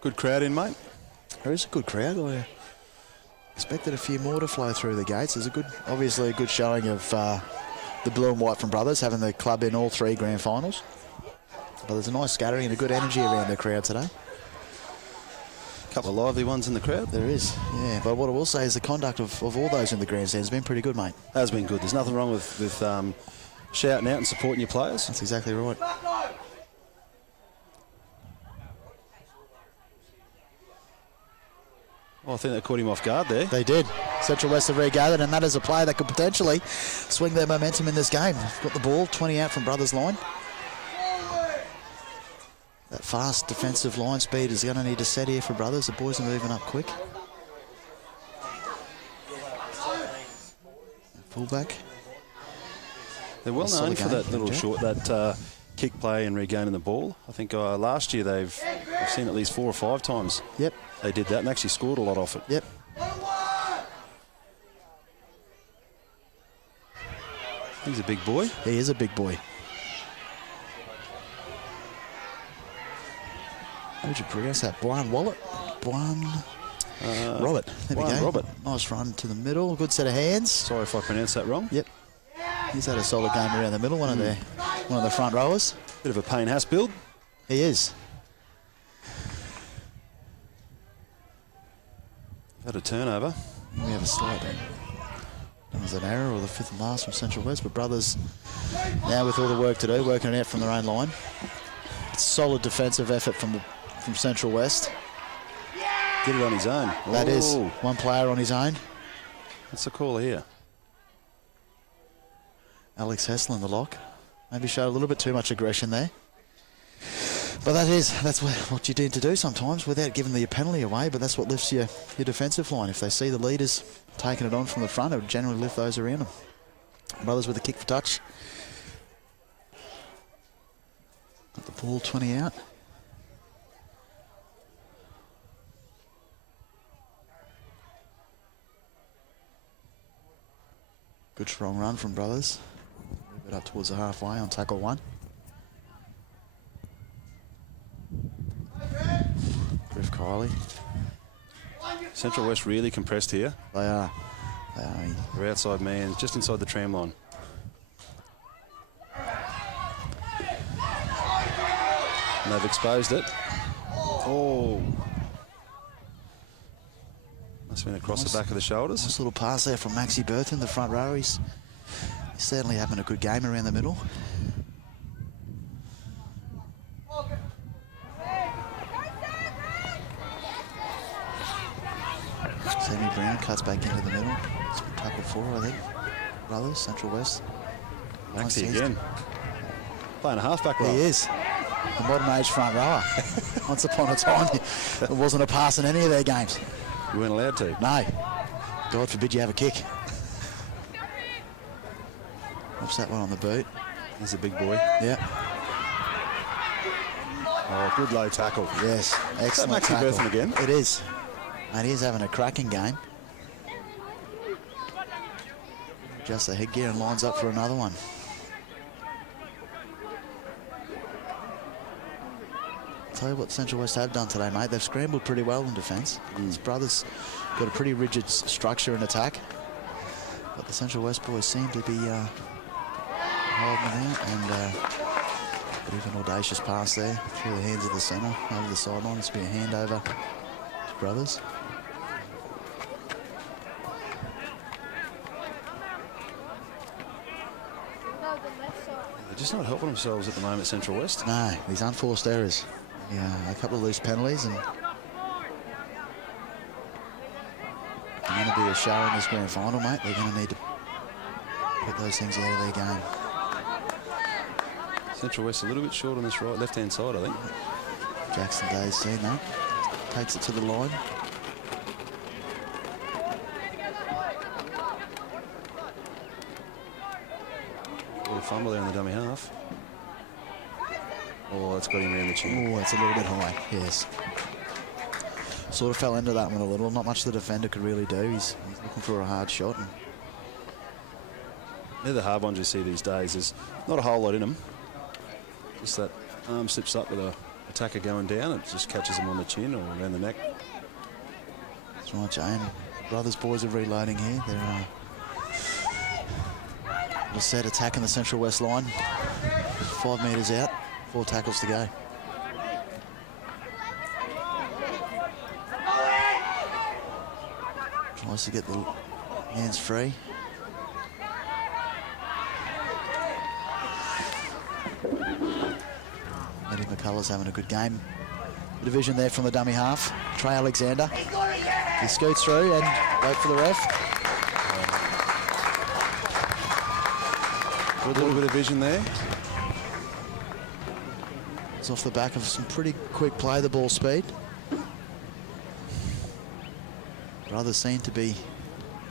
Good crowd in, mate. There is a good crowd. I expected a few more to flow through the gates. There's obviously a good showing of the blue and white from Brothers, having the club in all three grand finals. But there's a nice scattering and a good energy around the crowd today. A couple of lively ones in the crowd. There is, yeah. But what I will say is the conduct of all those in the grandstand has been pretty good, mate. Has been good. There's nothing wrong with shouting out and supporting your players. That's exactly right. Well, I think they caught him off guard there. They did. Central West have regathered, and that is a play that could potentially swing their momentum in this game. Got the ball, 20 out from Brothers' line. That fast defensive line speed is going to need to set here for Brothers. The boys are moving up quick. Fullback. They're well known for that little short, that kick play and regaining the ball. I think last year I've seen at least 4 or 5 times. Yep. They did that and actually scored a lot off it. Yep. He's a big boy. He is a big boy. How would you pronounce that? Brian Wallet? Robert. There we Brian go. Robert. Nice run to the middle. Good set of hands. Sorry if I pronounced that wrong. Yep. He's had a solid game around the middle. One of the front rowers. Bit of a Payne Haas build. He is. Had a turnover. We have a slight. That was an error or the 5th and last from Central West, but Brothers now with all the work to do, working it out from their own line. It's solid defensive effort from Central West. Did it on his own. That is Oh, one player on his own. What's the call here? Alex Hessel in the lock. Maybe showed a little bit too much aggression there. But that's what you need to do sometimes without giving the penalty away, but that's what lifts your defensive line. If they see the leaders taking it on from the front, it would generally lift those around them. Brothers with a kick for touch. Got the ball 20 out. Good strong run from Brothers. Move it up towards the halfway on tackle 1. Griff Kiley. Central West really compressed here. They are. Their outside man just inside the tram line. And they've exposed it. Oh. Must have been across the back of the shoulders. Nice little pass there from Maxie Berthen, the front row. He's certainly having a good game around the middle. Sammy Brown cuts back into the middle. It's tackle 4, I think. Brothers, Central West. Maxie again. Playing a halfback role. He is. A modern age front rower. Once upon a time, it wasn't a pass in any of their games. You weren't allowed to. No. God forbid you have a kick. What's that one on the boot? He's a big boy. Yeah. Oh, good low tackle. Yes. Excellent Maxie tackle. Berthen again? It is. And he's having a cracking game. Just the headgear and lines up for another one. Tell you what Central West have done today, mate. They've scrambled pretty well in defence. His Brothers got a pretty rigid structure in attack. But the Central West boys seem to be holding it out. And but even audacious pass there through the hands of the centre over the sideline. It's be a handover to Brothers. They're just not helping themselves at the moment, Central West. No, these unforced errors. Yeah, a couple of loose penalties, and they're going to be a show in this grand final, mate. They're going to need to put those things out of their game. Central West a little bit short on this right, left-hand side, I think. Jackson Day's seen that. Takes it to the line. A little fumble there in the dummy half. Oh, that's got him around the chin. Oh, it's a little bit high, yes. Sort of fell into that one a little. Not much the defender could really do. He's looking for a hard shot. And they're the hard ones you see these days. There's not a whole lot in them. Just that arm slips up with a attacker going down. It just catches him on the chin or around the neck. That's right, Jane. Brothers boys are reloading here. They're little set attacking the Central West line. 5 metres out. 4 tackles to go. Tries to get the hands free. Eddie McCullough's having a good game. Division there from the dummy half. Trey Alexander. He scoots through and wait for the ref. Good little bit of vision there. It's off the back of some pretty quick play, the ball speed. Brothers seem to be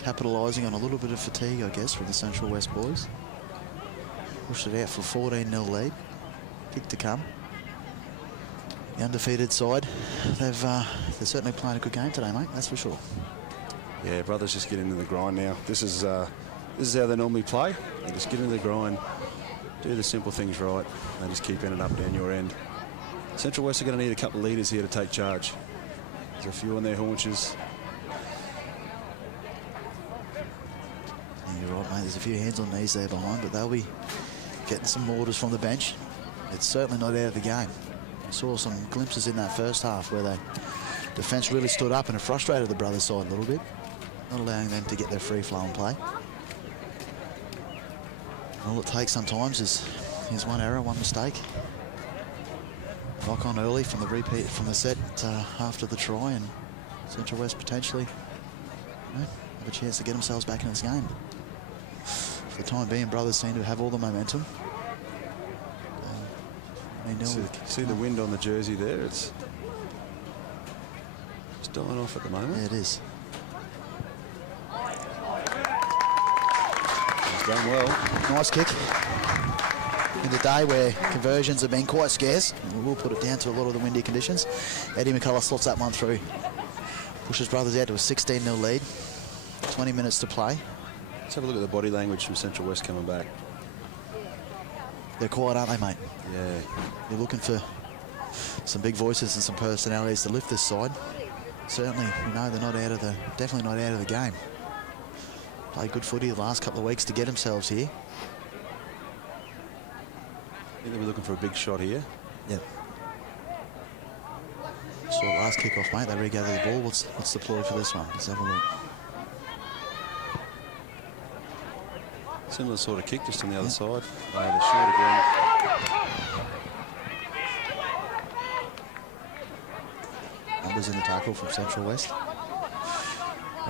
capitalising on a little bit of fatigue, I guess, for the Central West boys. Pushed it out for a 14-0 lead. kick to come. The undefeated side, they're certainly playing a good game today, mate, that's for sure. Yeah, brothers just get into the grind now. This is how they normally play. They just get into the grind, do the simple things right, and just keep ending up down your end. Central West are going to need a couple of leaders here to take charge. There's a few on their haunches. Yeah, you're right, mate. There's a few hands on knees there behind, but they'll be getting some orders from the bench. It's certainly not out of the game. I saw some glimpses in that first half where the defence really stood up and it frustrated the brothers' side a little bit, not allowing them to get their free-flowing play. All it takes sometimes is one error, one mistake. Knock on early from the repeat from the set after the try, and Central West potentially have a chance to get themselves back in this game. For the time being, brothers seem to have all the momentum. See the wind on the jersey there? It's dying off at the moment. Yeah, it is. He's done well. Nice kick. In the day where conversions have been quite scarce, we will put it down to a lot of the windy conditions. Eddie McCullough slots that one through. Pushes brothers out to a 16-0 lead. 20 minutes to play. Let's have a look at the body language from Central West coming back. They're quiet, aren't they, mate? Yeah. You're looking for some big voices and some personalities to lift this side. Certainly, they're not out of definitely not out of the game. Played good footy the last couple of weeks to get themselves here. I think they were looking for a big shot here. Yep. So last kick-off, mate, they regather the ball. What's the ploy for this one? Let's have a look. Similar sort of kick, just on the other side. They're short again. Numbers in the tackle from Central West.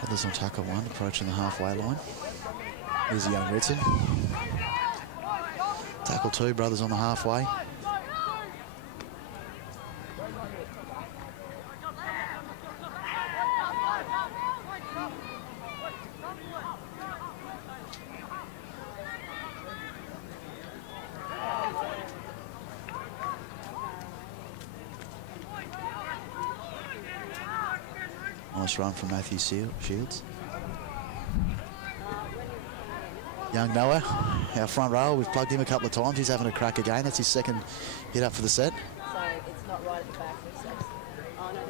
Others on tackle one, approaching the halfway line. Here's a young Ritson. Tackle two, brothers on the halfway. Nice run from Matthew Shields. Young Noah, our front row, we've plugged him a couple of times. He's having a crack again. That's his second hit up for the set. So it's not right at the back. He says, oh no,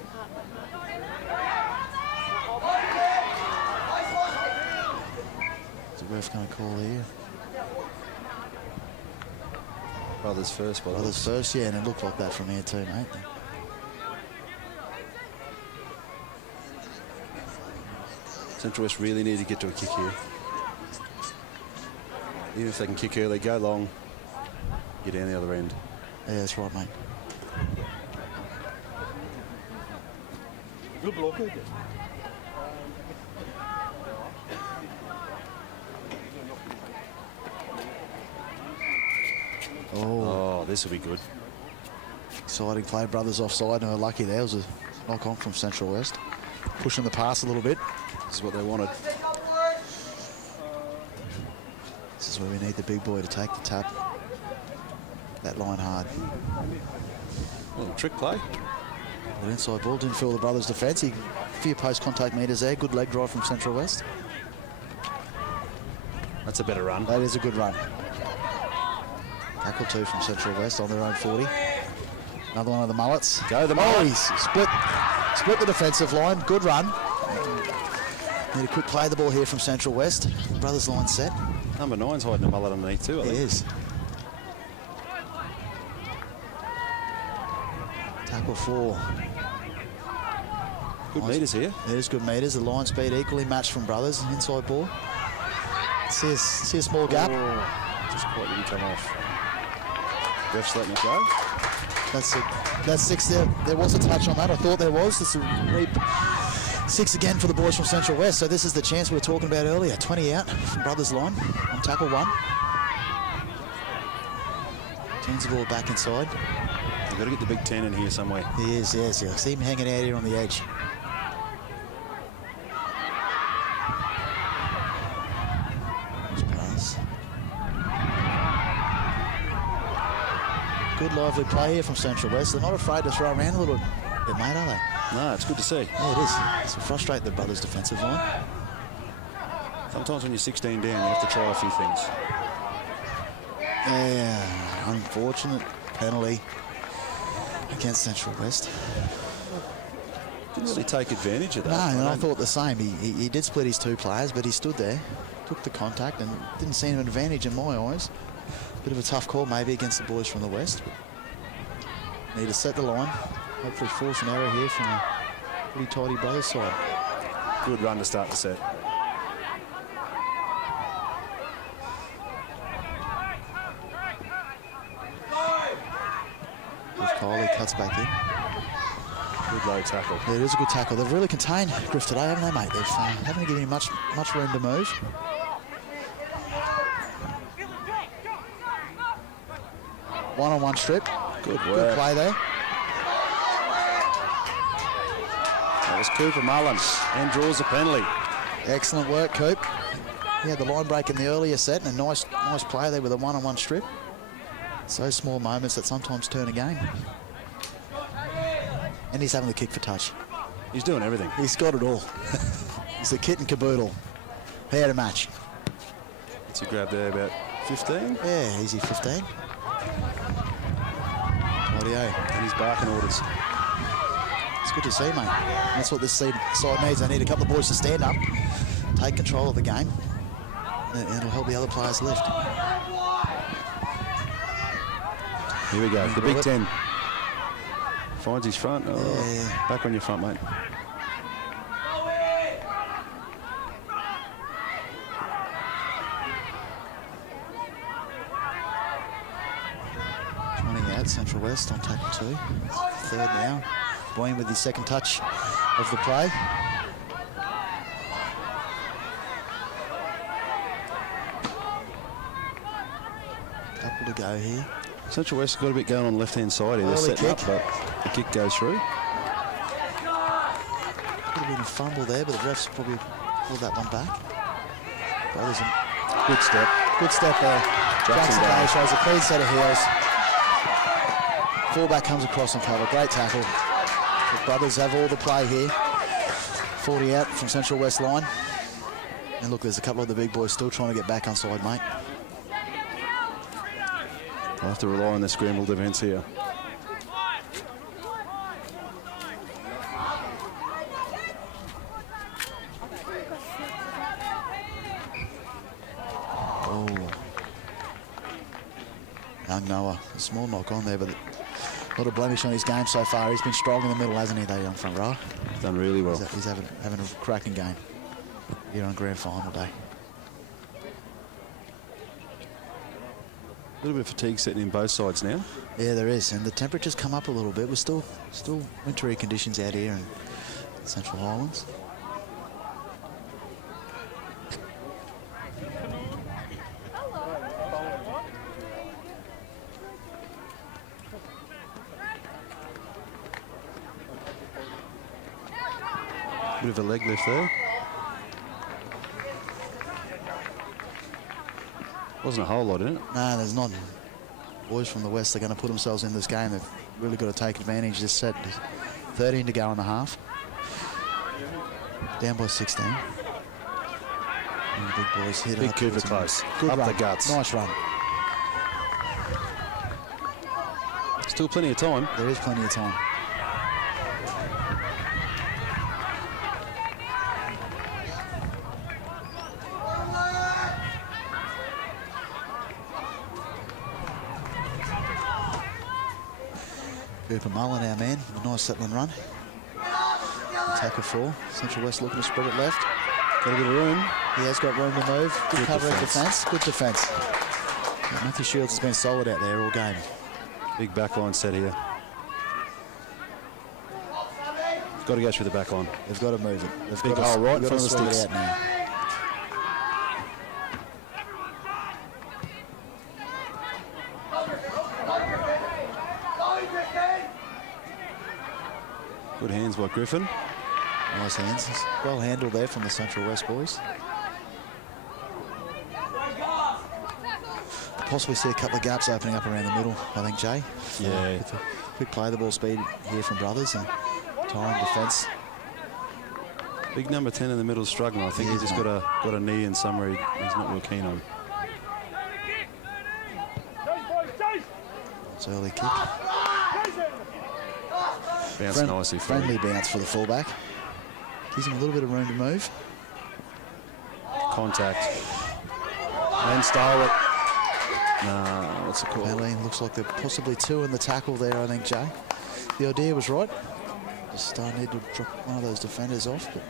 Is the ref going to call here? Brothers first, Brothers first, yeah, and it looked like that from here too, mate. Central West really need to get to a kick here. Even if they can kick early, go long, get down the other end. Yeah, that's right, mate. Oh, this will be good. Exciting play, brothers offside, and we're lucky there. It was a knock on from Central West. Pushing the pass a little bit. This is what they wanted. This is where we need the big boy to take the tap. That line hard. Little trick play. But inside ball didn't feel the brothers' defence. A few post-contact metres there. Good leg drive from Central West. That's a better run. That is a good run. Tackle two from Central West on their own 40. Another one of the mullets. Go the mullet. Oh, he's split the defensive line. Good run. Need a quick play the ball here from Central West. Brothers line set. Number 9's hiding a mullet underneath too, I think. He is. Tackle four. Good metres here. There's good metres. The line speed equally matched from brothers. Inside ball. See a small gap. Oh, just quite didn't come off. Ref's letting it go. That's six there. There was a touch on that. I thought there was. This will reap 6 again for the boys from Central West. So this is the chance we were talking about earlier. 20 out from brothers line on tackle one. Turns the ball back inside. You've got to get the Big 10 in here somewhere. He is, yes. I see him hanging out here on the edge. Nice pass. Good lively play here from Central West. They're not afraid to throw around a little bit, mate, are they? No, it's good to see. Yeah, it is. It's frustrate the brothers' defensive line. Sometimes when you're 16 down, you have to try a few things. Yeah, unfortunate penalty against Central West. Didn't really take advantage of that. No, and I thought the same. He did split his two players, but he stood there, took the contact, and didn't see an advantage in my eyes. Bit of a tough call maybe against the boys from the West. But need to set the line. Hopefully force an error here from a pretty tidy brothers side. Good run to start the set. If Kylie cuts back in. Good low tackle. Yeah, it is a good tackle. They've really contained Griff today, haven't they, mate? They've haven't given him much room to move. One-on-one strip. Good Good work. play there. That was Cooper Mullen and draws a penalty. Excellent work, Coop. He had the line break in the earlier set, and a nice play there with a one-on-one strip. So small moments that sometimes turn a game. And he's having the kick for touch. He's doing everything. He's got it all. He's a kit and caboodle. He had a match. It's a grab there, about 15. Yeah, easy 15. Audio. And he's barking orders. It's good to see, mate. And that's what this side needs. They need a couple of boys to stand up, take control of the game, and it'll help the other players lift. Here we go. The Big Ten. Finds his front. Oh, Yeah. Back on your front, mate. Joining out, Central West on tackle 2. Third now. Boyne with his second touch of the play. Couple to go here. Central West got a bit going on the left-hand side here. They're Early setting up, kick. but the kick goes through. Could have been a fumble there, but the refs probably pulled that one back. Brothers in. Good step. Good step there. Jackson Day shows a clean set of heels. Fullback comes across and cover. Great tackle. The brothers have all the play here. 40 out from Central West line. And look, there's a couple of the big boys still trying to get back on side, mate. I'll have to rely on the scramble defence here. Oh. Young Noah, a small knock on there, but a lot of blemish on his game so far. He's been strong in the middle, hasn't he, though, young front row? Done really well. He's having a cracking game here on grand final day. A little bit of fatigue setting in both sides now. Yeah, there is, and the temperature's come up a little bit. We're still wintry conditions out here in Central Highlands. Bit of a leg lift there. Wasn't a whole lot in it. No, there's not. Boys from the West are going to put themselves in this game. They've really got to take advantage. This set, 13 to go in the half. Down by 16. And the big boys hit Big up Cooper towards the close. net. Good Up run. the guts. Nice run. Still plenty of time. There is plenty of time. Cooper Mullen, our man, a nice settling run. Tackle 4. Central West looking to spread it left. Got a bit of room. He has got room to move. Good cover and defence. defence. Good defence. Yeah, Matthew Shields has been solid out there all game. Big back line set here. Got to go through the back line. They've got to move it. They've Big got hole right in they've got front to of the sweep it sticks. out now. Good hands by Griffin. Nice hands. Well handled there from the Central West boys. The possibly see a couple of gaps opening up around the middle, I think, Jay. Yeah. With a quick play the ball speed here from Brothers and tiring defence. Big number 10 in the middle struggling. I think He he's is, just got a knee in somewhere he's not real keen on. It's early kick. Bounce nicely. Friendly bounce for the fullback. Gives him a little bit of room to move. Contact. And stole it. No, what's it called? Eileen, looks like there possibly two in the tackle there, I think, Jay. The idea was right. Just need to drop one of those defenders off. But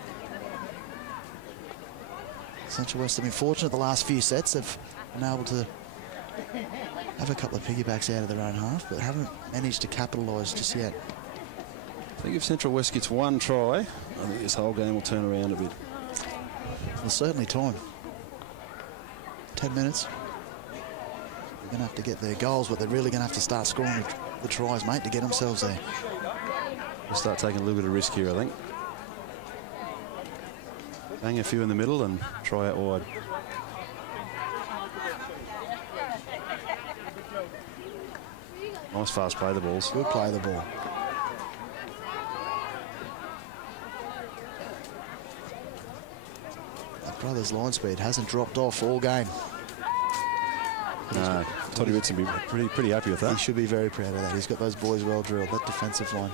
Central West have been fortunate the last few sets. They've been able to have a couple of piggybacks out of their own half, but haven't managed to capitalise just yet. I think if Central West gets one try, I think this whole game will turn around a bit. There's certainly time. 10 minutes. They're going to have to get their goals, but they're really going to have to start scoring the tries, mate, to get themselves there. We'll start taking a little bit of risk here, I think. Bang a few in the middle and try out wide. Nice fast play the balls. Good play the ball. The Brothers' line speed hasn't dropped off all game. No, Toddy Ritson will be pretty happy with He that. should be very proud of that. He's got those boys well drilled, that defensive line.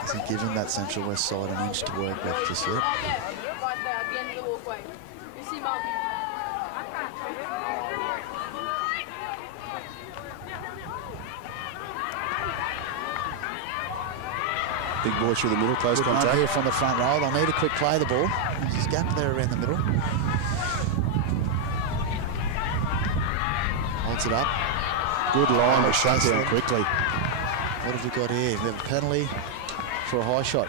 Hasn't given that Central West side an inch to work with just yet. Big boy through the middle, close Good run contact. here from the front row. They'll need a quick play the ball. There's a gap there around the middle. Holds it up. Good line, but shut Haslam. down quickly. What have we got here? We have a penalty for a high shot.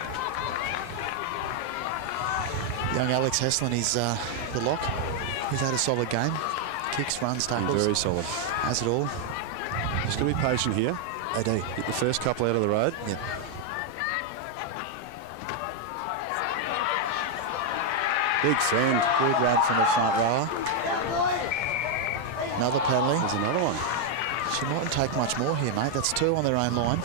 Young Alex Heslin, he's the lock. He's had a solid game. Kicks, runs, tackles. Very solid. Has it all. Just going to be patient here. They do. Get the first couple out of the road. Yep. Big send. Good run from the front rower. Another penalty. There's another one. She mightn't take much more here, mate. That's two on their own line.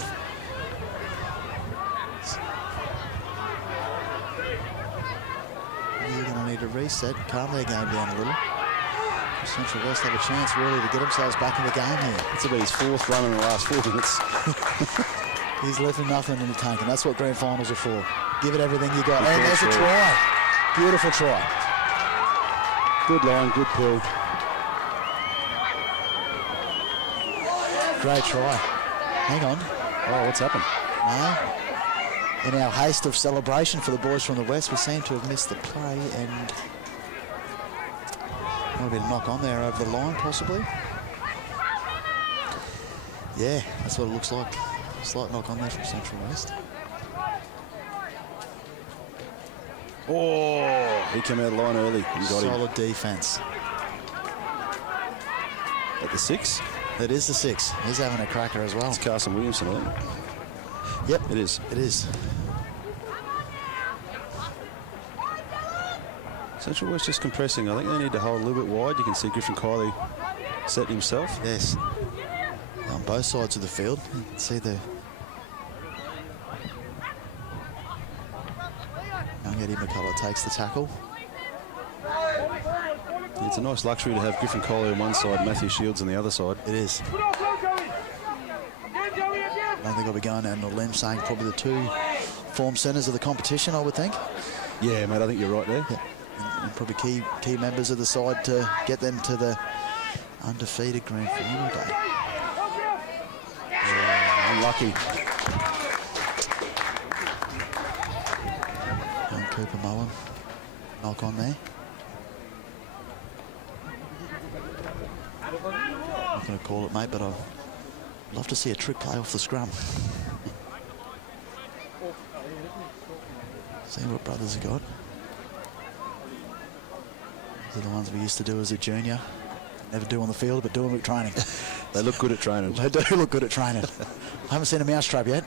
You're going to need a reset, calm their game down a little. Central West have a chance really to get themselves back in the game here. This will be his fourth run in the last 4 minutes. He's leaving nothing in the tank, and that's what grand finals are for. Give it everything you got. Good And there's a ball. try. Beautiful try. Good line, good pill. Great try. Hang on. Oh, what's happened? No. In our haste of celebration for the boys from the West, we seem to have missed the play, and might have been a knock on there over the line, possibly. Yeah, that's what it looks like. Slight knock on there from Central West. Oh, he came out of the line early and got him. Solid defence. At the 6. It is the 6. He's having a cracker as well. It's Carson Williamson, I think. Yep, It is. it is. Central West just compressing. I think they need to hold a little bit wide. You can see Griffin Kiley setting himself. Yes. On both sides of the field. You can see the young Eddie McCullough takes the tackle. It's a nice luxury to have Griffin Kiley on one side, Matthew Shields on the other side. It is. I think I'll be going down the limb saying probably the two form centres of the competition, I would think. Yeah, mate, I think you're right there. Yeah. And probably key members of the side to get them to the undefeated grand final day. Unlucky. Young Cooper Mullen, knock on there. Not going to call it, mate, but I'd love to see a trick play off the scrum. See what Brothers have got. These are the ones we used to do as a junior. Never do on the field, but do them at training. They look good at training. They do look good at training. I haven't seen a mousetrap yet.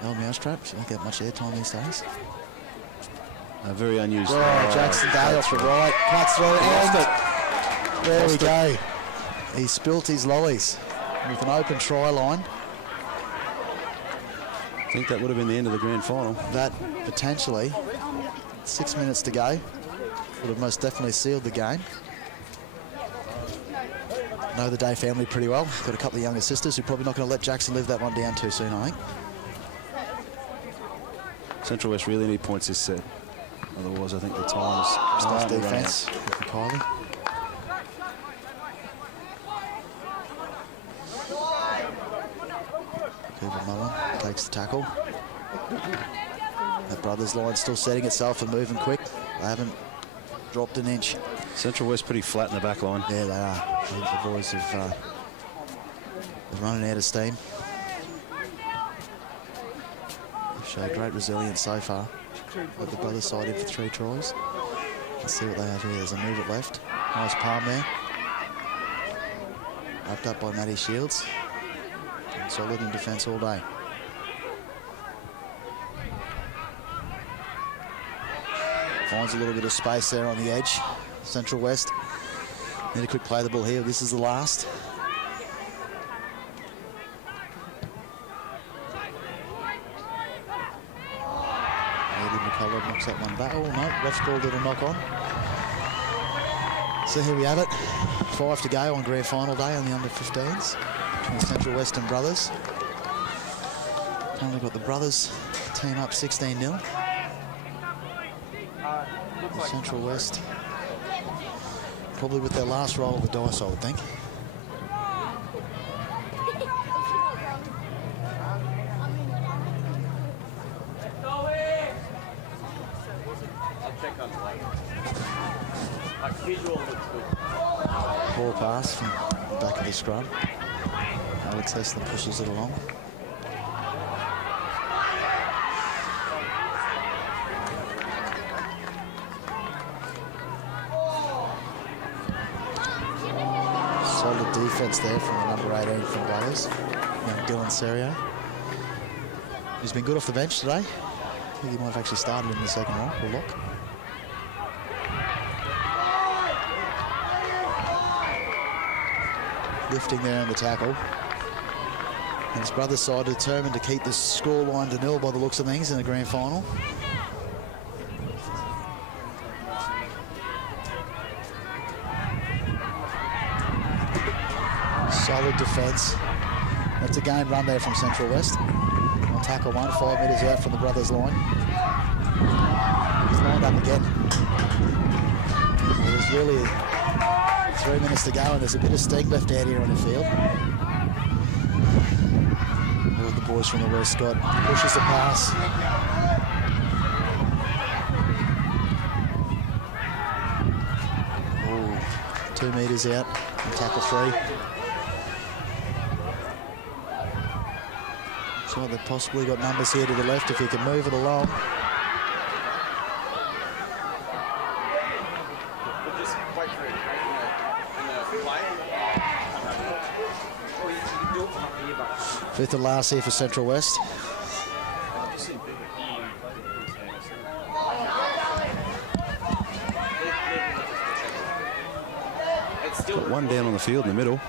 The old mousetrap, she don't get much airtime these days. A very unused. Oh, Jackson Day off the right, cuts through, and there we go. He spilt his lollies with an open try line. I think that would have been the end of the grand final. That potentially, 6 minutes to go, would have most definitely sealed the game. Know the Day family pretty well. Got a couple of younger sisters who are probably not going to let Jackson live that one down too soon, I think. Central West really need points this set. Otherwise, I think the time's Stuff starting to run defence out. from Kylie. Cooper Mullen takes the tackle. The brothers line still setting itself and moving quick. They haven't dropped an inch. Central West pretty flat in the back line. Yeah, they are. The boys have they're running out of steam. They've showed great resilience so far. Got the brothers side in for 3 tries. Let's see what they have here. There's a move at left. Nice palm there. Wrapped up by Matty Shields. And solid in defence all day. Finds a little bit of space there on the edge. Central West. Need a quick play the ball here. This is the last. Eddie McCullough knocks that one back. Oh no, ref's called it a knock on. So here we have it. 5 to go on grand final day on the under 15s between Central West and Brothers. Currently got the Brothers team up 16-0. Central West probably with their last roll of the dice, I would think. Poor pass from the back of the scrum. Alex Hessler pushes it along. Solid defence there from the number 18 from Brothers, young Dylan Serio. He's been good off the bench today. I think he might have actually started in the second round. We'll look. Lifting there on the tackle. And his brother's side determined to keep the scoreline to 0 by the looks of things in the grand final. Solid defence. That's a game run there from Central West. On tackle 1, 5 metres out from the brothers' line. He's lined up again. Well, there's really 3 minutes to go and there's a bit of steam left out here on the field. All the boys from the West. Scott pushes the pass. Oh, 2 metres out on tackle 3. So they've possibly got numbers here to the left if he can move it along. Fifth and last here for Central West. Got one down on the field in the middle.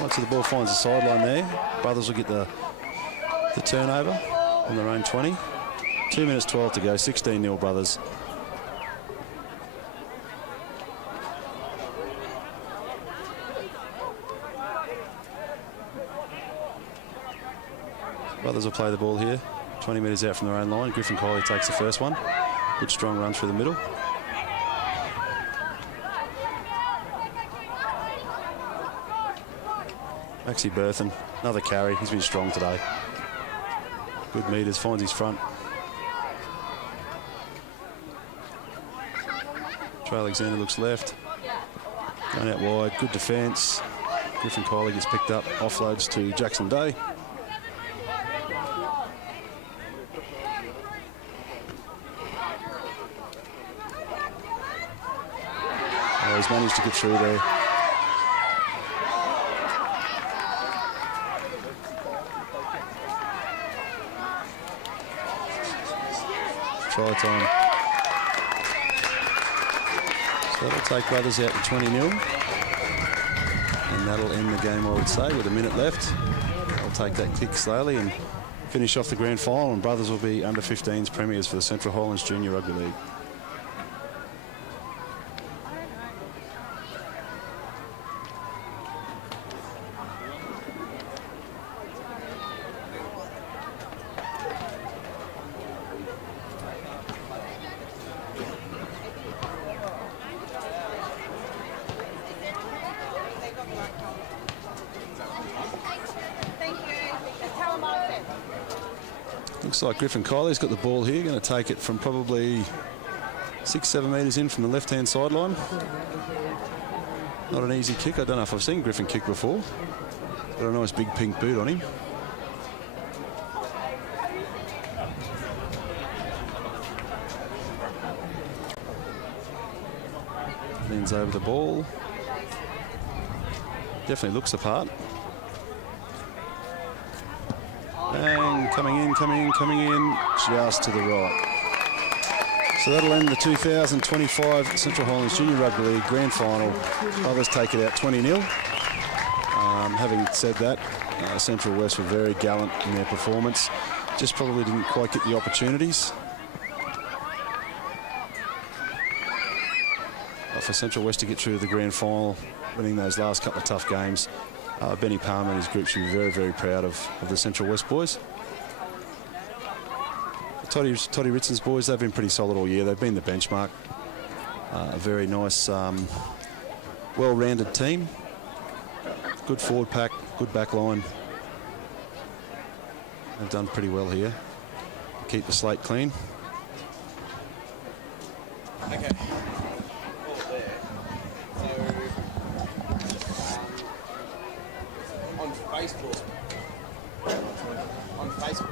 Once the ball finds the sideline there, Brothers will get the turnover on their own 20. 2 minutes 12 to go, 16-0 Brothers. Brothers will play the ball here. 20 metres out from their own line. Griffin Kiley takes the first one. Good strong run through the middle. Maxie Berthen, another carry. He's been strong today. Good metres, finds his front. Trey Alexander looks left. Going out wide, good defence. Griffin Kiley gets picked up, offloads to Jackson Day. Oh, he's managed to get through there. Try time. So that'll take Brothers out to 20-0. And that'll end the game, I would say, with a minute left. I'll take that kick slowly and finish off the grand final, and Brothers will be under 15s premiers for the Central Highlands Junior Rugby League. Looks like Griffin Kiley's got the ball here, going to take it from probably 6-7 metres in from the left-hand sideline. Not an easy kick. I don't know if I've seen Griffin kick before. Got a nice big pink boot on him. Leans over the ball. Definitely looks the part. Bang, coming in, just to the right. So that'll end the 2025 Central Highlands Junior Rugby League Grand Final. Brothers take it out 20-0. Having said that, Central West were very gallant in their performance. Just probably didn't quite get the opportunities. For Central West to get through to the Grand Final, winning those last couple of tough games, Benny Palmer and his group should be very, very proud of the Central West boys. Toddy Ritson's boys, they've been pretty solid all year. They've been the benchmark. A very nice, well-rounded team. Good forward pack, good back line. They've done pretty well here. Keep the slate clean. Okay. On Facebook.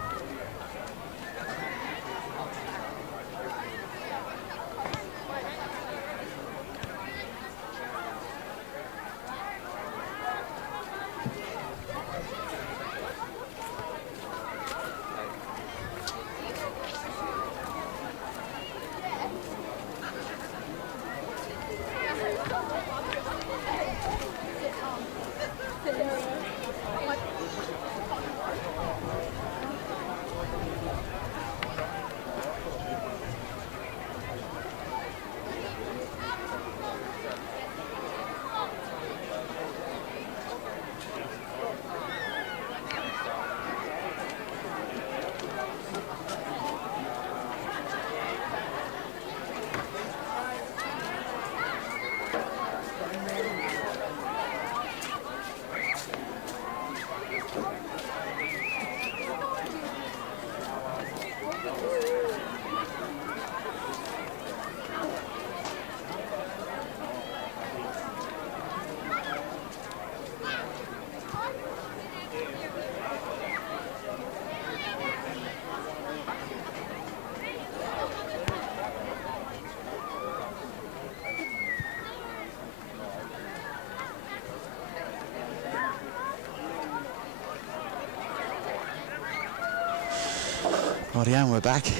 Rightio, and we're back. It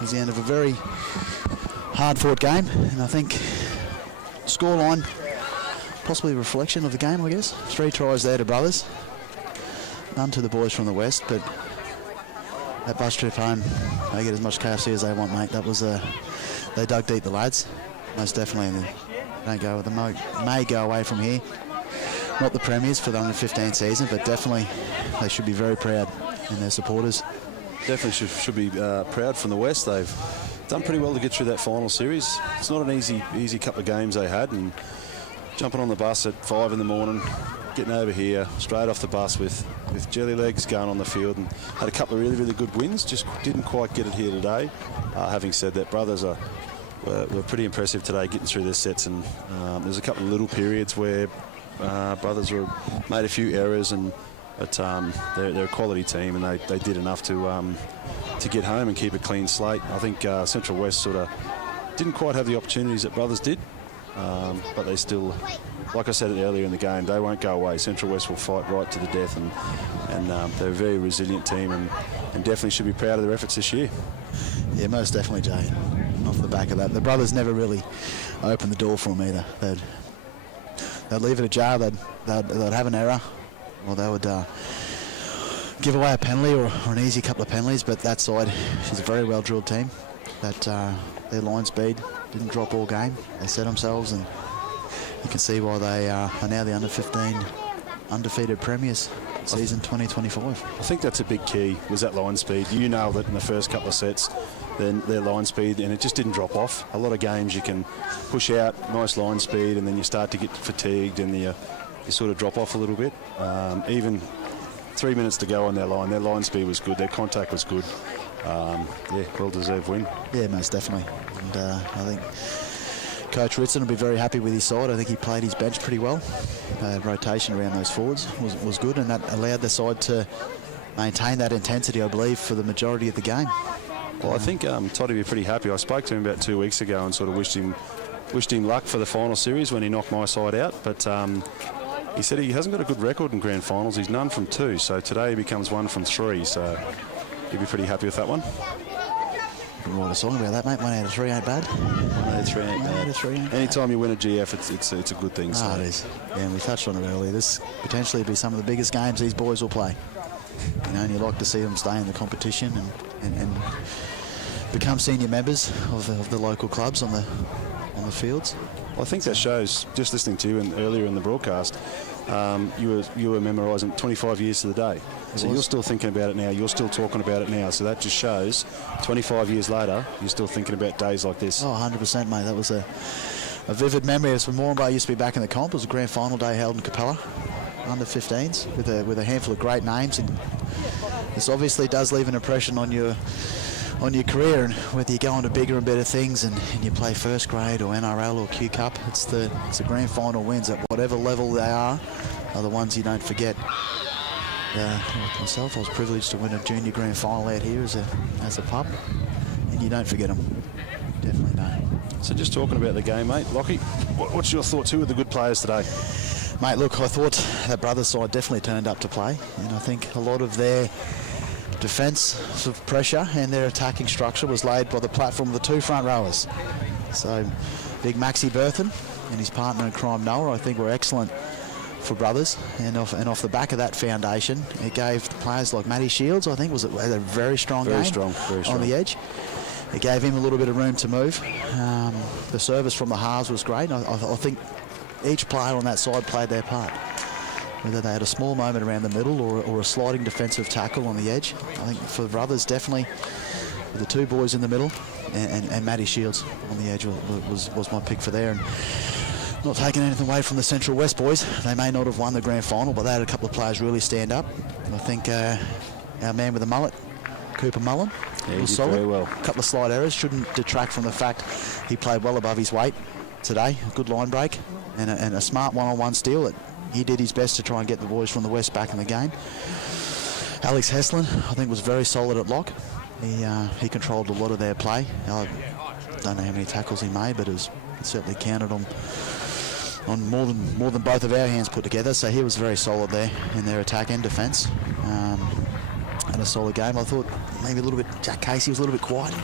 was the end of a very hard-fought game, and I think scoreline possibly a reflection of the game, I guess. 3 tries there to Brothers. None to the boys from the West, but that bus trip home, they get as much KFC as they want, mate. That was they dug deep, the lads, most definitely. And they don't go with them. May go away from here. Not the premiers for the under 15 season, but definitely they should be very proud and their supporters. Definitely should be proud from the West. They've done pretty well to get through that final series. It's not an easy couple of games they had, and jumping on the bus at 5 in the morning, getting over here, straight off the bus with jelly legs, going on the field, and had a couple of really good wins. Just didn't quite get it here today. Having said that, Brothers were pretty impressive today getting through their sets, and there's a couple of little periods where Brothers made a few errors, but they're a quality team, and they did enough to get home and keep a clean slate. I think Central West sort of didn't quite have the opportunities that Brothers did, but they still, like I said earlier in the game, they won't go away. Central West will fight right to the death, and they're a very resilient team, and definitely should be proud of their efforts this year. Yeah, most definitely, Jay. Off the back of that, the Brothers never really opened the door for them either. They'd leave it ajar. They'd have an error, or they would give away a penalty or an easy couple of penalties. But that side, she's a very well drilled team. That their line speed didn't drop all game. They set themselves, and you can see why they are now the under-15 undefeated premiers season 2025. I think that's a big key, was that line speed. You nailed it in the first couple of sets, then their line speed, and it just didn't drop off. A lot of games you can push out, nice line speed, and then you start to get fatigued and you sort of drop off a little bit. Even 3 minutes to go on their line speed was good, their contact was good. Yeah, well-deserved win. Yeah, most definitely. And I think Coach Ritson will be very happy with his side. I think he played his bench pretty well. Rotation around those forwards was good, and that allowed the side to maintain that intensity, I believe, for the majority of the game. Well, I think Todd will be pretty happy. I spoke to him about 2 weeks ago and sort of wished him luck for the final series when he knocked my side out. But he said he hasn't got a good record in grand finals. He's none from 2, so today he becomes 1 from 3. So he'll be pretty happy with that one. You can write a song about that, mate. 1 out of 3 ain't bad. 1 out of 3 ain't 1 bad. out of 3 ain't bad. Anytime you win a GF, it's a good thing. So. It is. Yeah, and we touched on it earlier. This potentially be some of the biggest games these boys will play. You know, and you like to see them stay in the competition and become senior members of the local clubs on the fields. Well, I think that shows, just listening to you earlier in the broadcast, you were memorising 25 years to the day. So you're still thinking about it now. You're still talking about it now. So that just shows 25 years later, you're still thinking about days like this. Oh, 100%, mate. That was a vivid memory. It was when Moranbah used to be back in the comp. It was a grand final day held in Capella, under 15s, with a handful of great names. And this obviously does leave an impression on your career, and whether you go on to bigger and better things and you play first grade or NRL or Q Cup, it's the grand final wins at whatever level they are the ones you don't forget. Like myself, I was privileged to win a junior grand final out here as a pup, and you don't forget them. Definitely don't. So just talking about the game, mate, Lockie, what's your thoughts? Who were the good players today? Mate, look, I thought that Brothers side definitely turned up to play, and I think a lot of their defensive pressure and their attacking structure was laid by the platform of the 2 front rowers. So big Maxie Berthen and his partner in crime Noah, I think, were excellent for Brothers, and off the back of that foundation, it gave the players like Matty Shields, I think, had a very strong game on the edge. It gave him a little bit of room to move. The service from the halves was great. I think each player on that side played their part. Whether they had a small moment around the middle or a sliding defensive tackle on the edge. I think for the Brothers, definitely with the 2 boys in the middle and Matty Shields on the edge was my pick for there. And not taking anything away from the Central West boys. They may not have won the grand final, but they had a couple of players really stand up. And I think our man with the mullet, Cooper Mullen, was solid. Very well. A couple of slight errors shouldn't detract from the fact he played well above his weight today. A good line break and a smart one-on-one steal. He did his best to try and get the boys from the West back in the game. Alex Heslin, I think, was very solid at lock. He controlled a lot of their play. I don't know how many tackles he made, but it certainly counted on more than both of our hands put together. So he was very solid there in their attack and defence. And a solid game. I thought maybe a little bit. Jack Casey was a little bit quiet.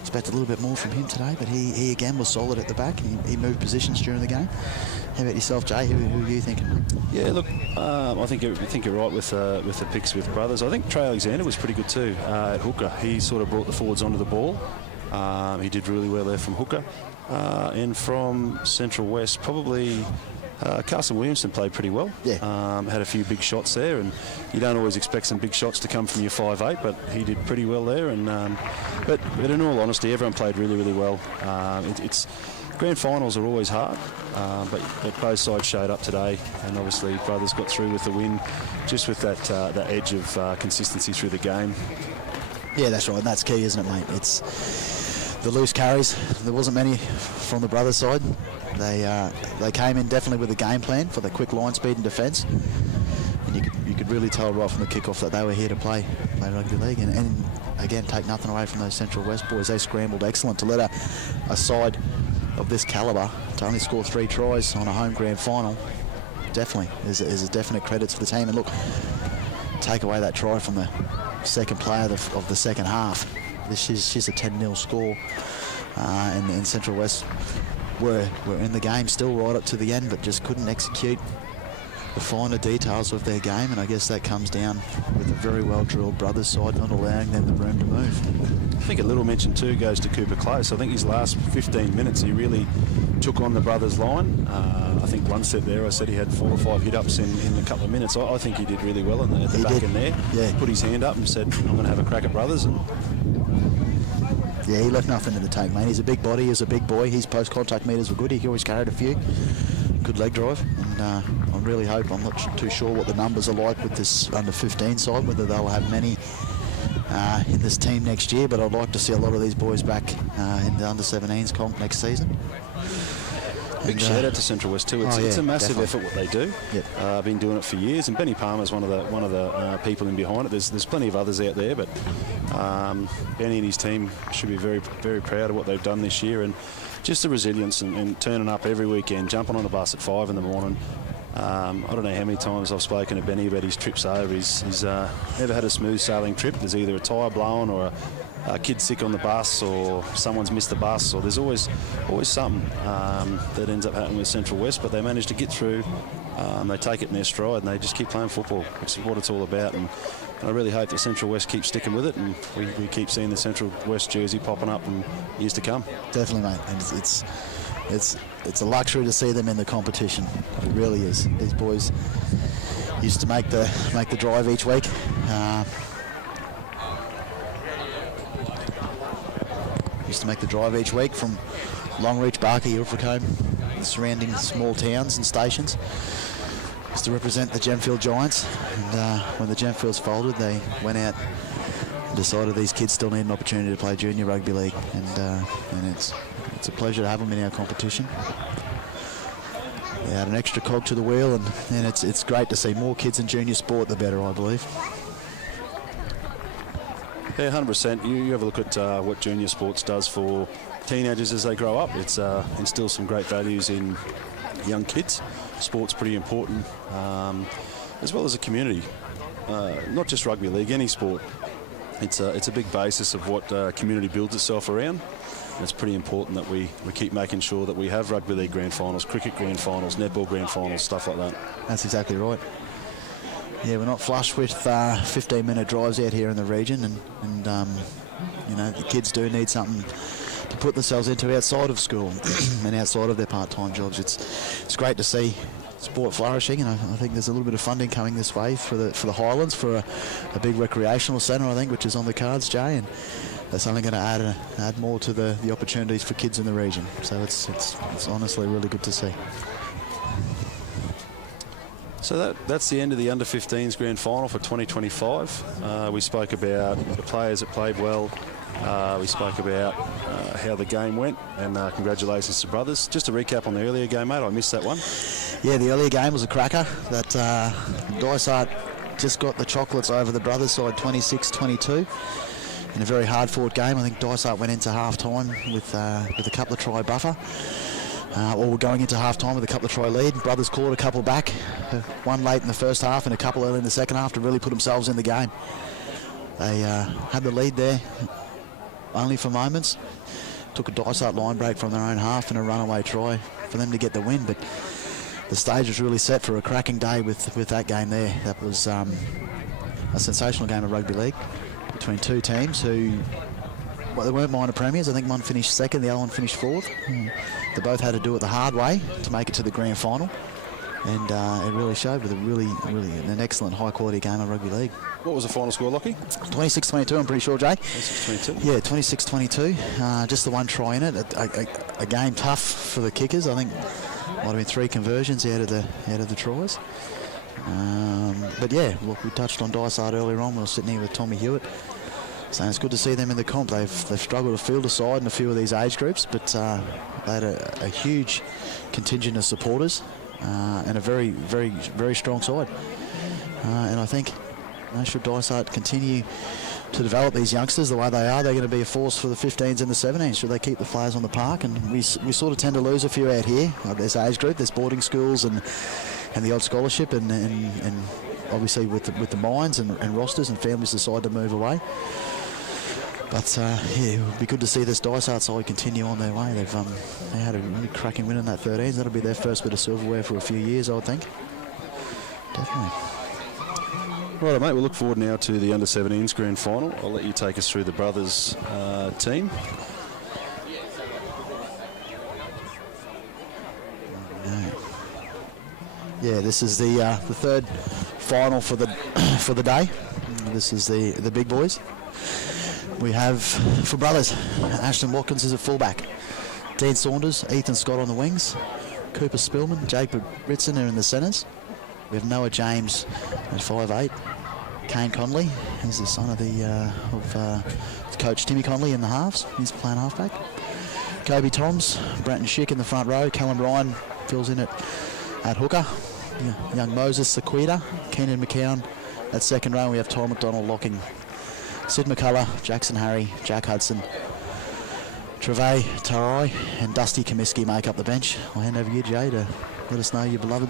Expected a little bit more from him today, but he again was solid at the back. He moved positions during the game. How about yourself, Jay? Who are you thinking? Yeah, look, I think you're right with the picks with Brothers. I think Trey Alexander was pretty good too at hooker. He sort of brought the forwards onto the ball. He did really well there from hooker. And from Central West, probably Carson Williamson played pretty well. Yeah. Had a few big shots there, and you don't always expect some big shots to come from your 5'8", but he did pretty well there. And but in all honesty, everyone played really, really well. It's grand finals are always hard, but both sides showed up today, and obviously Brothers got through with the win, just with that edge of consistency through the game. Yeah, that's right, and that's key, isn't it, mate? It's the loose carries. There wasn't many from the Brothers side. They came in definitely with a game plan for the quick line speed and defence, and you could really tell right from the kick-off that they were here to play rugby league, and again, take nothing away from those Central West boys. They scrambled excellent to let a side of this calibre to only score 3 tries on a home grand final. Definitely is a definite credit to the team. And look, take away that try from the second player of the second half. This is just a 10-0 score, and Central West were in the game still right up to the end, but just couldn't execute the finer details of their game, and I guess that comes down with a very well-drilled Brothers side not allowing them the room to move. I think a little mention too goes to Cooper Close. I think his last 15 minutes he really took on the Brothers line. I think one set there I said he had 4 or 5 hit-ups in a couple of minutes. I think he did really well at the back end there. Yeah. Put his hand up and said, I'm going to have a crack at Brothers. And yeah, he left nothing in the tank, mate. He's a big body, he's a big boy. His post-contact meters were good. He always carried a few. Good leg drive, and I really hope, I'm not too sure what the numbers are like with this under-15 side, whether they'll have many in this team next year, but I'd like to see a lot of these boys back in the under-17s comp next season. Big shout out to Central West too. It's a massive definitely. effort what they do. Yep. Been doing it for years, and Benny Palmer's one of the people in behind it. There's plenty of others out there, but Benny and his team should be very, very proud of what they've done this year, and just the resilience and turning up every weekend, jumping on a bus at 5 in the morning. I don't know how many times I've spoken to Benny about his trips over. He's never had a smooth sailing trip. There's either a tyre blown or a kid sick on the bus, or someone's missed the bus, or there's always something that ends up happening with Central West, but they manage to get through. They take it in their stride, and they just keep playing football, which is what it's all about. And I really hope that Central West keeps sticking with it, and we keep seeing the Central West jersey popping up in years to come. Definitely, mate. And it's a luxury to see them in the competition. It really is. These boys used to make the drive each week. Used to make the drive each week from Longreach, Barker, Ilfracombe, the surrounding small towns and stations. Used to represent the Gemfield Giants, and when the Gemfields folded, they went out and decided these kids still need an opportunity to play junior rugby league, and it's a pleasure to have them in our competition. They add an extra cog to the wheel, and it's great to see more kids in junior sport, the better, I believe. Yeah, 100%. You have a look at what junior sports does for teenagers as they grow up. It's instills some great values in young kids. Sport's pretty important, as well as a community. Not just rugby league, any sport. It's a big basis of what community builds itself around. And it's pretty important that we keep making sure that we have rugby league grand finals, cricket grand finals, netball grand finals, stuff like that. That's exactly right. Yeah, we're not flush with 15-minute drives out here in the region, and you know, the kids do need something to put themselves into outside of school and outside of their part-time jobs. It's great to see sport flourishing, and I think there's a little bit of funding coming this way for the Highlands for a big recreational centre, I think, which is on the cards, Jay, and that's only going to add more to the opportunities for kids in the region. So it's honestly really good to see. So that's the end of the under-15s grand final for 2025. We spoke about the players that played well. We spoke about how the game went, and congratulations to Brothers. Just to recap on the earlier game, mate, I missed that one. Yeah, the earlier game was a cracker. That Dysart just got the chocolates over the Brothers side 26-22 in a very hard-fought game. I think Dysart went into half-time with a couple of try buffer. Or we're going into half-time with a couple of try lead. Brothers clawed a couple back, one late in the first half and a couple early in the second half to really put themselves in the game. They had the lead there only for moments. Took a Dysart line break from their own half and a runaway try for them to get the win. But the stage was really set for a cracking day with that game there. That was a sensational game of rugby league between two teams who, well, they weren't minor premiers. I think one finished second, the other one finished fourth. They both had to do it the hard way to make it to the grand final. And it really showed with a really an excellent high-quality game of rugby league. What was the final score, Lockie? 26-22, I'm pretty sure, Jay. 26-22. Yeah, 26-22. Just the one try in it. A game tough for the kickers. I think might have been 3 conversions out of the tries. But yeah, look, we touched on Dysart earlier on. We were sitting here with Tommy Hewitt, saying it's good to see them in the comp. They've struggled to field a side in a few of these age groups, but they had a huge contingent of supporters and a very strong side. And I think, should Dysart continue to develop these youngsters the way they are, they're going to be a force for the 15s and the 17s. Should they keep the players on the park? And we sort of tend to lose a few out here. This age group, there's boarding schools and the odd scholarship, and obviously with the mines and rosters and families decide to move away. But yeah, it would be good to see this Dysart side continue on their way. They had a really cracking win in that 13s. That'll be their first bit of silverware for a few years, I would think. Definitely. Right, mate, we'll look forward now to the under-17s grand final. I'll let you take us through the brothers' team. Yeah, this is the third final for the day. This is the big boys. We have, for brothers, Ashton Watkins is at fullback. Dean Saunders, Ethan Scott on the wings. Cooper Spillman, Jacob Ritson are in the centres. We have Noah James at 5'8". Kane Conley, he's the son of the coach Timmy Conley in the halves. He's playing halfback. Kobe Toms, Bratton Schick in the front row. Callum Ryan fills in at hooker. Yeah, young Moses Sequita, Keenan McCown at second row. We have Tom McDonald locking. Sid McCullough, Jackson Harry, Jack Hudson, Trevay Tarai and Dusty Comiskey make up the bench. I'll hand over to you, Jay, to let us know your beloved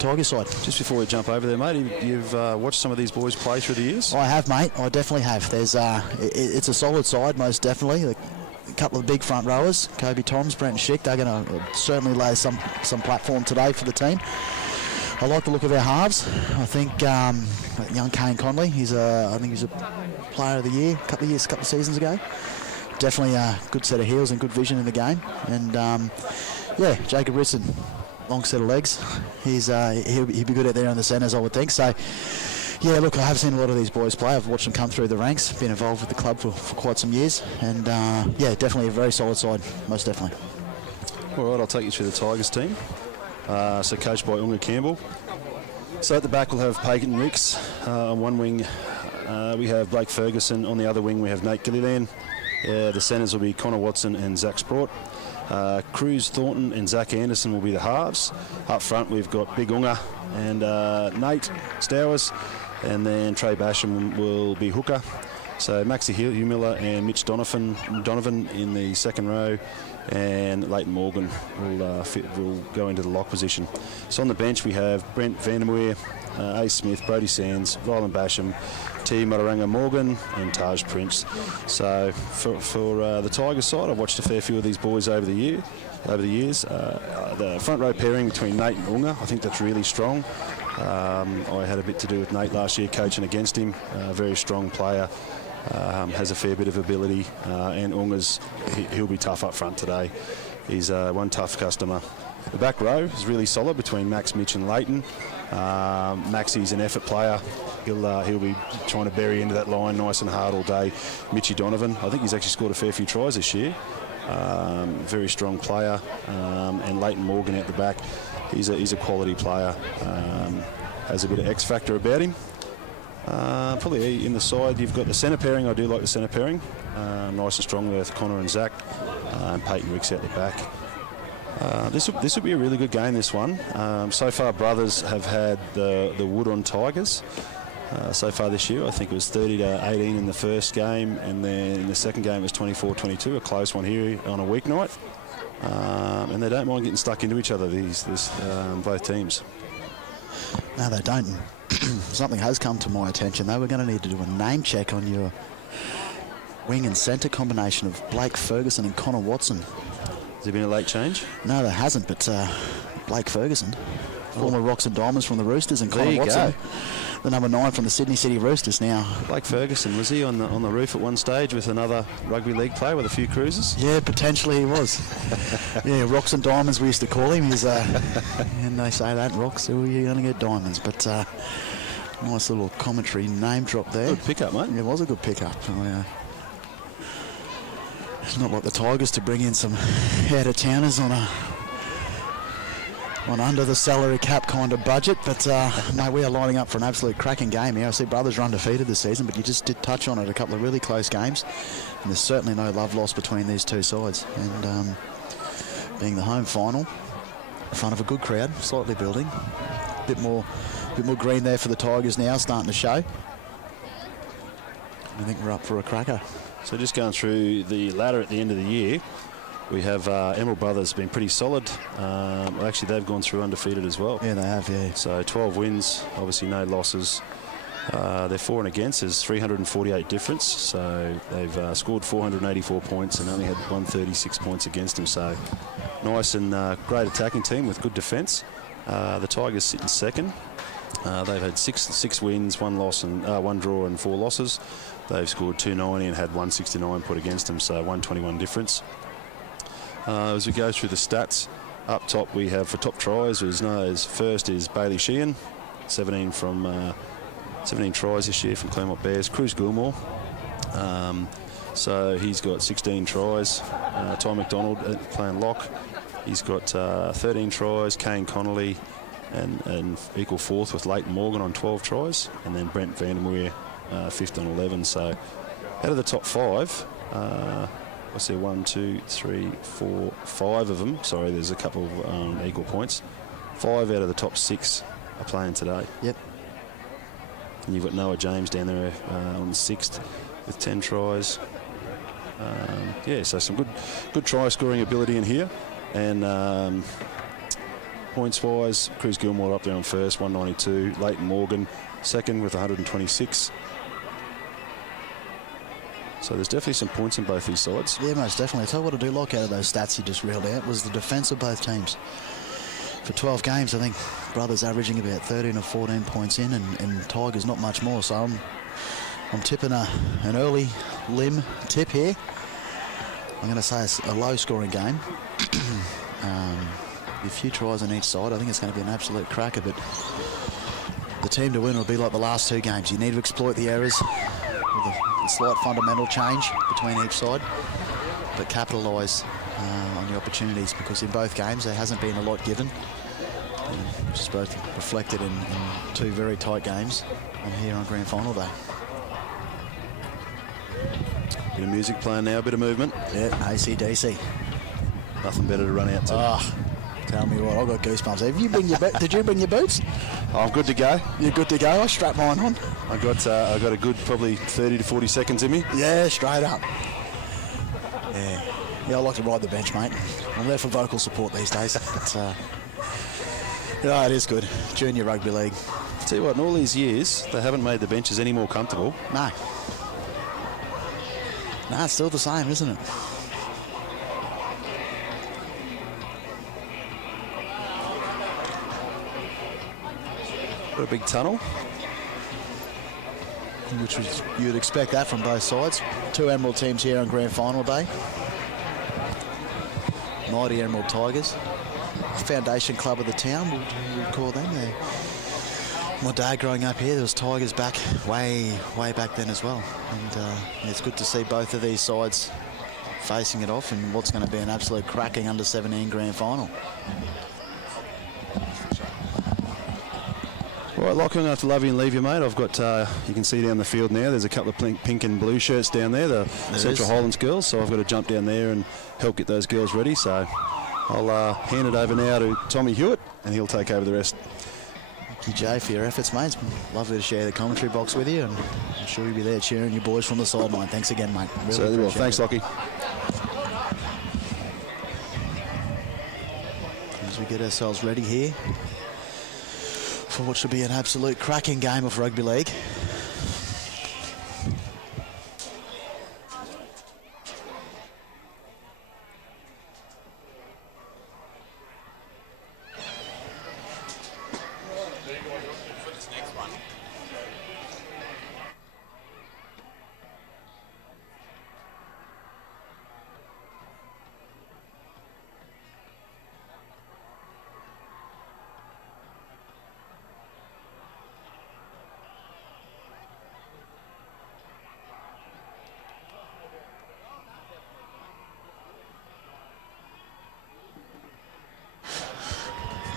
Tiger side. Just before we jump over there, mate, you've watched some of these boys play through the years? I have, mate. I definitely have. There's it's a solid side, most definitely. A couple of big front rowers, Kobe Toms, Brent Schick, they're going to certainly lay some platform today for the team. I like the look of our halves. I think young Kane Conley, I think he's a player of the year a couple of seasons ago. Definitely a good set of heels and good vision in the game. And yeah, Jacob Ritson, long set of legs. He'll be good out there in the centres, I would think. So yeah, look, I have seen a lot of these boys play. I've watched them come through the ranks, been involved with the club for quite some years. And yeah, definitely a very solid side, most definitely. All right, I'll take you through the Tigers team. So coached by Unga Campbell. So at the back we'll have Peyton Ricks on one wing. We have Blake Ferguson. On the other wing we have Nate Gilliland. The centres will be Connor Watson and Zach Sprott. Cruz Thornton and Zach Anderson will be the halves. Up front we've got Big Unga and Nate Stowers, and then Trey Basham will be hooker. So Maxie Hugh Miller and Mitch Donovan in the second row, and Leighton Morgan will go into the lock position. So on the bench we have Brent Vandermeer, A. Smith, Brody Sands, Ryland Basham, T. Motoranga Morgan and Taj Prince. So for the Tigers side, I've watched a fair few of these boys over the years. The front row pairing between Nate and Unga, I think that's really strong. I had a bit to do with Nate last year coaching against him. Very strong player. Has a fair bit of ability, and Unga's he'll be tough up front today. He's one tough customer. The back row is really solid between Max, Mitch and Leighton. Maxie's an effort player. He'll be trying to bury into that line nice and hard all day. Mitchie Donovan, I think he's actually scored a fair few tries this year. Very strong player. And Leighton Morgan at the back, he's a quality player. Has a bit of X factor about him. Probably in the side you've got the centre pairing. I do like the centre pairing. Nice and strong with Connor and Zach, and Peyton Ricks out the back. This will be a really good game, this one. So far brothers have had the wood on Tigers so far this year. I think it was 30-18 in the first game, and then in the second game it was 24-22, a close one here on a weeknight. And they don't mind getting stuck into each other, both teams. No, they don't. Something has come to my attention though. We're going to need to do a name check on your wing and centre combination of Blake Ferguson and Connor Watson. Has there been a late change? No, there hasn't, but Blake Ferguson. Former Rocks and Diamonds from the Roosters, and There Connor you Watson, go. the number 9 from the Sydney City Roosters now. Blake Ferguson, was he on the roof at one stage with another rugby league player with a few cruises? Yeah, potentially he was. Yeah, Rocks and Diamonds we used to call him. He's, and they say that, Rocks, so you're going to get diamonds. But nice little commentary name drop there. Good pickup, mate. Yeah, it was a good pickup. It's not like the Tigers to bring in some out-of-towners on under the salary cap kind of budget, but mate, we are lining up for an absolute cracking game here. I see Brothers are undefeated this season, but you just did touch on it, a couple of really close games, and there's certainly no love lost between these two sides. And being the home final, in front of a good crowd, slightly building, a bit more green there for the Tigers now, starting to show. I think we're up for a cracker. So just going through the ladder at the end of the year, we have Emerald Brothers been pretty solid. Well, actually, they've gone through undefeated as well. Yeah, they have, yeah. So 12 wins, obviously no losses. Their for and against is 348 difference. So they've scored 484 points and only had 136 points against them. So nice and great attacking team with good defence. The Tigers sit in second. They've had six wins, 1 loss and 1 draw and 4 losses. They've scored 290 and had 169 put against them, so 121 difference. As we go through the stats, up top we have for top tries, first is Bailey Sheehan, 17 tries this year from Claremont Bears. Cruz Gilmore, so he's got 16 tries. Ty McDonald playing lock, he's got 13 tries. Kane Connolly and equal fourth with Leighton Morgan on 12 tries, and then Brent Vandermeer 5th on 11. So out of the top 5, what's there, 1, 2, 3, 4, 5 of them. Sorry, there's a couple of equal points. 5 out of the top 6 are playing today. Yep. And you've got Noah James down there on 6th with 10 tries. So some good try scoring ability in here. And points wise, Cruz Gilmore up there on first, 192. Leighton Morgan second with 126. So there's definitely some points in both these sides. Yeah, most definitely. I tell you what I do like out of those stats you just reeled out was the defence of both teams. For 12 games, I think Brothers averaging about 13 or 14 points in, and Tigers not much more. So I'm tipping an early limb tip here. I'm going to say it's a low-scoring game. A few tries on each side. I think it's going to be an absolute cracker, but the team to win will be like the last 2 games. You need to exploit the errors with a slight fundamental change between each side, but capitalise on the opportunities, because in both games there hasn't been a lot given, which is both reflected in 2 very tight games and here on Grand Final Day. Bit of music playing now, a bit of movement. Yeah, AC/DC. Nothing better to run out to. Tell me what, I've got goosebumps. Did you bring your boots? I'm good to go. You're good to go. I strapped mine on. I got a good probably 30 to 40 seconds in me. Yeah, straight up. Yeah, I like to ride the bench, mate. I'm there for vocal support these days. But, it is good. Junior rugby league. Tell you what, in all these years, they haven't made the benches any more comfortable. No, it's still the same, isn't it? Got a big tunnel. Which was, you'd expect that from both sides. 2 Emerald teams here on Grand Final Day. Mighty Emerald Tigers. Foundation club of the town, we'll call them. My dad growing up here, there was Tigers back way back then as well. And it's good to see both of these sides facing it off in what's going to be an absolute cracking under-17 Grand Final. Right, Locke, I'm going to have to love you and leave you, mate. I've got, you can see down the field now, there's a couple of pink and blue shirts down there, the Central Highlands girls, so I've got to jump down there and help get those girls ready. So I'll hand it over now to Tommy Hewitt, and he'll take over the rest. Thank you, Jay, for your efforts, mate. It's been lovely to share the commentary box with you, and I'm sure you'll be there cheering your boys from the sideline. Thanks again, mate. Really Certainly will. Thanks, Lockie. As we get ourselves ready here for what should be an absolute cracking game of rugby league.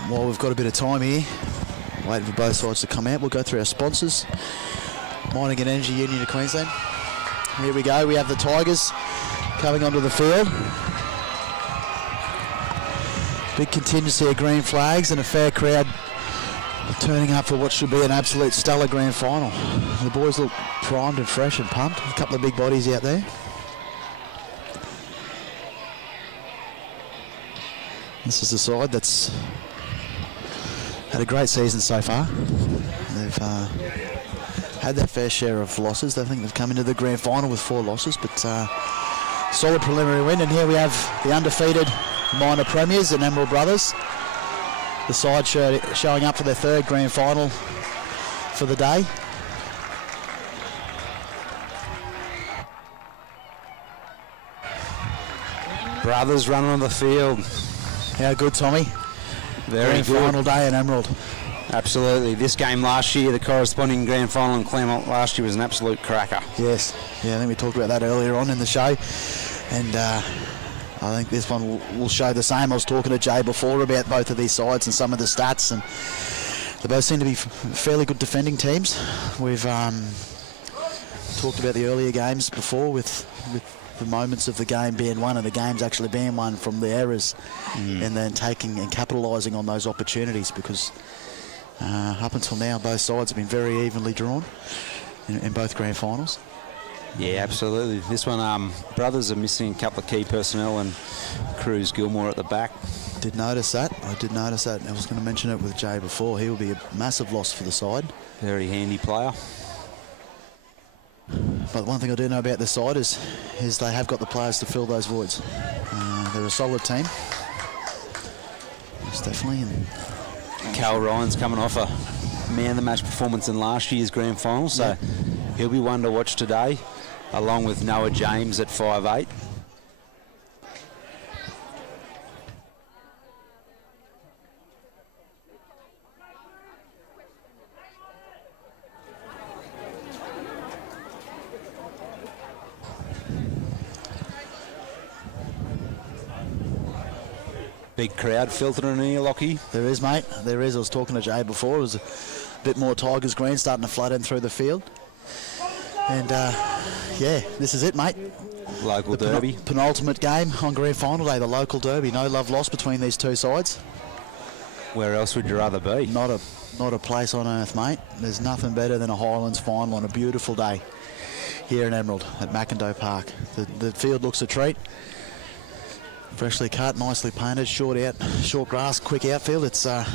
while we've got a bit of time here, waiting for both sides to come out, we'll go through our sponsors. Mining and Energy Union of Queensland. Here we go, we have the Tigers coming onto the field. Big contingency of green flags and a fair crowd turning up for what should be an absolute stellar grand final. The boys look primed and fresh and pumped. A couple of big bodies out there. This is the side that's had a great season so far. They've had their fair share of losses. I think they've come into the grand final with 4 losses, but solid preliminary win. And here we have the undefeated minor premiers, the Emerald Brothers. The side showing up for their 3rd grand final for the day. Brothers running on the field. How good, Tommy? Very grand good. final day in Emerald. Absolutely. This game last year, the corresponding grand final in Claremont last year, was an absolute cracker. Yes. Yeah, I think we talked about that earlier on in the show. And I think this one will show the same. I was talking to Jay before about both of these sides and some of the stats, and they both seem to be fairly good defending teams. We've talked about the earlier games before with the moments of the game being won and the games actually being won from the errors, and then taking and capitalising on those opportunities, because up until now both sides have been very evenly drawn in both grand finals. Yeah, absolutely. This one, Brothers are missing a couple of key personnel, and Cruz Gilmore at the back. Did notice that. I did notice that. I was going to mention it with Jay before. He will be a massive loss for the side. Very handy player. But one thing I do know about this side is they have got the players to fill those voids. They're a solid team. It's definitely. And Cal Ryan's coming off a man-of-the-match performance in last year's grand final, so he'll be one to watch today, along with Noah James at 5'8". Big crowd filtering in here, Lockie. There is, mate. There is. I was talking to Jay before. It was a bit more Tigers green starting to flood in through the field. And, yeah, this is it, mate. Local derby. Penultimate game on grand final day, the local derby. No love lost between these two sides. Where else would you rather be? Not a place on earth, mate. There's nothing better than a Highlands final on a beautiful day here in Emerald at Mackendale Park. The field looks a treat. Freshly cut, nicely painted, short grass, quick outfield. It's the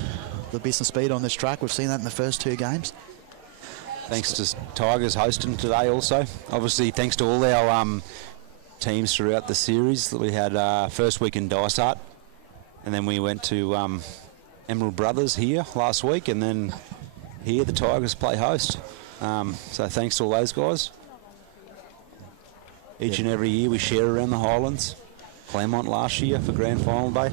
business speed on this track. We've seen that in the first 2 games. Thanks to Tigers hosting today also. Obviously, thanks to all our teams throughout the series. We had first week in Dysart, and then we went to Emerald Brothers here last week, and then here the Tigers play host. So thanks to all those guys. Each and every year we share around the Highlands. Claremont last year for grand final day.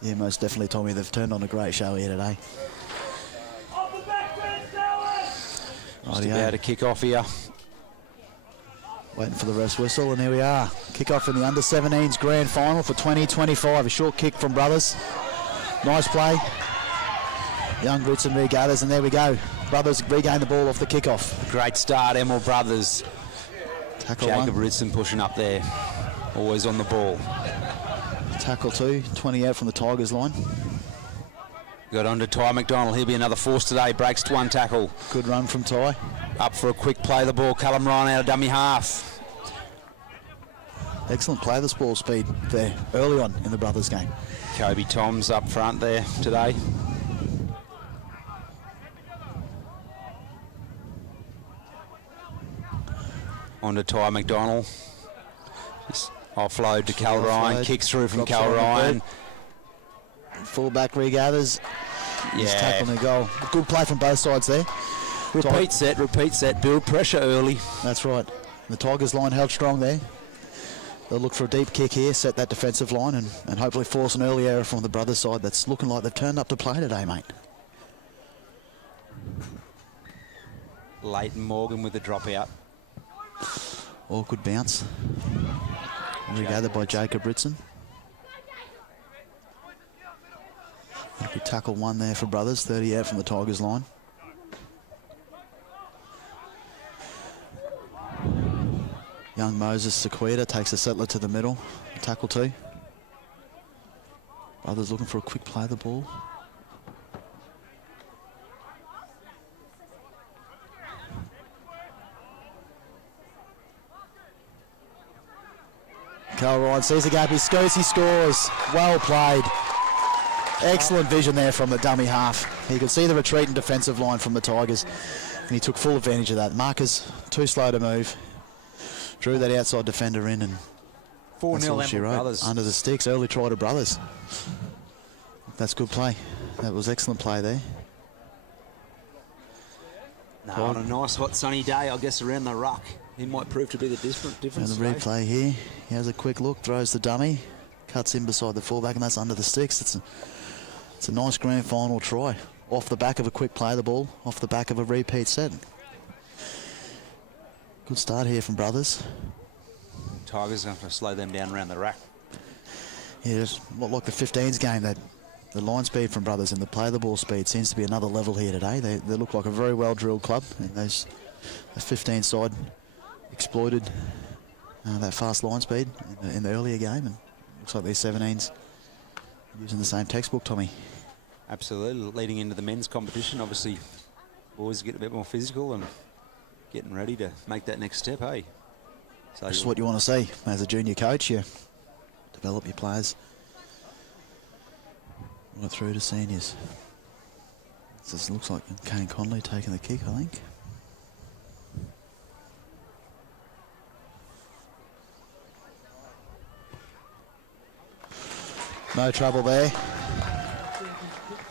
Yeah, most definitely, Tommy. They've turned on a great show here today. Just about to kick off here. Waiting for the ref's whistle, and here we are. Kick off in the under-17s grand final for 2025. A short kick from Brothers. Nice play. Young Britson regathers, and there we go. Brothers regain the ball off the kick-off. Great start, Emerald Brothers. Tackle Jacob 1. Ritson pushing up there. Always on the ball. Tackle 2, 20 out from the Tigers line. Got on to Ty McDonald. He'll be another force today. Breaks 1 tackle. Good run from Ty. Up for a quick play of the ball. Callum Ryan out of dummy half. Excellent play of the ball speed there early on in the Brothers game. Kobe Toms up front there today. On to Ty McDonald. Just offload to Cal Ryan. Kicks through from Cal Ryan. Fullback regathers. He's tackling the goal. Good play from both sides there. Repeat set. Build pressure early. That's right. The Tigers line held strong there. They'll look for a deep kick here, set that defensive line, and hopefully force an early error from the Brothers side. That's looking like they've turned up to play today, mate. Leighton Morgan with the dropout. Awkward bounce. Regathered by Jacob Ritson. Good tackle one there for Brothers, 30 out from the Tigers line. Young Moses Sequita takes a settler to the middle. Tackle two. Brothers looking for a quick play of the ball. Carl Ryan sees the gap, he scoots, he scores. Well played. Excellent vision there from the dummy half. He could see the retreating defensive line from the Tigers, and he took full advantage of that. Marcus, too slow to move. Drew that outside defender in, and 4-0 Brothers. Under the sticks, early try to Brothers. That's good play. That was excellent play there. No, on a nice hot sunny day, I guess around the ruck, he might prove to be the difference. And the replay here, he has a quick look, throws the dummy, cuts in beside the fullback, and that's under the sticks. It's a nice grand final try. Off the back of a quick play of the ball, off the back of a repeat set. Good start here from Brothers. Tigers going to slow them down around the rack. Yeah, it's not like the 15s game. That the line speed from Brothers and the play the ball speed seems to be another level here today. They look like a very well drilled club, and the 15 side exploited that fast line speed in the earlier game, and looks like these 17s using the same textbook, Tommy. Absolutely. Leading into the men's competition, obviously boys get a bit more physical and getting ready to make that next step, hey? So That's what you want to see as a junior coach. You develop your players right through to seniors. This looks like Kane Conley taking the kick, I think. No trouble there.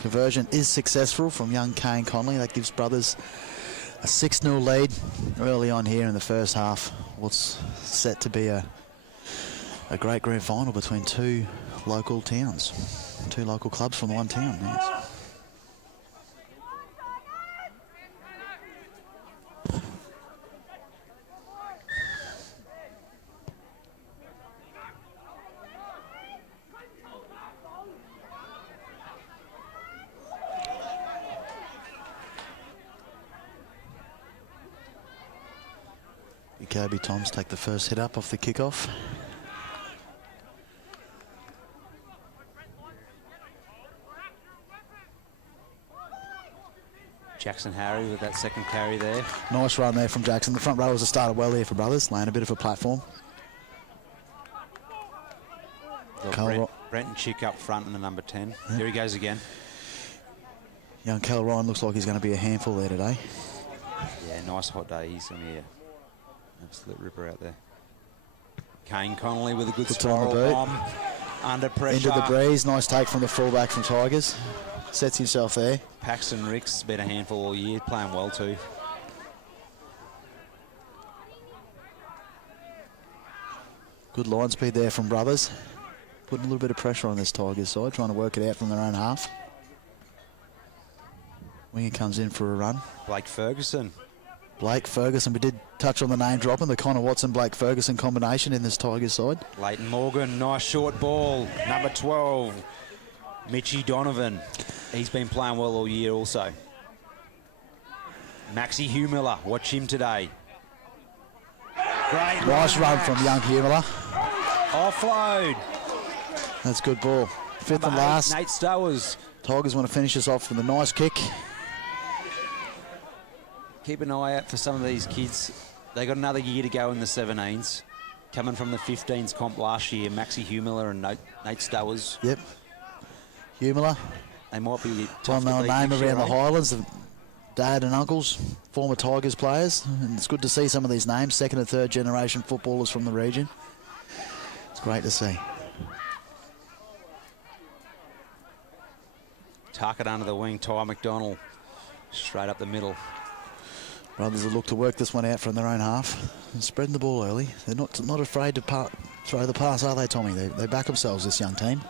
Conversion is successful from young Kane Conley. That gives Brothers a 6-0 lead early on here in the first half. What's set to be a great grand final between two local towns, two local clubs from one town. Yes. Kirby Toms take the first hit up off the kickoff. Jackson Harry with that second carry there. Nice run there from Jackson. The front rowers have started well here for Brothers, laying a bit of a platform. Brenton Chick up front in the number 10. Yep. Here he goes again. Young Cal Ryan looks like he's going to be a handful there today. Yeah, nice hot day. He's going to be an absolute ripper out there. Kane Connolly with a good spiral bomb. Under pressure. Into the breeze. Nice take from the fullback from Tigers. Sets himself there. Paxton Ricks has been a handful all year, playing well too. Good line speed there from Brothers. Putting a little bit of pressure on this Tigers side, trying to work it out from their own half. Winger comes in for a run. Blake Ferguson. Blake Ferguson, we did touch on the name dropping, the Connor Watson-Blake Ferguson combination in this Tigers side. Leighton Morgan, nice short ball. Number 12, Mitchie Donovan. He's been playing well all year also. Maxie Humiller, watch him today. Great nice run from young Humiller. Offload. That's good ball. Fifth Number and last. Nate Stowers. Tigers want to finish this off with a nice kick. Keep an eye out for some of these kids. They got another year to go in the 17s. Coming from the 15s comp last year, Maxie Humiller and Nate Stowers. Yep. Humiller. They might be well-known name around the Highlands. The dad and uncles, former Tigers players. And it's good to see some of these names, second and third generation footballers from the region. It's great to see. Tuck it under the wing, Ty McDonald. Straight up the middle. Brothers will look to work this one out from their own half and spreading the ball early. They're not afraid to throw the pass, are they, Tommy? They back themselves, this young team.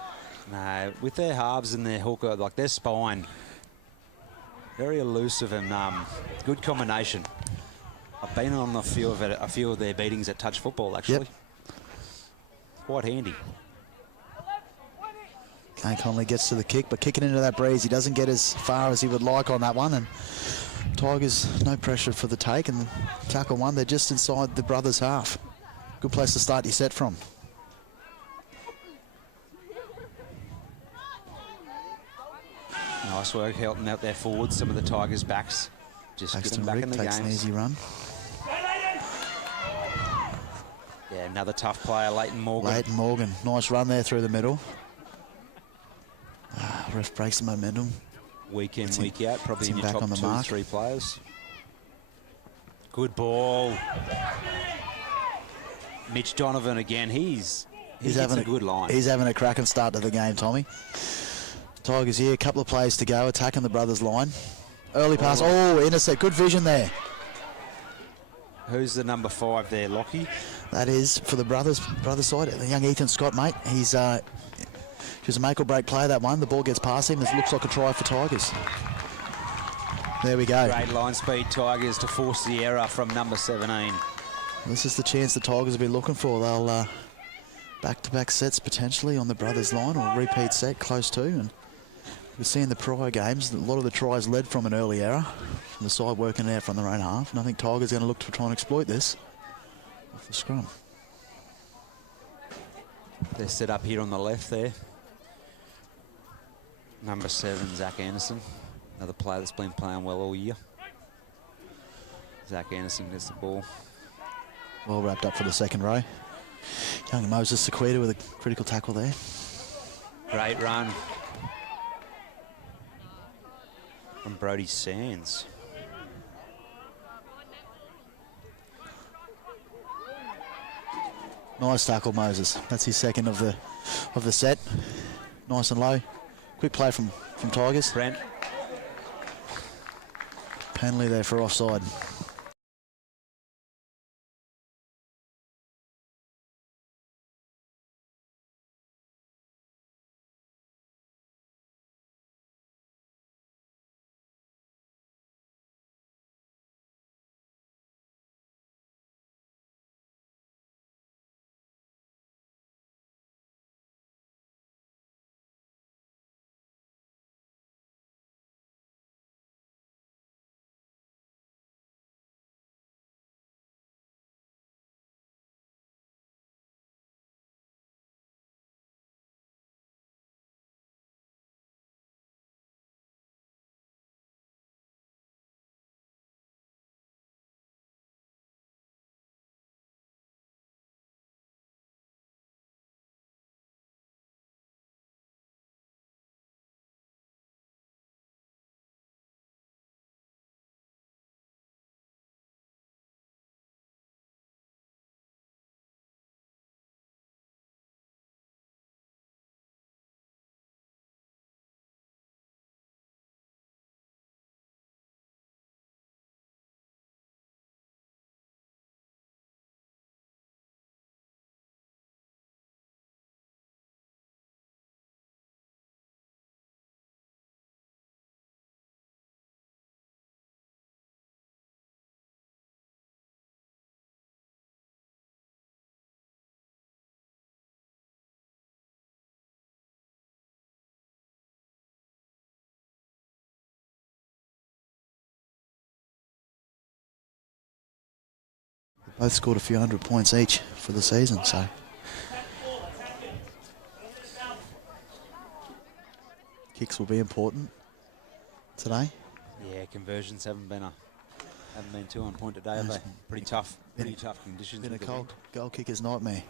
No, with their halves and their hooker, like their spine, very elusive and good combination. I've been on a few of their beatings at touch football, actually. Yep. Quite handy. And Conley gets to the kick, but kicking into that breeze, he doesn't get as far as he would like on that one. And Tigers, no pressure for the take. And tackle one, they're just inside the brothers' half. Good place to start your set from. Nice work helping out their forwards, some of the Tigers' backs. Just get them back in the takes game. an easy run. Yeah, another tough player, Leighton Morgan. Leighton Morgan, nice run there through the middle. Ref breaks the momentum. Week in, week out, probably in your back top on the 2 or mark. 3 players. Good ball. Mitch Donovan again, he's having a good line. He's having a cracking start to the game, Tommy. Tigers here, a couple of plays to go, attacking the brothers' line. Early pass, intercept, good vision there. Who's the number 5 there, Lockie? That is for the brothers side, the young Ethan Scott, mate. He's a make or break player, that one. The ball gets past him. It looks like a try for Tigers. There we go. Great line speed, Tigers, to force the error from number 17. This is the chance the Tigers will be looking for. They'll back-to-back sets potentially on the brothers' line, or repeat set close to. And we've seen the prior games, a lot of the tries led from an early error, from the side working out from their own half. And I think Tigers are going to look to try and exploit this off the scrum. They're set up here on the left there. Number 7, Zach Anderson. Another player that's been playing well all year. Zach Anderson gets the ball. Well wrapped up for the second row. Young Moses Sequita with a critical tackle there. Great run from Brody Sands. Nice tackle, Moses. That's his second of the set. Nice and low. Quick play from Tigers. Brent. Penalty there for offside. Both scored a few 100 points each for the season, so. Kicks will be important today. Yeah, conversions haven't been too on point today, have they? Pretty tough conditions. Been a cold goal kicker's nightmare.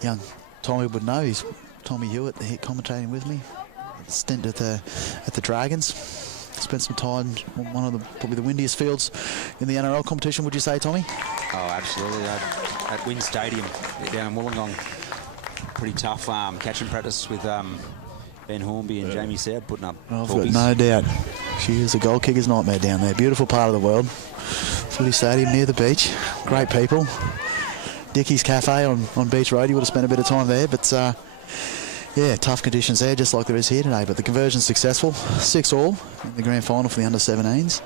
Young Tommy would know. He's Tommy Hewitt, the hit commentating with me. Stint at the Dragons. Spent some time on one of probably the windiest fields in the NRL competition, would you say, Tommy? Oh, absolutely. At Wynn Stadium down in Wollongong. Pretty tough catching practice with Ben Hornby and Jamie Soud putting up I've got talkies. no doubt. She is a goal kicker's nightmare down there. Beautiful part of the world. Footy stadium near the beach. Great people. Dickie's Cafe on Beach Road. You would have spent a bit of time there, but yeah, tough conditions there, just like there is here today. But the conversion's successful. 6-all in the grand final for the under-17s.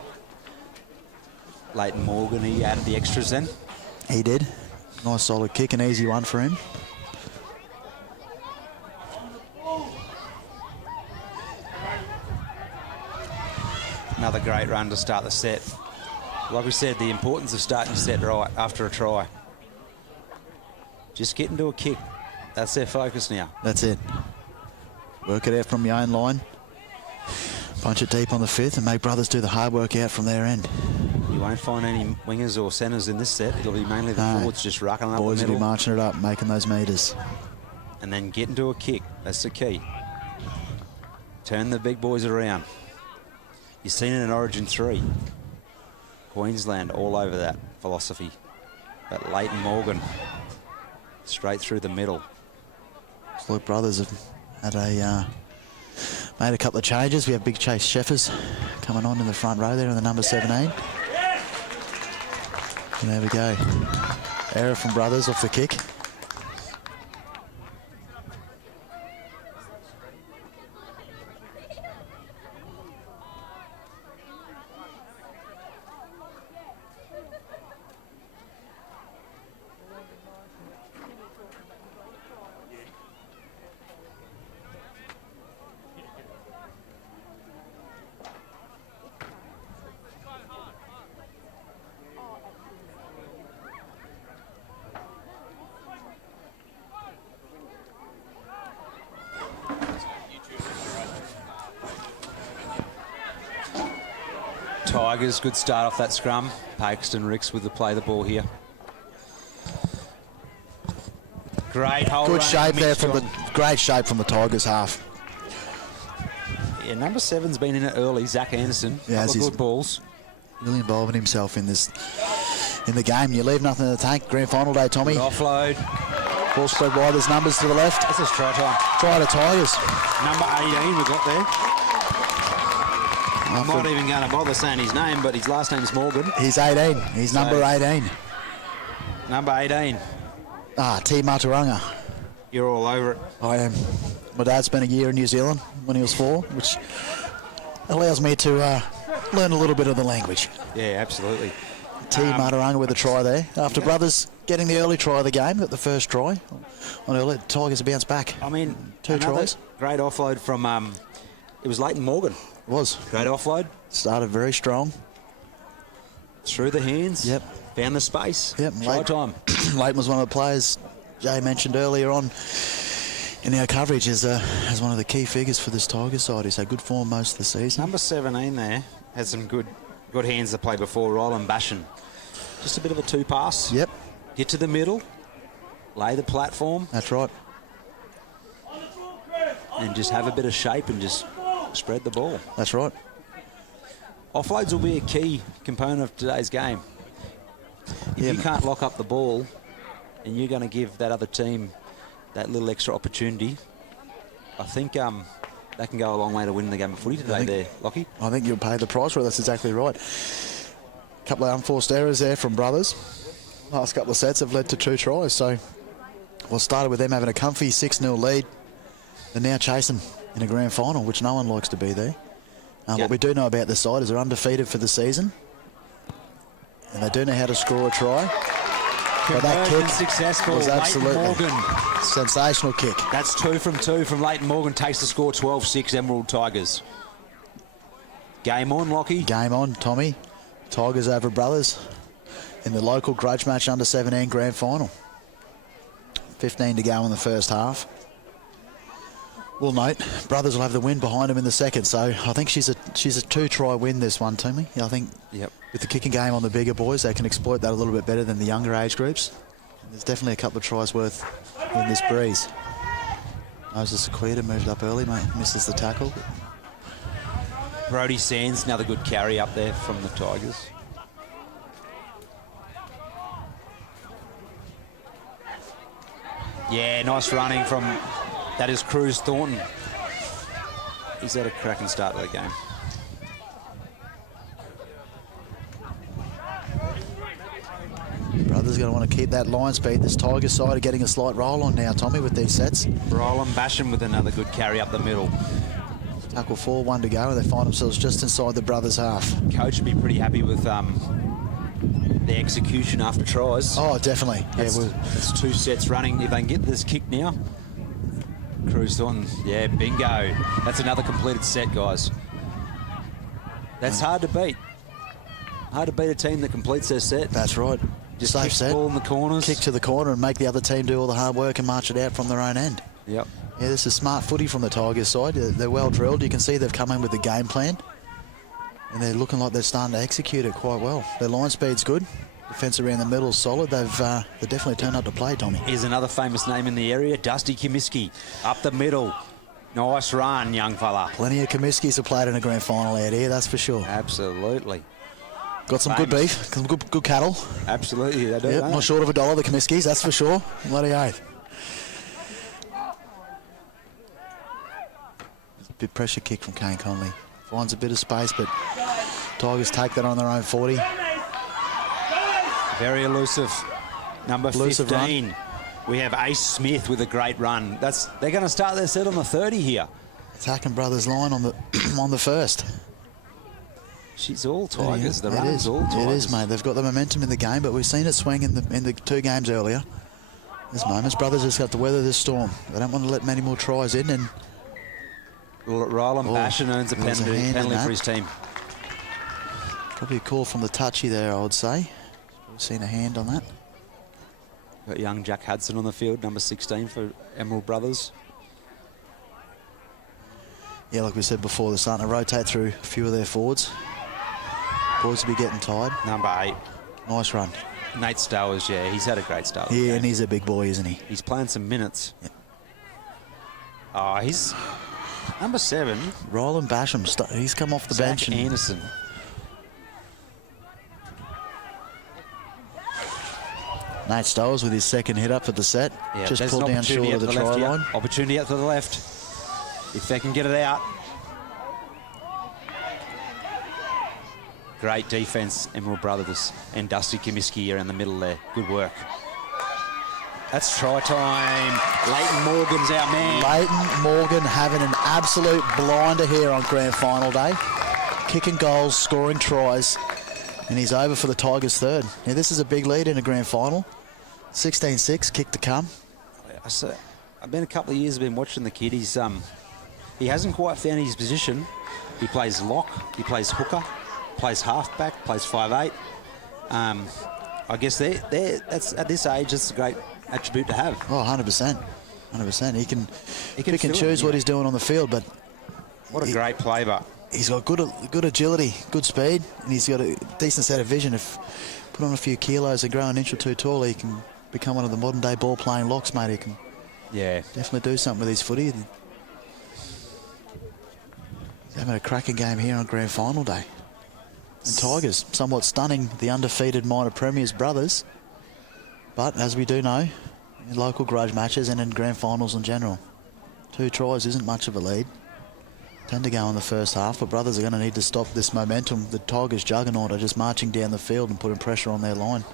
Leighton Morgan, he added the extras then. He did. Nice solid kick, an easy one for him. Another great run to start the set. Like we said, the importance of starting your set right after a try. Just get into a kick. That's their focus now. That's it. Work it out from your own line. Punch it deep on the fifth and make brothers do the hard work out from their end. You won't find any wingers or centres in this set. It'll be mainly the forwards just rucking up Boys the will middle. be marching it up, making those metres. And then get into a kick. That's the key. Turn the big boys around. You've seen it in Origin 3. Queensland all over that philosophy. But Leighton Morgan straight through the middle. Luke brothers have had made a couple of changes. We have Big Chase Sheffers coming on in the front row there in the number 17. And there we go. Error from brothers off the kick. Tigers, good start off that scrum. Pakistan Ricks with the play the ball here. Great hold. Good shape there from the great shape from the Tigers half. Yeah, number 7's been in it early. Zach Anderson. Yeah, Couple of good balls. Really involving himself in the game. You leave nothing in the tank. Grand final day, Tommy. Good offload. Ball spread wide. There's numbers to the left. This is try time. Try to Tigers. Number 18 we got there. I'm not even going to bother saying his name, but his last name's Morgan. He's 18. He's number 18. Number 18. T. Mataranga. You're all over it. I am. My dad spent a year in New Zealand when he was 4, which allows me to learn a little bit of the language. Yeah, absolutely. T. Mataranga with a try there. After brothers getting the early try of the game, got the first try. On early, Tigers have bounced back. I mean, 2 tries. Great offload from, it was Leighton Morgan. It was. Great offload. Started very strong. Through the hands. Yep. Found the space. Yep. Try time. Leighton was one of the players Jay mentioned earlier on in our coverage as one of the key figures for this Tigers side. He's had good form most of the season. Number 17 there had some good hands to play before. Ryland Bashan. Just a bit of a 2-pass. Yep. Get to the middle. Lay the platform. That's right. And just have a bit of shape and just spread the ball. That's right. Offloads will be a key component of today's game. If you can't lock up the ball and you're going to give that other team that little extra opportunity, I think that can go a long way to winning the game of footy today there, Lockie. I think you'll pay the price for it. That's exactly right. A couple of unforced errors there from brothers. Last couple of sets have led to 2 tries. So we'll start with them having a comfy 6-0 lead. They're now chasing in a grand final, which no one likes to be there. What we do know about this side is they're undefeated for the season. And they do know how to score a try. But that kick successful. was absolutely Morgan. Sensational kick. That's 2 from 2 from Leighton Morgan. Takes the score 12-6 Emerald Tigers. Game on, Lockie. Game on, Tommy. Tigers over brothers in the local grudge match under 17 grand final. 15 to go in the first half. We'll note, brothers will have the win behind them in the second, so I think she's a 2-try win, this one, Tommy. I think with the kicking game on the bigger boys, they can exploit that a little bit better than the younger age groups. There's definitely a couple of tries worth in this breeze. Moses Aquita moved up early, mate, misses the tackle. Brody Sands, another good carry up there from the Tigers. Yeah, nice running from... That is Cruz Thornton. He's had a cracking start to the game. Brothers going to want to keep that line speed. This Tigers side are getting a slight roll on now, Tommy, with these sets. Ryland Bashan with another good carry up the middle. Tackle 4, 1 to go, and they find themselves just inside the brothers' half. Coach would be pretty happy with the execution after tries. Oh, definitely. It's 2 sets running. If they can get this kick now, Cruz Thornton, yeah, bingo. That's another completed set, guys. That's hard to beat. Hard to beat a team that completes their set. That's right. Just Safe kick the set. ball in the corners. Kick to the corner and make the other team do all the hard work and march it out from their own end. Yep. Yeah, this is smart footy from the Tigers side. They're well drilled. You can see they've come in with the game plan. And they're looking like they're starting to execute it quite well. Their line speed's good. Defence around the middle is solid. They've definitely turned up to play, Tommy. Here's another famous name in the area, Dusty Comiskey. Up the middle. Nice run, young fella. Plenty of Comiskis have played in a grand final out here, that's for sure. Absolutely. Got some good beef, some good cattle. Absolutely, they do. Yep, don't not they? short of $1, the Comiskis, that's for sure. Bloody oath. Bit pressure kick from Kane Conley. Finds a bit of space, but Tigers take that on their own 40. Very elusive. Number Elusive 15. run. We have Ace Smith with a great run. They're going to start their set on the 30 here. Attacking brothers line on the on the first. She's all Tigers. The It run is. is all Tigers. It is, mate. They've got the momentum in the game, but we've seen it swing in the 2 games earlier. There's moments. Brothers just have to weather this storm. They don't want to let many more tries in. And Ryland Bashan earns a there's a penalty, hand in for that. his team. Probably a call from the touchy there, I would say. We've seen a hand on that. Got young Jack Hudson on the field, number 16 for Emerald Brothers. Yeah, like we said before, they're starting to rotate through a few of their forwards. Boys will be getting tired. Number 8, Nice run. Nate Stowers, yeah, he's had a great start. to the Yeah, game. and he's a big boy, isn't he? He's playing some minutes. Yeah. Oh, he's number 7, Ryland Basham, he's come off the Zach bench. And Anderson. Nate Stowers with his second hit up for the set. Yeah, Just there's pulled an down short opportunity of out the to the try left here. line. Opportunity out to the left. If they can get it out. Great defence, Emerald Brothers and Dusty Comiskey are in the middle there. Good work. That's try time. Leighton Morgan's our man. Leighton Morgan having an absolute blinder here on grand final day. Kicking goals, scoring tries, and he's over for the Tigers' third. Now, this is a big lead in a grand final. 16-6, kick to come. I've been a couple of years, I've been watching the kid. He hasn't quite found his position. He plays lock, he plays hooker, plays halfback, plays 5'8". I guess that's at this age, that's a great attribute to have. Oh, 100%. 100%. He can pick and fill it, choose what yeah. he's doing on the field, but What a great play, but he's got good agility, good speed, and he's got a decent set of vision. If put on a few kilos and grow an inch or two taller, he can become one of the modern-day ball-playing locks, mate. He can yeah. definitely do something with his footy. He's having a cracking game here on grand final day. And Tigers, somewhat stunning the undefeated minor premiers brothers. But as we do know, in local grudge matches and in grand finals in general, 2 tries isn't much of a lead. 10 to go in the first half, but brothers are going to need to stop this momentum. The Tigers juggernaut are just marching down the field and putting pressure on their line.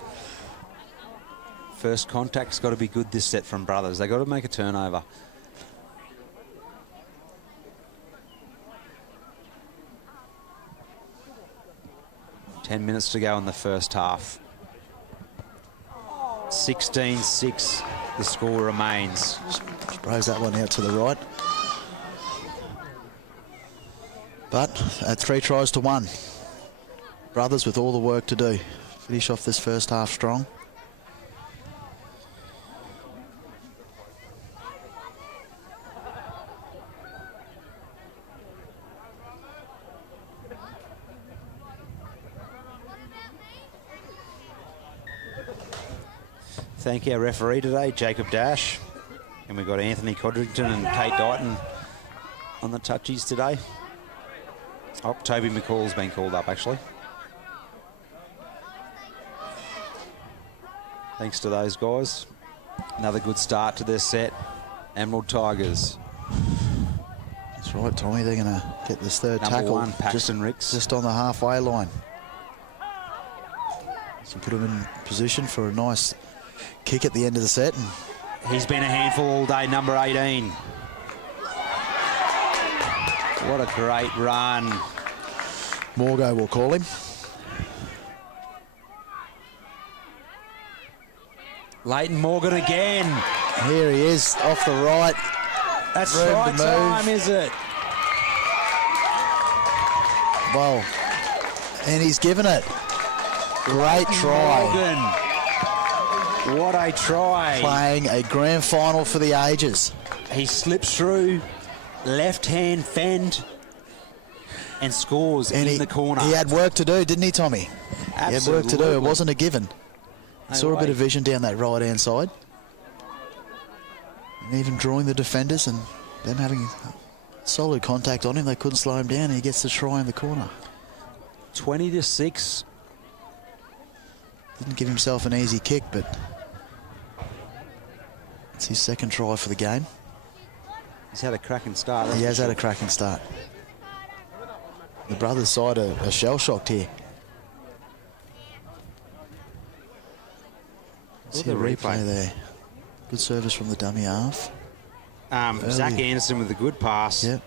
First contact's got to be good this set from Brothers. They got to make a turnover. Ten minutes to go in the first half. 16-6, the score remains. Sprays that one out to the right. But at 3 tries to 1, brothers with all the work to do. Finish off this first half strong. Thank our referee today, Jacob Dash. And we've got Anthony Codrington and Kate Dighton on the touchies today. Oh, Toby McCall's been called up, actually. Thanks to those guys. Another good start to their set. Emerald Tigers. That's right, Tommy. They're going to get this third Number tackle 1, Paxton Ricks. just on the halfway line. So put him in position for a nice kick at the end of the set. And He's been a handful all day, number 18. What a great run. Morgo will call him. Leighton Morgan again. Here he is, off the right. That's Room to right move. time, is it? Well, And he's given it. Great try. Morgan. What a try. Playing a grand final for the ages. He slips through, left hand fend, and scores in the corner. He had work to do, didn't he, Tommy? Absolutely. He had work to do. It wasn't a given. No Saw a way. bit of vision down that right-hand side. And even drawing the defenders and them having solid contact on him, they couldn't slow him down, and he gets the try in the corner. 20-6. Didn't give himself an easy kick, but it's his second try for the game. He's had a cracking start. He has had a cracking start. The brothers' side are shell-shocked here. See a replay there. Good service from the dummy half. Zach Anderson with a good pass. Yep.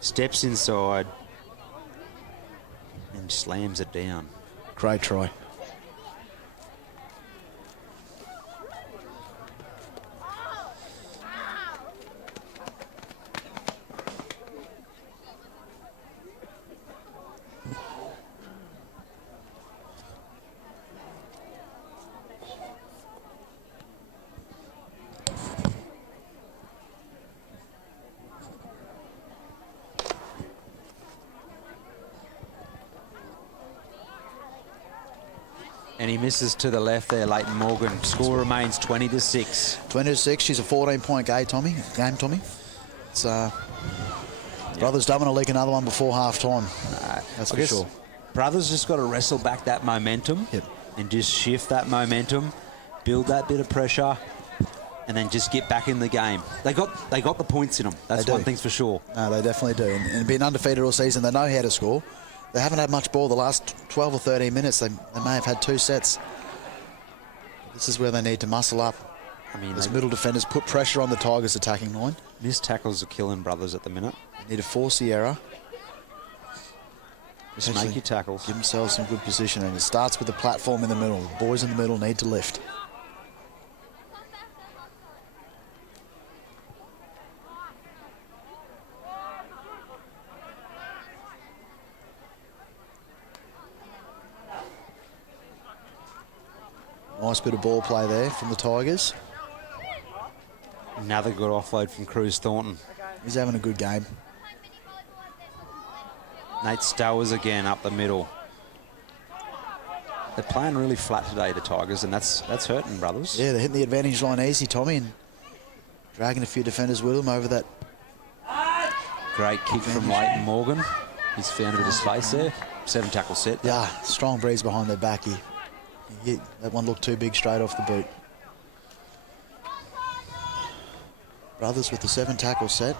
Steps inside and slams it down. Great try. And he misses to the left there, Leighton Morgan. Score remains 20-6. 20-6. She's a 14-point game, Tommy. It's brothers don't want to leak another one before half time. That's for sure. Brothers just got to wrestle back that momentum. Yep. And just shift that momentum, build that bit of pressure, and then just get back in the game. They got the points in them. That's one thing's for sure. No, they definitely do. And being undefeated all season, they know how to score. They haven't had much ball the last 12 or 13 minutes. They may have had 2 sets. This is where they need to muscle up. I mean, as middle defenders put pressure on the Tigers' attacking line. Missed tackles are killing brothers at the minute. They need to force the error. Just make your tackles. Give themselves some good position, and it starts with the platform in the middle. The boys in the middle need to lift. Nice bit of ball play there from the Tigers. Another good offload from Cruz Thornton. He's having a good game. Nate Stowers again up the middle. They're playing really flat today, the Tigers, and that's hurting brothers. Yeah, they're hitting the advantage line easy, Tommy, and dragging a few defenders with them over that. Great kick from Leighton Morgan. He's found a bit of space there. 7 tackle set. Yeah, strong breeze behind their back. That one looked too big straight off the boot. Brothers with the 7 tackle set.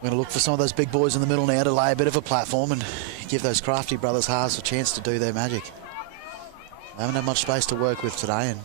We're going to look for some of those big boys in the middle now to lay a bit of a platform and give those crafty brothers halves a chance to do their magic. They haven't had much space to work with today, and